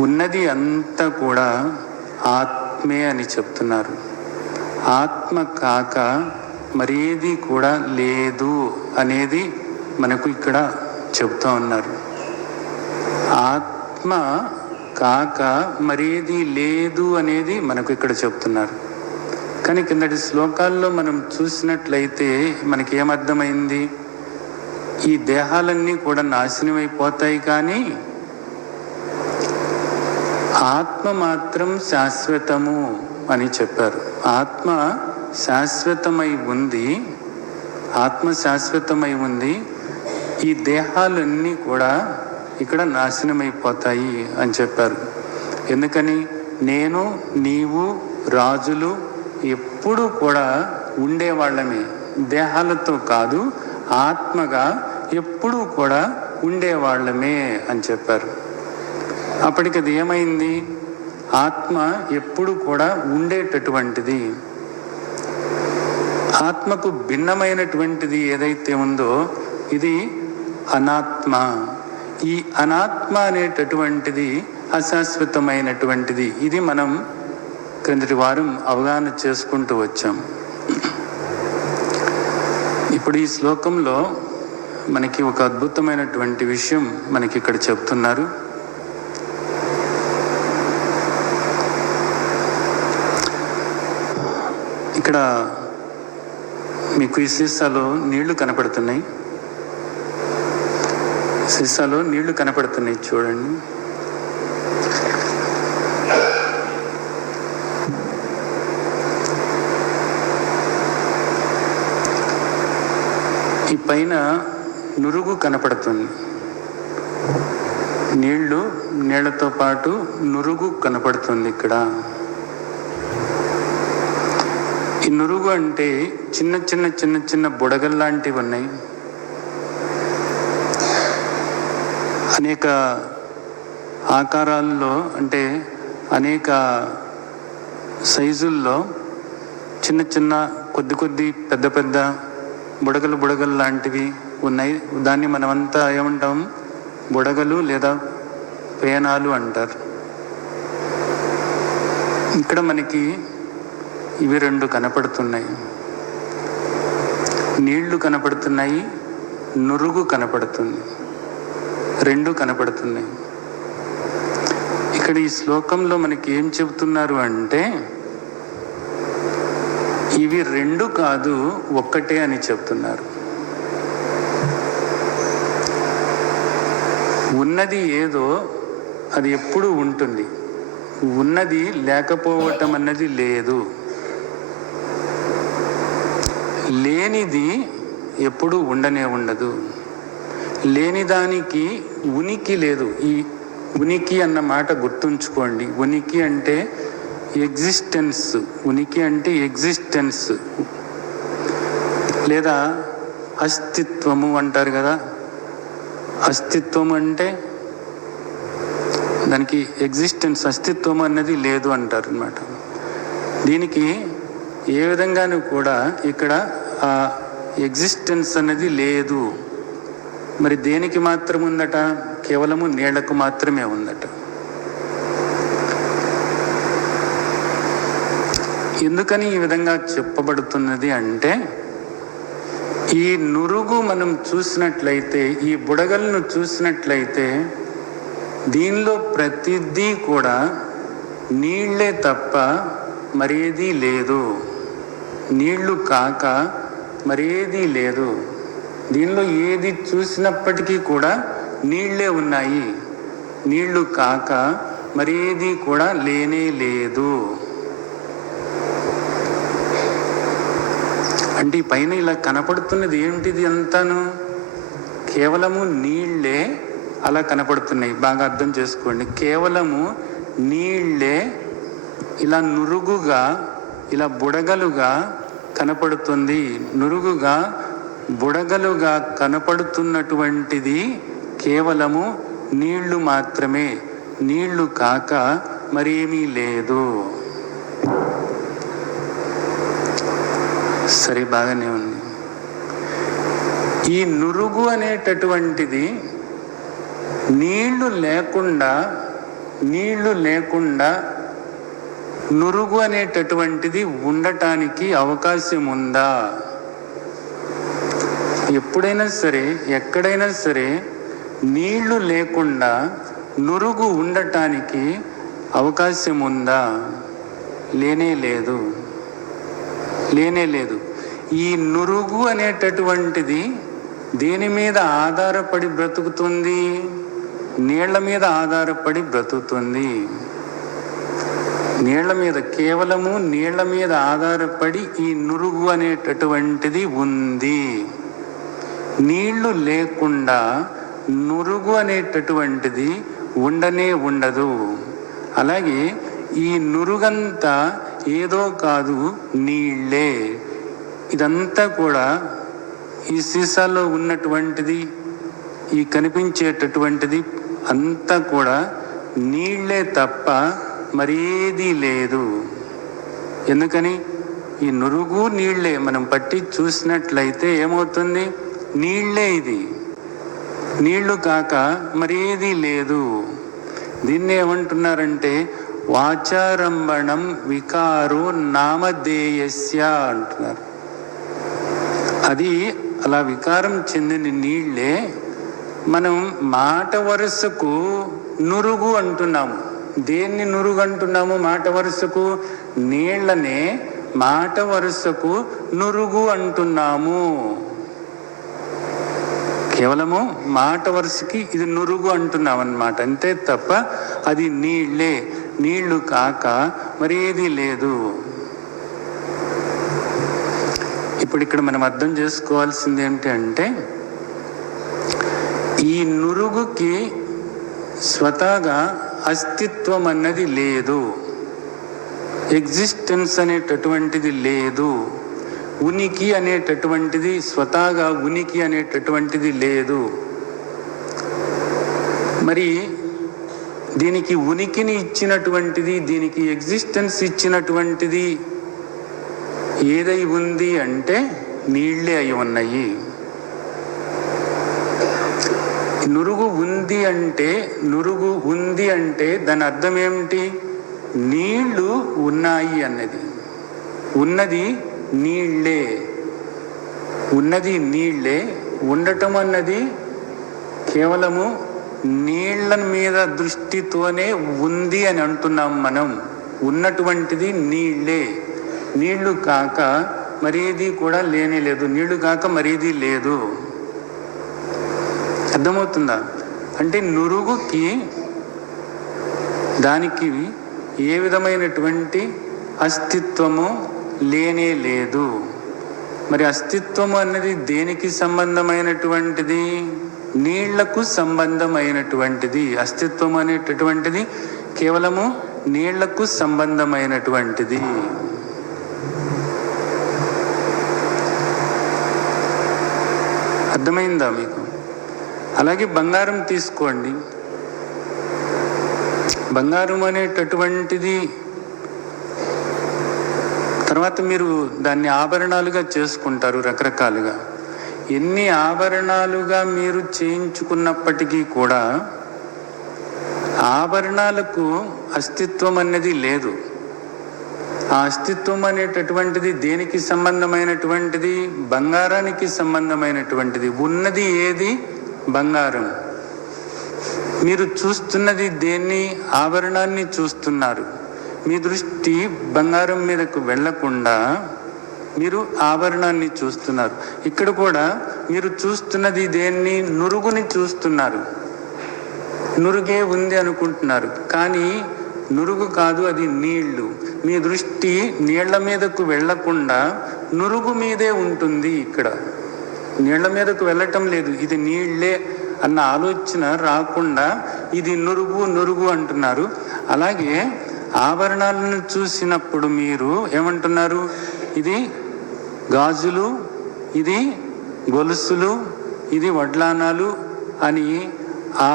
ఉన్నది అంతా కూడా ఆత్మే అని చెప్తున్నారు. ఆత్మ కాక మరేది కూడా లేదు అనేది మనకు ఇక్కడ చెప్తూ ఉన్నారు. ఆత్మ కాక మరేది లేదు అనేది మనకు ఇక్కడ చెప్తున్నారు. కానీ కిందటి శ్లోకాల్లో మనం చూసినట్లయితే మనకి ఏమర్థమైంది? ఈ దేహాలన్నీ కూడా నాశనమైపోతాయి, కానీ ఆత్మ మాత్రం శాశ్వతము అని చెప్పారు. ఆత్మ శాశ్వతమై ఉంది, ఆత్మ శాశ్వతమై ఉంది. ఈ దేహాలన్నీ కూడా ఇక్కడ నాశనమైపోతాయి అని చెప్పారు. ఎందుకని? నేను, నీవు, రాజులు ఎప్పుడూ కూడా ఉండేవాళ్ళమే, దేహాలతో కాదు, ఆత్మగా ఎప్పుడూ కూడా ఉండేవాళ్ళమే అని చెప్పారు. అప్పటికి అది ఏమైంది? ఆత్మ ఎప్పుడు కూడా ఉండేటటువంటిది. ఆత్మకు భిన్నమైనటువంటిది ఏదైతే ఉందో ఇది అనాత్మ. ఈ అనాత్మ అనేటటువంటిది అశాశ్వతమైనటువంటిది. ఇది మనం క్రిందటి వారం అవగాహన చేసుకుంటూ వచ్చాం. ఇప్పుడు ఈ శ్లోకంలో మనకి ఒక అద్భుతమైనటువంటి విషయం మనకి ఇక్కడ చెప్తున్నారు. ఇక్కడ మీకు ఈ సీసాలో నీళ్లు కనపడుతున్నాయి, సీసాలో నీళ్లు కనపడుతున్నాయి, చూడండి. ఈ పైన నురుగు కనపడుతుంది, నీళ్లతో పాటు నురుగు కనపడుతుంది. ఇక్కడ ఈ నురుగు అంటే చిన్న చిన్న చిన్న చిన్న బుడగల్లాంటివి ఉన్నాయి. అనేక ఆకారాల్లో, అంటే అనేక సైజుల్లో చిన్న చిన్న కొద్ది పెద్ద పెద్ద బుడగలు లాంటివి ఉన్నాయి. దాన్ని మనమంతా ఏమంటాం? బుడగలు లేదా పేనాలు అంటారు. ఇక్కడ మనకి ఇవి రెండు కనపడుతున్నాయి. నీళ్లు కనపడుతున్నాయి, నురుగు కనపడుతుంది, రెండు కనపడుతున్నాయి. ఇక్కడ ఈ శ్లోకంలో మనకి ఏం చెబుతున్నారు అంటే, ఇవి రెండు కాదు, ఒక్కటే అని చెప్తున్నారు. ఉన్నది ఏదో అది ఎప్పుడూ ఉంటుంది, ఉన్నది లేకపోవటం అన్నది లేదు. లేనిది ఎప్పుడూ ఉండనే ఉండదు. లేని దానికి ఉనికి లేదు. ఈ ఉనికి అన్న మాట గుర్తుంచుకోండి. ఉనికి అంటే ఎగ్జిస్టెన్స్. ఉనికి అంటే ఎగ్జిస్టెన్స్ లేదా అస్తిత్వము అంటారు కదా. అస్తిత్వం అంటే దానికి ఎగ్జిస్టెన్స్, అస్తిత్వం అన్నది లేదు అంటారు అన్నమాట. దీనికి ఏ విధంగానూ కూడా ఇక్కడ ఆ ఎగ్జిస్టెన్స్ అన్నది లేదు. మరి దేనికి మాత్రం ఉందట? కేవలము నీళ్లకు మాత్రమే ఉందట. ఎందుకని ఈ విధంగా చెప్పబడుతున్నది అంటే, ఈ నురుగు మనం చూసినట్లయితే, ఈ బుడగలను చూసినట్లయితే దీనిలో ప్రతిదీ కూడా నీళ్లే తప్ప మరేదీ లేదు. నీళ్లు కాక మరేదీ లేదు. దీనిలో ఏది చూసినప్పటికీ కూడా నీళ్లే ఉన్నాయి. నీళ్లు కాక మరేదీ కూడా లేనే లేదు. అంటే ఈ పైన ఇలా కనపడుతున్నది ఏమిటిది అంతాను? కేవలము నీళ్లే అలా కనపడుతున్నాయి. బాగా అర్థం చేసుకోండి. కేవలము నీళ్లే ఇలా నురుగుగా, ఇలా బుడగలుగా కనపడుతుంది. నురుగుగా బుడగలుగా కనపడుతున్నటువంటిది కేవలము నీళ్లు మాత్రమే. నీళ్లు కాక మరేమీ లేదు. సరే, బాగానే ఉంది. ఈ నురుగు అనేటటువంటిది నీళ్లు లేకుండా నురుగు అనేటటువంటిది ఉండటానికి అవకాశం ఉందా? ఎప్పుడైనా సరే, ఎక్కడైనా సరే నీళ్లు లేకుండా నురుగు ఉండటానికి అవకాశం ఉందా? లేనే లేదు. ఈ నురుగు అనేటటువంటిది దేని మీద ఆధారపడి బ్రతుకుతుంది? నీళ్ల మీద ఆధారపడి బ్రతుకుతుంది. నీళ్ల మీద, కేవలము నీళ్ల మీద ఆధారపడి ఈ నురుగు అనేటటువంటిది ఉంది. నీళ్లు లేకుండా నురుగు అనేటటువంటిది ఉండనే ఉండదు. అలాగే ఈ నురుగంతా ఏదో కాదు, నీళ్లే. ఇదంతా కూడా ఈ సీసాలో ఉన్నటువంటిది, ఈ కనిపించేటటువంటిది అంతా కూడా నీళ్లే తప్ప మరేదీ లేదు. ఎందుకని? ఈ నురుగు నీళ్లే. మనం పట్టి చూసినట్లయితే ఏమవుతుంది? నీళ్లే. ఇది నీళ్లు కాక మరేదీ లేదు. దీన్ని ఏమంటున్నారంటే వాచారంభణం వికారో నామధేయస్య అంటున్నారు. అది అలా వికారం చెందిన నీళ్లే మనం మాట వరుసకు నురుగు అంటున్నాము. దేన్ని నురుగు అంటున్నాము? మాట వరుసకు నీళ్లనే మాట వరుసకు నురుగు అంటున్నాము. కేవలము మాట వరుసకి ఇది నురుగు అంటున్నాం అన్నమాట. అంతే తప్ప అది నీళ్లే. నీళ్లు కాక మరేది లేదు. ఇప్పుడు ఇక్కడ మనం అర్థం చేసుకోవాల్సింది ఏంటి అంటే, ఈ నురుగుకి స్వతహాగా అస్తిత్వం అన్నది లేదు. ఎగ్జిస్టెన్స్ అనేటటువంటిది లేదు. ఉనికి అనేటటువంటిది, స్వతహాగా ఉనికి అనేటటువంటిది లేదు. మరి దీనికి ఉనికిని ఇచ్చినటువంటిది, దీనికి ఎగ్జిస్టెన్స్ ఇచ్చినటువంటిది ఏదై ఉంది అంటే నీళ్లే అయి ఉన్నాయి. నురుగు ఉంది అంటే దాని అర్థం ఏమిటి? నీళ్లు ఉన్నాయి అన్నది. ఉన్నది నీళ్లే. ఉండటం అన్నది కేవలము నీళ్ల మీద దృష్టితోనే ఉంది అని అంటున్నాం మనం. ఉన్నటువంటిది నీళ్లే. నీళ్లు కాక మరేది కూడా లేనే లేదు. నీళ్లు కాక మరేది లేదు. అర్థమవుతుందా? అంటే నురుగుకి దానికి ఏ విధమైనటువంటి అస్తిత్వము లేనే లేదు. మరి అస్తిత్వము అన్నది దేనికి సంబంధమైనటువంటిది? నీళ్లకు సంబంధమైనటువంటిది. అస్తిత్వం అనేటటువంటిది కేవలము నీళ్లకు సంబంధమైనటువంటిది. అర్థమైందా మీకు? అలాగే బంగారం తీసుకోండి. బంగారం అనేటటువంటిది తర్వాత మీరు దాన్ని ఆభరణాలుగా చేసుకుంటారు రకరకాలుగా. ఎన్ని ఆభరణాలుగా మీరు చేయించుకున్నప్పటికీ కూడా ఆభరణాలకు అస్తిత్వం అనేది లేదు. ఆ అస్తిత్వం అనేటటువంటిది దేనికి సంబంధమైనటువంటిది? బంగారానికి సంబంధమైనటువంటిది. ఉన్నది ఏది? బంగారం. మీరు చూస్తున్నది దేన్ని? ఆభరణాన్ని చూస్తున్నారు. మీ దృష్టి బంగారం మీదకు వెళ్లకుండా మీరు ఆభరణాన్ని చూస్తున్నారు. ఇక్కడ కూడా మీరు చూస్తున్నది దేన్ని? నురుగుని చూస్తున్నారు. నురుగే ఉంది అనుకుంటున్నారు, కానీ నురుగు కాదు, అది నీళ్లు. మీ దృష్టి నీళ్ల మీదకు వెళ్లకుండా నురుగు మీదే ఉంటుంది. ఇక్కడ నీళ్ల మీదకు వెళ్ళటం లేదు. ఇది నీళ్లే అన్న ఆలోచన రాకుండా ఇది నురుగు నురుగు అంటున్నారు. అలాగే ఆభరణాలను చూసినప్పుడు మీరు ఏమంటున్నారు? ఇది గాజులు, ఇది గొలుసులు, ఇది వడ్లానాలు అని ఆ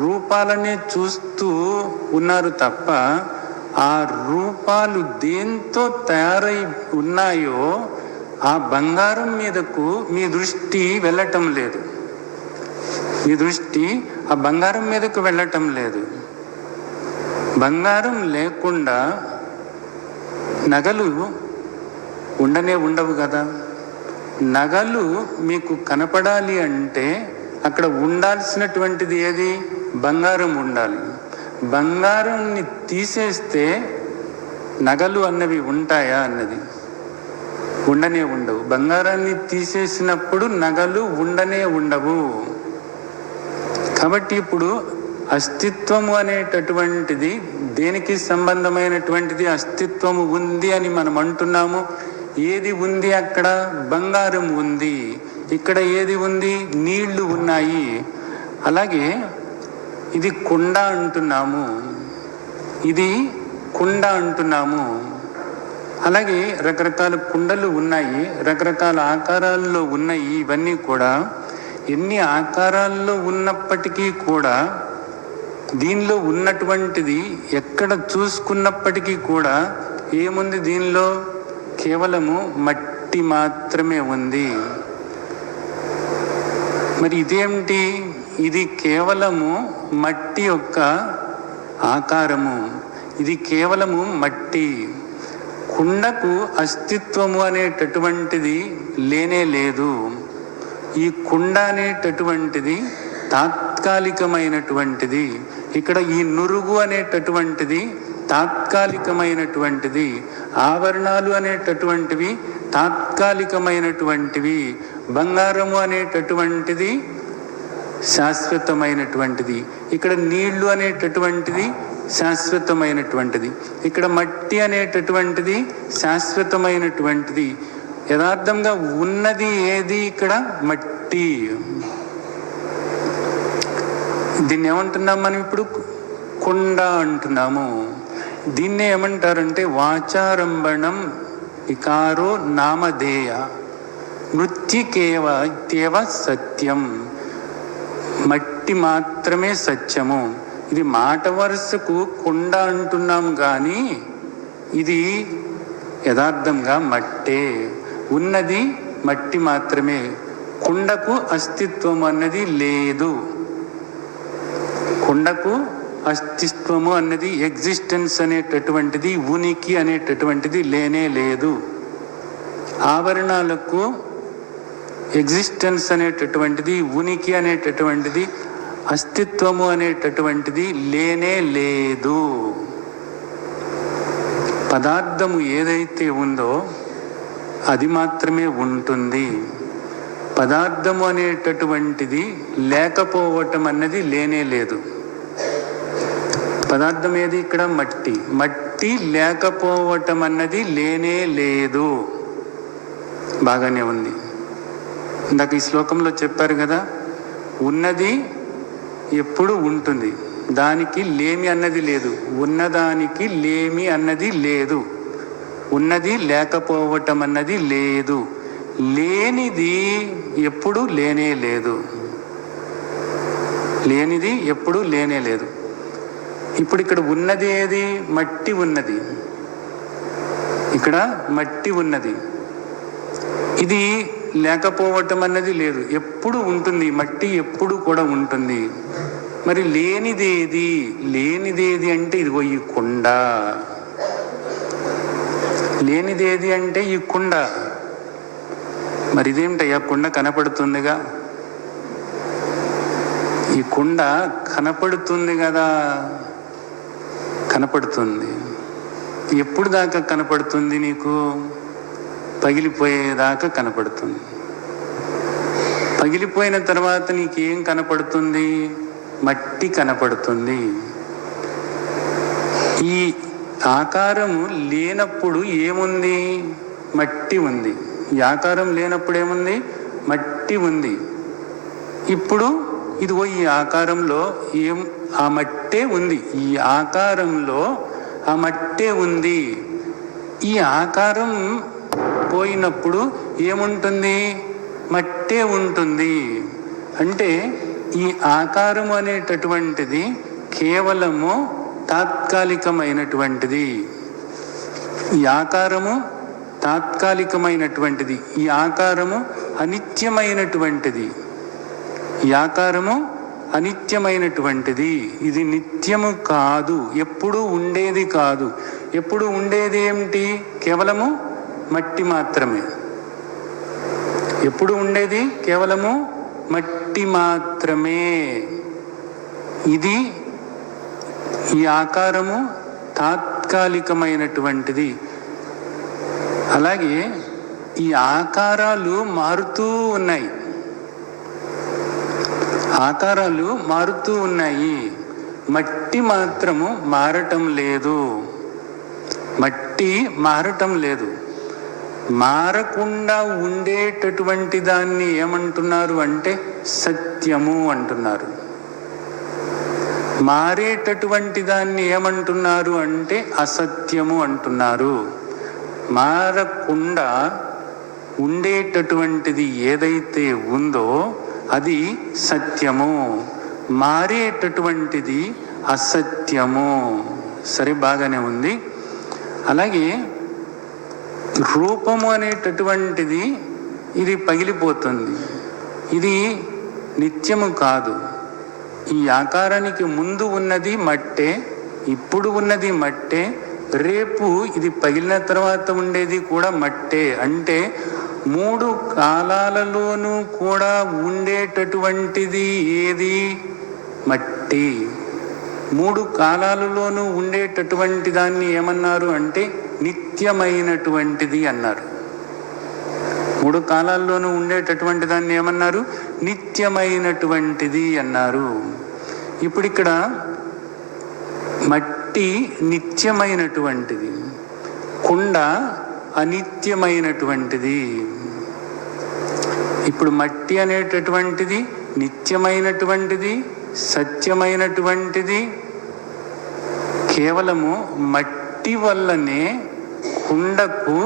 రూపాలనే చూస్తూ ఉన్నారు తప్ప ఆ రూపాలు దేంతో తయారై ఉన్నాయో ఆ బంగారం మీదకు మీ దృష్టి వెళ్ళటం లేదు. మీ దృష్టి ఆ బంగారం మీదకు వెళ్ళటం లేదు. బంగారం లేకుండా నగలు ఉండనే ఉండవు కదా. నగలు మీకు కనపడాలి అంటే అక్కడ ఉండాల్సినటువంటిది ఏది? బంగారం ఉండాలి. బంగారాన్ని తీసేస్తే నగలు అన్నవి ఉంటాయా అన్నది? ఉండనే ఉండవు. బంగారాన్ని తీసేసినప్పుడు నగలు ఉండనే ఉండవు. కాబట్టి ఇప్పుడు అస్తిత్వము అనేటటువంటిది దేనికి సంబంధమైనటువంటిది? అస్తిత్వము ఉంది అని మనం అంటున్నాము. ఏది ఉంది? అక్కడ బంగారం ఉంది. ఇక్కడ ఏది ఉంది? నీళ్లు ఉన్నాయి. అలాగే ఇది కుండ అంటున్నాము, ఇది కుండ అంటున్నాము. అలాగే రకరకాల కుండలు ఉన్నాయి, రకరకాల ఆకారాల్లో ఉన్నాయి. ఇవన్నీ కూడా ఎన్ని ఆకారాల్లో ఉన్నప్పటికీ కూడా దీనిలో ఉన్నటువంటిది ఎక్కడ చూసుకున్నప్పటికీ కూడా ఏముంది? దీనిలో కేవలము మట్టి మాత్రమే ఉంది. మరి ఇదేమిటి? ఇది కేవలము మట్టి యొక్క ఆకారము. ఇది కేవలము మట్టి. కుండకు అస్తిత్వము అనేటటువంటిది లేనే లేదు. ఈ కుండ అనేటటువంటిది తాత్కాలికమైనటువంటిది. ఇక్కడ ఈ నురుగు అనేటటువంటిది తాత్కాలికమైనటువంటిది. ఆభరణాలు అనేటటువంటివి తాత్కాలికమైనటువంటివి. బంగారము అనేటటువంటిది శాశ్వతమైనటువంటిది. ఇక్కడ నీళ్లు అనేటటువంటిది శాశ్వతమైనటువంటిది. ఇక్కడ మట్టి అనేటటువంటిది శాశ్వతమైనటువంటిది. యథార్థంగా ఉన్నది ఏది? ఇక్కడ మట్టి. దీన్ని ఏమంటున్నాం మనం ఇప్పుడు? కుండ అంటున్నాము. దీన్నే ఏమంటారంటే వాచారంభణం వికారో నామధేయ మృత్తికేవ సత్యం. మట్టి మాత్రమే సత్యము. ఇది మాట వరుసకు కుండ అంటున్నాం కానీ ఇది యథార్థంగా మట్టే. ఉన్నది మట్టి మాత్రమే. కుండకు అస్తిత్వం అన్నది లేదు. కుండకు అస్తిత్వము అన్నది, ఎగ్జిస్టెన్స్ అనేటటువంటిది, ఉనికి అనేటటువంటిది లేనే లేదు. ఆభరణాలకు ఎగ్జిస్టెన్స్ అనేటటువంటిది, ఉనికి అనేటటువంటిది, అస్తిత్వము అనేటటువంటిది లేనే లేదు. పదార్థము ఏదైతే ఉందో అది మాత్రమే ఉంటుంది. పదార్థము అనేటటువంటిది లేకపోవటం అన్నది లేనే లేదు. పదార్థం ఏది ఇక్కడ? మట్టి. మట్టి లేకపోవటం అన్నది లేనే లేదు. బాగానే ఉంది. ఇందాక ఈ శ్లోకంలో చెప్పారు కదా, ఉన్నది ఎప్పుడు ఉంటుంది, దానికి లేమి అన్నది లేదు. ఉన్నదానికి లేమి అన్నది లేదు. ఉన్నది లేకపోవటం అన్నది లేదు. లేనిది ఎప్పుడు లేనే లేదు. లేనిది ఎప్పుడు లేనే లేదు. ఇప్పుడు ఇక్కడ ఉన్నది ఏది? మట్టి ఉన్నది. ఇక్కడ మట్టి ఉన్నది. ఇది లేకపోవటం అన్నది లేదు, ఎప్పుడు ఉంటుంది. మట్టి ఎప్పుడు కూడా ఉంటుంది. మరి లేనిదేది? లేనిదేది అంటే ఇదిగో ఈ కుండ. లేనిదేది అంటే ఈ కుండ. మరి ఇదేమిటయ్యా? కుండ కనపడుతుందిగా, ఈ కుండ కనపడుతుంది కదా. కనపడుతుంది. ఎప్పుడు దాకా కనపడుతుంది నీకు? పగిలిపోయేదాకా కనపడుతుంది. పగిలిపోయిన తర్వాత నీకేం కనపడుతుంది? మట్టి కనపడుతుంది. ఈ ఆకారము లేనప్పుడు ఏముంది? మట్టి ఉంది. ఈ ఆకారం లేనప్పుడు ఏముంది? మట్టి ఉంది. ఇప్పుడు ఇదిగో ఈ ఆకారంలో ఆ మట్టే ఉంది. ఈ ఆకారంలో ఆ మట్టే ఉంది. ఈ ఆకారం పోయినప్పుడు ఏముంటుంది? మట్టే ఉంటుంది. అంటే ఈ ఆకారం అనేటటువంటిది కేవలము తాత్కాలికమైనటువంటిది. ఈ ఆకారము తాత్కాలికమైనటువంటిది. ఈ ఆకారము అనిత్యమైనటువంటిది. ఈ ఆకారము అనిత్యమైనటువంటిది. ఇది నిత్యము కాదు, ఎప్పుడు ఉండేది కాదు. ఎప్పుడు ఉండేది ఏమిటి? కేవలము మట్టి మాత్రమే. ఎప్పుడు ఉండేది కేవలము మట్టి మాత్రమే. ఇది ఈ ఆకారము తాత్కాలికమైనటువంటిది. అలాగే ఈ ఆకారాలు మారుతూ ఉన్నాయి. ఆకారాలు మారుతూ ఉన్నాయి. మట్టి మాత్రము మారటం లేదు. మట్టి మారటం లేదు. మారకుండా ఉండేటటువంటి దాన్ని ఏమంటున్నారు అంటే సత్యము అంటున్నారు. మారేటటువంటి దాన్ని ఏమంటున్నారు అంటే అసత్యము అంటున్నారు. మారకుండా ఉండేటటువంటిది ఏదైతే ఉందో అది సత్యము, మారేటటువంటిది అసత్యము. సరే, బాగానే ఉంది. అలాగే రూపము అనేటటువంటిది ఇది పగిలిపోతుంది. ఇది నిత్యము కాదు. ఈ ఆకారానికి ముందు ఉన్నది మట్టే, ఇప్పుడు ఉన్నది మట్టే, రేపు ఇది పగిలిన తర్వాత ఉండేది కూడా మట్టే. అంటే 3 కాలాలలోనూ కూడా ఉండేటటువంటిది ఏది? మట్టి. 3 కాలాలలోనూ ఉండేటటువంటి దాన్ని ఏమన్నారు అంటే నిత్యమైనటువంటిది అన్నారు. 3 కాలాల్లోనూ ఉండేటటువంటి దాన్ని ఏమన్నారు? నిత్యమైనటువంటిది అన్నారు. ఇప్పుడు ఇక్కడ మట్టి నిత్యమైనటువంటిది, కుండ అనిత్యమైనటువంటిది. ఇప్పుడు మట్టి అనేటటువంటిది నిత్యమైనటువంటిది, సత్యమైనటువంటిది. కేవలము మట్టి వల్లనే కుండకు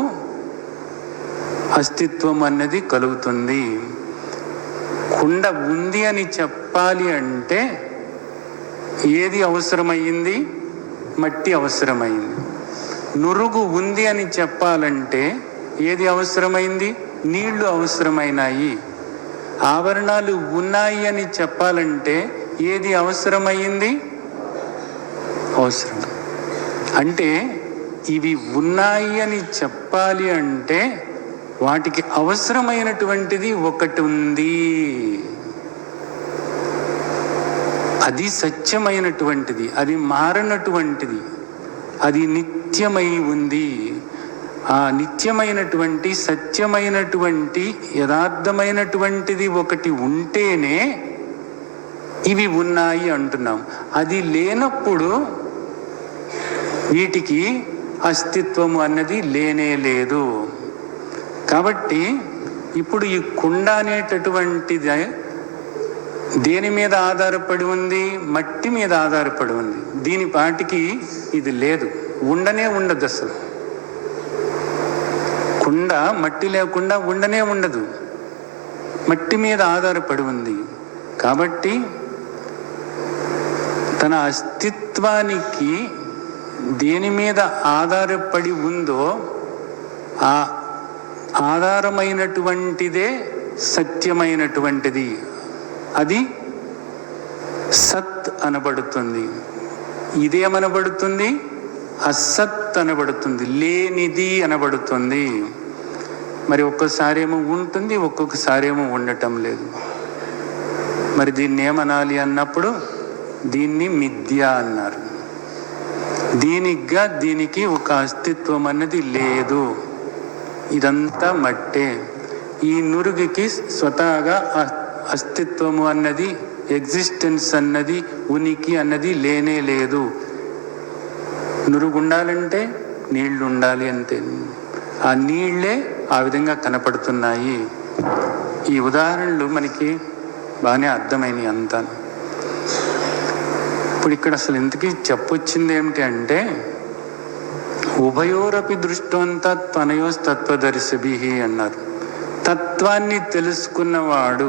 అస్తిత్వం అన్నది కలుగుతుంది. కుండ ఉంది అని చెప్పాలి అంటే ఏది అవసరమయ్యింది? మట్టి అవసరమైంది. నురుగు ఉంది అని చెప్పాలంటే ఏది అవసరమైంది? నీళ్లు అవసరమైనాయి. ఆవరణాలు ఉన్నాయి అని చెప్పాలంటే ఏది అవసరమైంది? అవసరం. అంటే ఇవి ఉన్నాయి అని చెప్పాలి అంటే వాటికి అవసరమైనటువంటిది ఒకటి ఉంది. అది సత్యమైనటువంటిది, అది మారనటువంటిది, అది నిత్యమై ఉంది. ఆ నిత్యమైనటువంటి సత్యమైనటువంటి యథార్థమైనటువంటిది ఒకటి ఉంటేనే ఇవి ఉన్నాయి అంటున్నాం. అది లేనప్పుడు వీటికి అస్తిత్వము అన్నది లేనే లేదు. కాబట్టి ఇప్పుడు ఈ కుండ అనేటటువంటిది దేని మీద ఆధారపడి ఉంది? మట్టి మీద ఆధారపడి ఉంది. దీని పాటికి ఇది లేదు, ఉండనే ఉండదు. అసలు కుండ మట్టి లేకుండా ఉండనే ఉండదు, మట్టి మీద ఆధారపడి ఉంది. కాబట్టి తన అస్తిత్వానికి దేని మీద ఆధారపడి ఉందో ఆ ఆధారమైనటువంటిదే సత్యమైనటువంటిది. అది సత్ అనబడుతుంది. ఇదేమనబడుతుంది? అసత్ అనబడుతుంది, లేనిది అనబడుతుంది. మరి ఒక్కొక్కసారి ఏమో ఉంటుంది, ఒక్కొక్కసారి ఏమో ఉండటం లేదు. మరి దీన్ని ఏమనాలి అన్నప్పుడు దీన్ని మిథ్య అన్నారు. దీనికి ఒక అస్తిత్వం అన్నది లేదు. ఇదంతా మట్టే. ఈ నురుగుకి స్వతహాగా అస్తిత్వము అన్నది, ఎగ్జిస్టెన్స్ అన్నది, ఉనికి అన్నది లేనే లేదు. నురుగు ఉండాలంటే నీళ్లు ఉండాలి అంతే. ఆ నీళ్లే ఆ విధంగా కనపడుతున్నాయి. ఈ ఉదాహరణలు మనకి బాగానే అర్థమైనవి అంతా. ఇప్పుడు ఇక్కడ అసలు ఇంతకీ చెప్పొచ్చింది ఏమిటి అంటే, ఉభయోరపి దృష్టవంతా త్వనయోస్తత్వదర్శిభిః అన్నారు. తత్వాన్ని తెలుసుకున్నవాడు,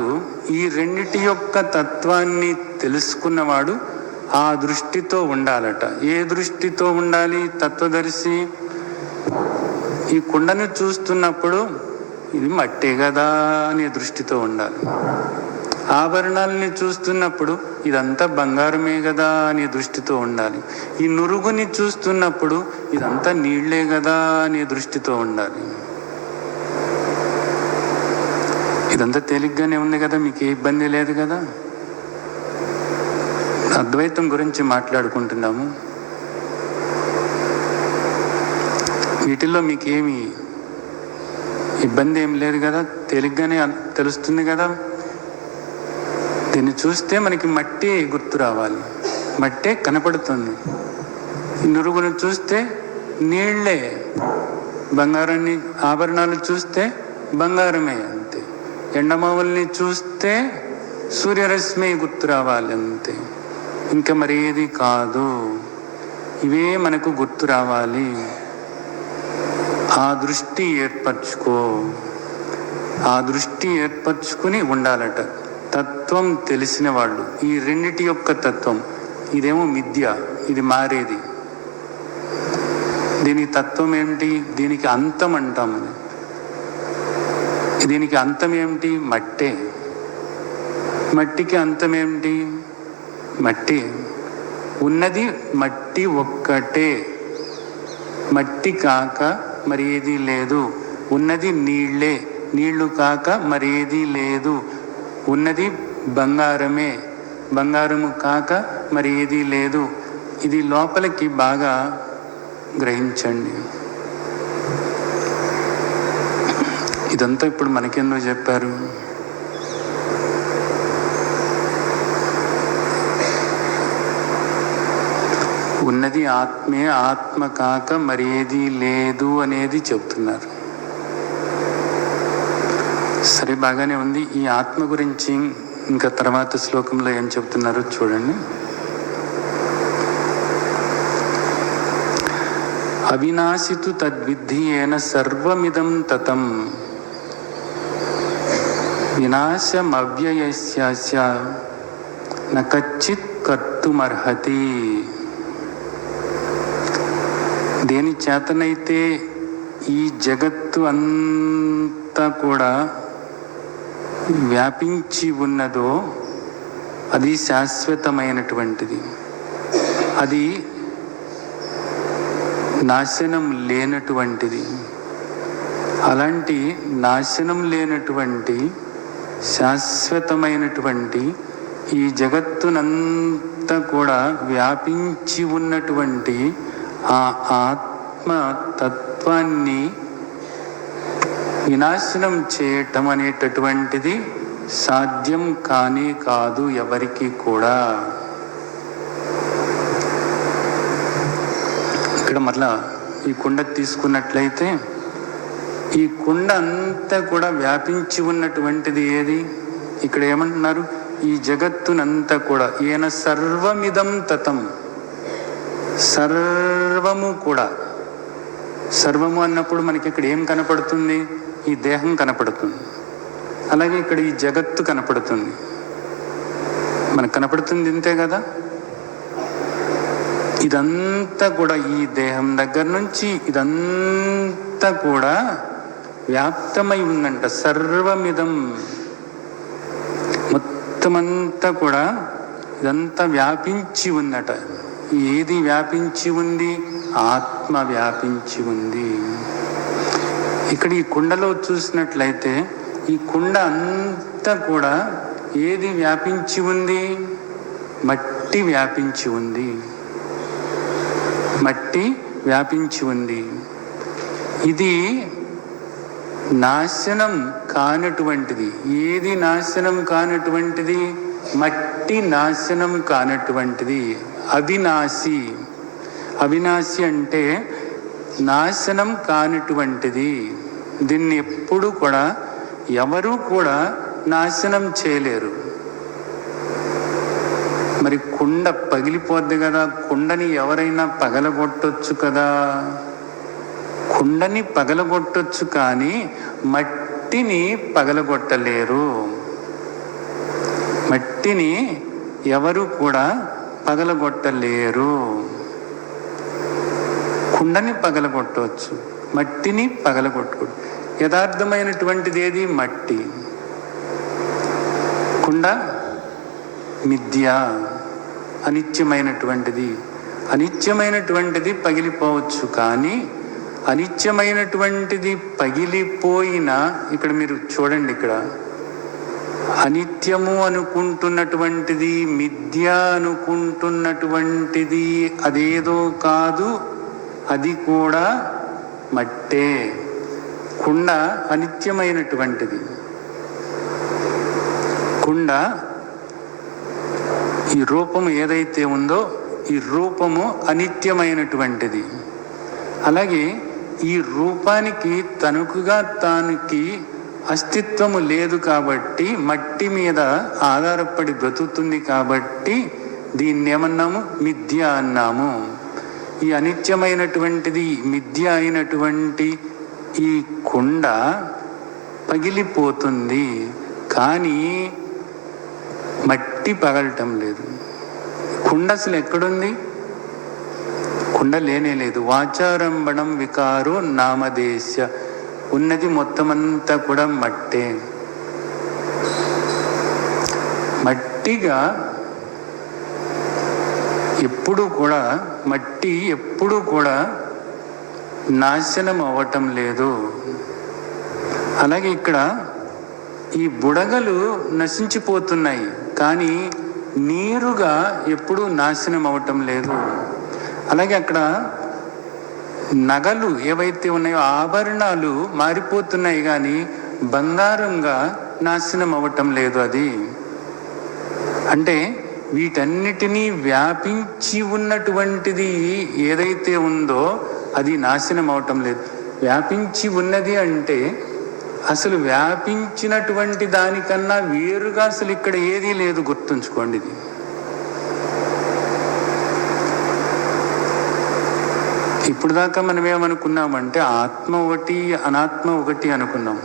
ఈ రెండిటి యొక్క తత్వాన్ని తెలుసుకున్నవాడు ఆ దృష్టితో ఉండాలట. ఏ దృష్టితో ఉండాలి? తత్వదర్శి ఈ కుండను చూస్తున్నప్పుడు ఇది మట్టే కదా అనే దృష్టితో ఉండాలి. ఆభరణాలని చూస్తున్నప్పుడు ఇదంతా బంగారమే కదా అనే దృష్టితో ఉండాలి. ఈ నురుగుని చూస్తున్నప్పుడు ఇదంతా నీళ్లే కదా అనే దృష్టితో ఉండాలి. ఇదంతా తేలిగ్గానే ఉంది కదా, మీకు ఏ ఇబ్బంది లేదు కదా. అద్వైతం గురించి మాట్లాడుకుంటున్నాము. వీటిల్లో మీకేమి ఇబ్బంది ఏం లేదు కదా, తేలిగ్గానే తెలుస్తుంది కదా. దీన్ని చూస్తే మనకి మట్టి గుర్తు రావాలి, మట్టే కనపడుతుంది. నురుగును చూస్తే నీళ్లే, బంగారాన్ని ఆభరణాలు చూస్తే బంగారమే అంతే. ఎండమావుల్ని చూస్తే సూర్యరశ్మి గుర్తు రావాలి అంతే, ఇంకా మరి ఏది కాదు. ఇవే మనకు గుర్తు రావాలి. ఆ దృష్టి ఏర్పరచుకో, ఆ దృష్టి ఏర్పరచుకుని ఉండాలట. తత్వం తెలిసిన వాళ్ళు, ఈ రెండిటి యొక్క తత్వం, ఇదేమో మిథ్య, ఇది మారేది. దీనికి తత్వం ఏమిటి? దీనికి అంతం అంటాము. దీనికి అంతం ఏమిటి? మట్టే. మట్టికి అంతం ఏమిటి? మట్టి. ఉన్నది మట్టి ఒక్కటే, మట్టి కాక మరి ఏది లేదు. ఉన్నది నీళ్లే, నీళ్లు కాక మరి ఏది లేదు. ఉన్నది బంగారమే, బంగారము కాక మరి ఏది లేదు. ఇది లోపలికి బాగా గ్రహించండి. ఇదంతా ఇప్పుడు మనకెందుకు చెప్పారు? ఉన్నది ఆత్మే, ఆత్మ కాక మరి ఏది లేదు అనేది చెప్తున్నారు. సరే, బాగానే ఉంది. ఈ ఆత్మ గురించి ఇంకా తర్వాత శ్లోకంలో ఏం చెప్తున్నారో చూడండి. అవినాశితు తద్విద్ధి ఏన సర్వమిదం తతం వినాశమవ్యయస్య న కచ్చిత్ కర్తుమర్హతి. దేని చేతనైతే ఈ జగత్తు అంతా కూడా వ్యాపించి ఉన్నదో అది శాశ్వతమైనటువంటిది, అది నాశనం లేనటువంటిది. అలాంటి నాశనం లేనటువంటి శాశ్వతమైనటువంటి ఈ జగత్తునంతా కూడా వ్యాపించి ఉన్నటువంటి ఆ ఆత్మ తత్వాన్ని వినాశనం చేయటం అనేటటువంటిది సాధ్యం కానే కాదు ఎవరికి కూడా. ఇక్కడ మరలా ఈ కుండ తీసుకున్నట్లయితే ఈ కుండ అంతా కూడా వ్యాపించి ఉన్నటువంటిది ఏది? ఇక్కడ ఏమంటున్నారు? ఈ జగత్తునంతా కూడా ఈయన సర్వమిదం తతం, సర్వము కూడా. సర్వము అన్నప్పుడు మనకి ఇక్కడ ఏం కనపడుతుంది? ఈ దేహం కనపడుతుంది. అలాగే ఇక్కడ ఈ జగత్తు కనపడుతుంది. మనకు కనపడుతుంది ఇంతే కదా. ఇదంతా కూడా ఈ దేహం దగ్గర నుంచి ఇదంతా కూడా వ్యాప్తమై ఉందంట. సర్వమిదం, మొత్తమంతా కూడా ఇదంతా వ్యాపించి ఉందట. ఏది వ్యాపించి ఉంది? ఆత్మ వ్యాపించి ఉంది. ఇక్కడ ఈ కుండలో చూసినట్లయితే ఈ కుండ అంతా కూడా ఏది వ్యాపించి ఉంది? మట్టి వ్యాపించి ఉంది. మట్టి వ్యాపించి ఉంది. ఇది నాశనం కానటువంటిది. ఏది నాశనం కానటువంటిది? మట్టి నాశనం కానటువంటిది. అవినాశి. అవినాశి అంటే నాశనం కానటువంటిది. దీన్ని ఎప్పుడు కూడా ఎవరు కూడా నాశనం చేయలేరు. మరి కుండ పగిలిపోద్ది కదా, కుండని ఎవరైనా పగలగొట్టొచ్చు కదా. కుండని పగలగొట్టొచ్చు కానీ మట్టిని పగలగొట్టలేరు. మట్టిని ఎవరు కూడా పగలగొట్టలేరు. కుండని పగలగొట్టవచ్చు, మట్టిని పగలగొట్టకూడదు. యథార్థమైనటువంటిది ఏది? మట్టి. కుండ మిథ్య, అనిత్యమైనటువంటిది. అనిత్యమైనటువంటిది పగిలిపోవచ్చు కానీ అనిత్యమైనటువంటిది పగిలిపోయినా, ఇక్కడ మీరు చూడండి, ఇక్కడ అనిత్యము అనుకుంటున్నటువంటిది, మిథ్య అనుకుంటున్నటువంటిది అదేదో కాదు, అది కూడా మట్టే. కుండ అనిత్యమైనటువంటిది. కుండ ఈ రూపము ఏదైతే ఉందో ఈ రూపము అనిత్యమైనటువంటిది. అలాగే ఈ రూపానికి తనకుగా తానికి అస్తిత్వము లేదు కాబట్టి మట్టి మీద ఆధారపడి బ్రతుకుతుంది కాబట్టి దీన్ని ఏమన్నాము? మిథ్య అన్నాము. ఈ అనిత్యమైనటువంటిది, మిథ్య అయినటువంటి ఈ కుండ పగిలిపోతుంది కానీ మట్టి పగలటం లేదు. కుండ అసలు ఎక్కడుంది? కుండ లేనే లేదు. వాచారంభణం వికారో నామదేశ. ఉన్నది మొత్తమంతా కూడా మట్టే. మట్టిగా ఎప్పుడు కూడా, మట్టి ఎప్పుడు కూడా నాశనం అవ్వటం లేదు. అలాగే ఇక్కడ ఈ బుడగలు నశించిపోతున్నాయి కానీ నీరుగా ఎప్పుడూ నాశనం అవ్వటం లేదు. అలాగే అక్కడ నగలు ఏవైతే ఉన్నాయో ఆభరణాలు మారిపోతున్నాయి కానీ బంగారంగా నాశనం అవ్వటం లేదు. అది అంటే వీటన్నిటినీ వ్యాపించి ఉన్నటువంటిది ఏదైతే ఉందో అది నాశనం అవటం లేదు. వ్యాపించి ఉన్నది అంటే అసలు వ్యాపించినటువంటి దానికన్నా వేరుగా అసలు ఇక్కడ ఏదీ లేదు. గుర్తుంచుకోండి. ఇది ఇప్పుడు దాకా మనం ఏమనుకున్నామంటే ఆత్మ ఒకటి అనాత్మ ఒకటి అనుకున్నాం.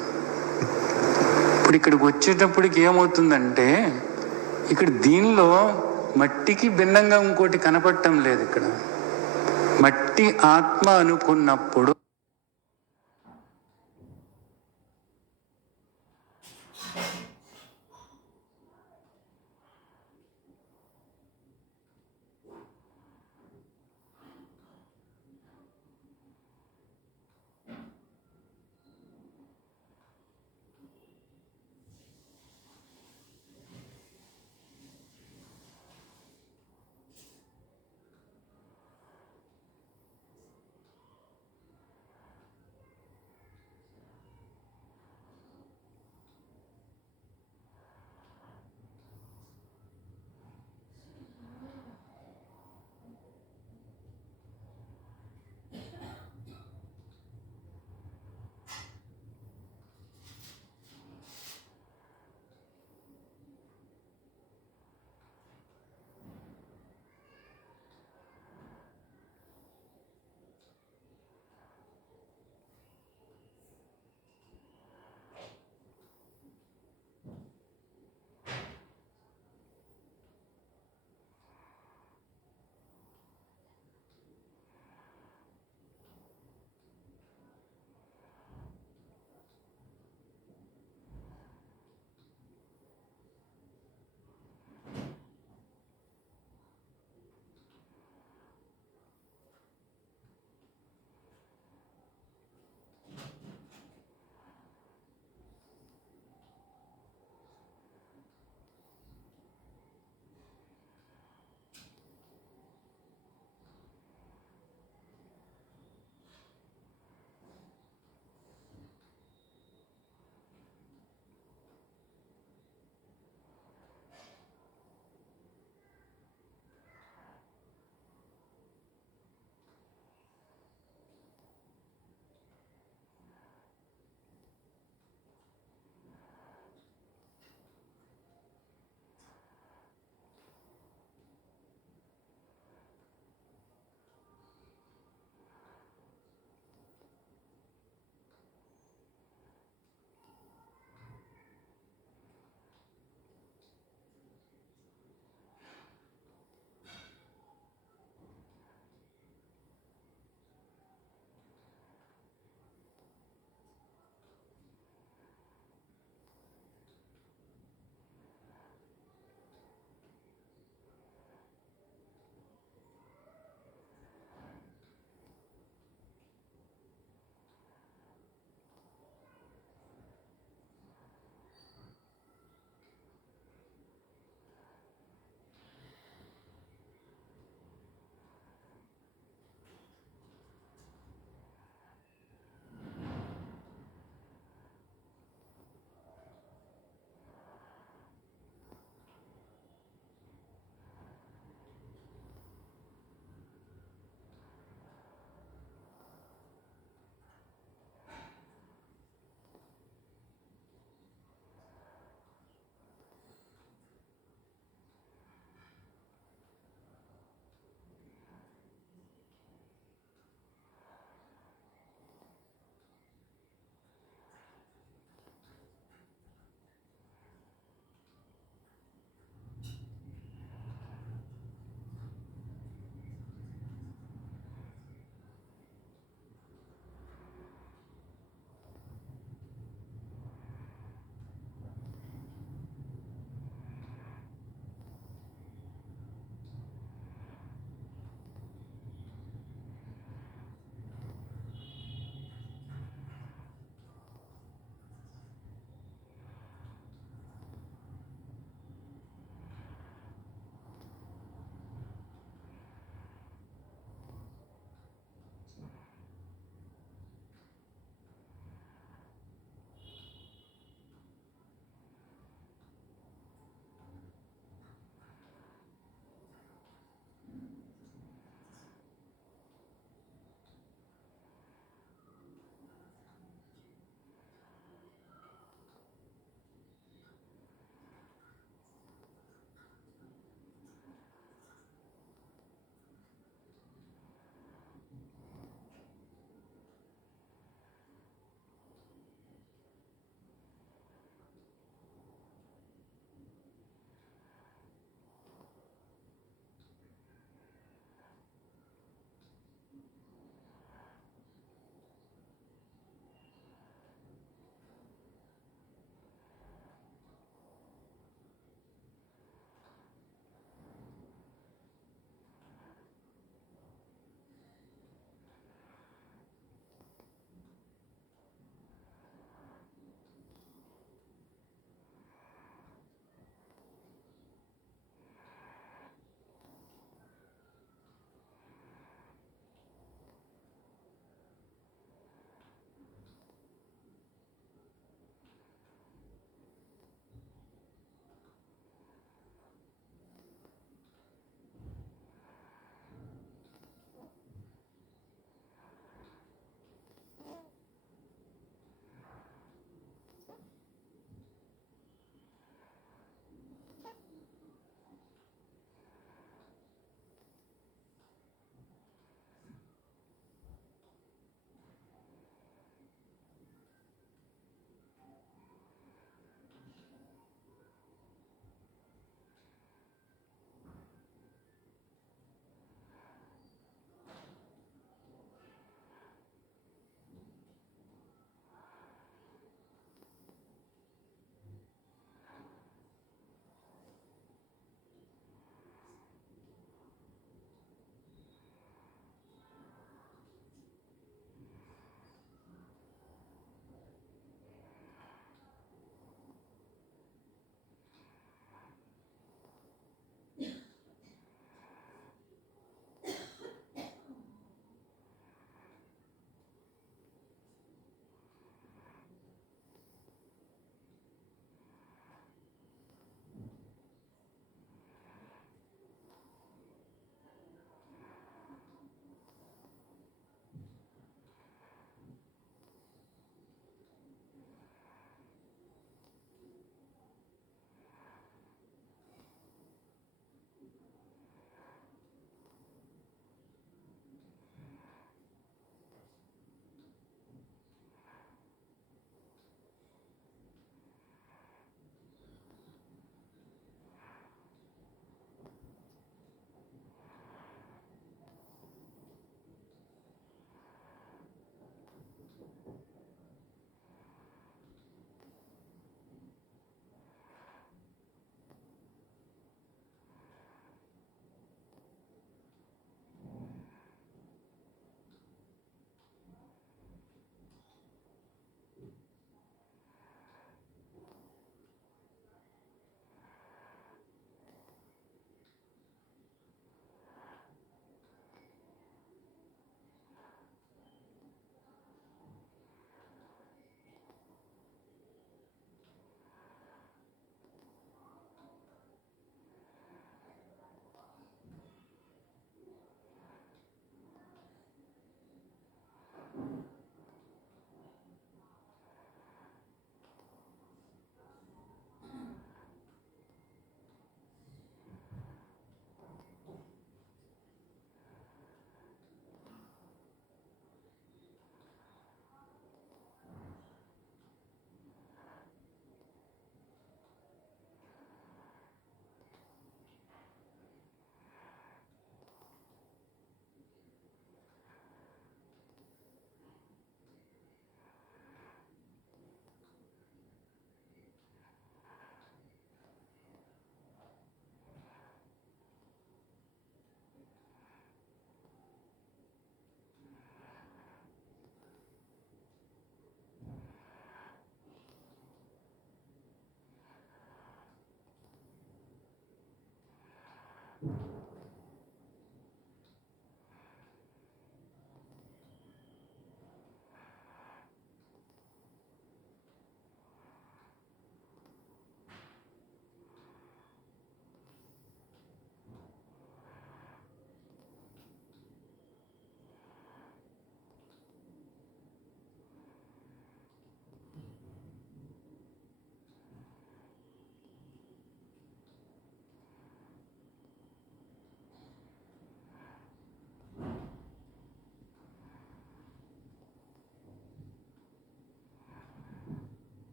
ఇప్పుడు ఇక్కడికి వచ్చేటప్పటికి ఏమవుతుందంటే ఇక్కడ దీనిలో మట్టికి భిన్నంగా ఇంకోటి కనపడటం లేదు. ఇక్కడ మట్టి ఆత్మ అనుకున్నప్పుడు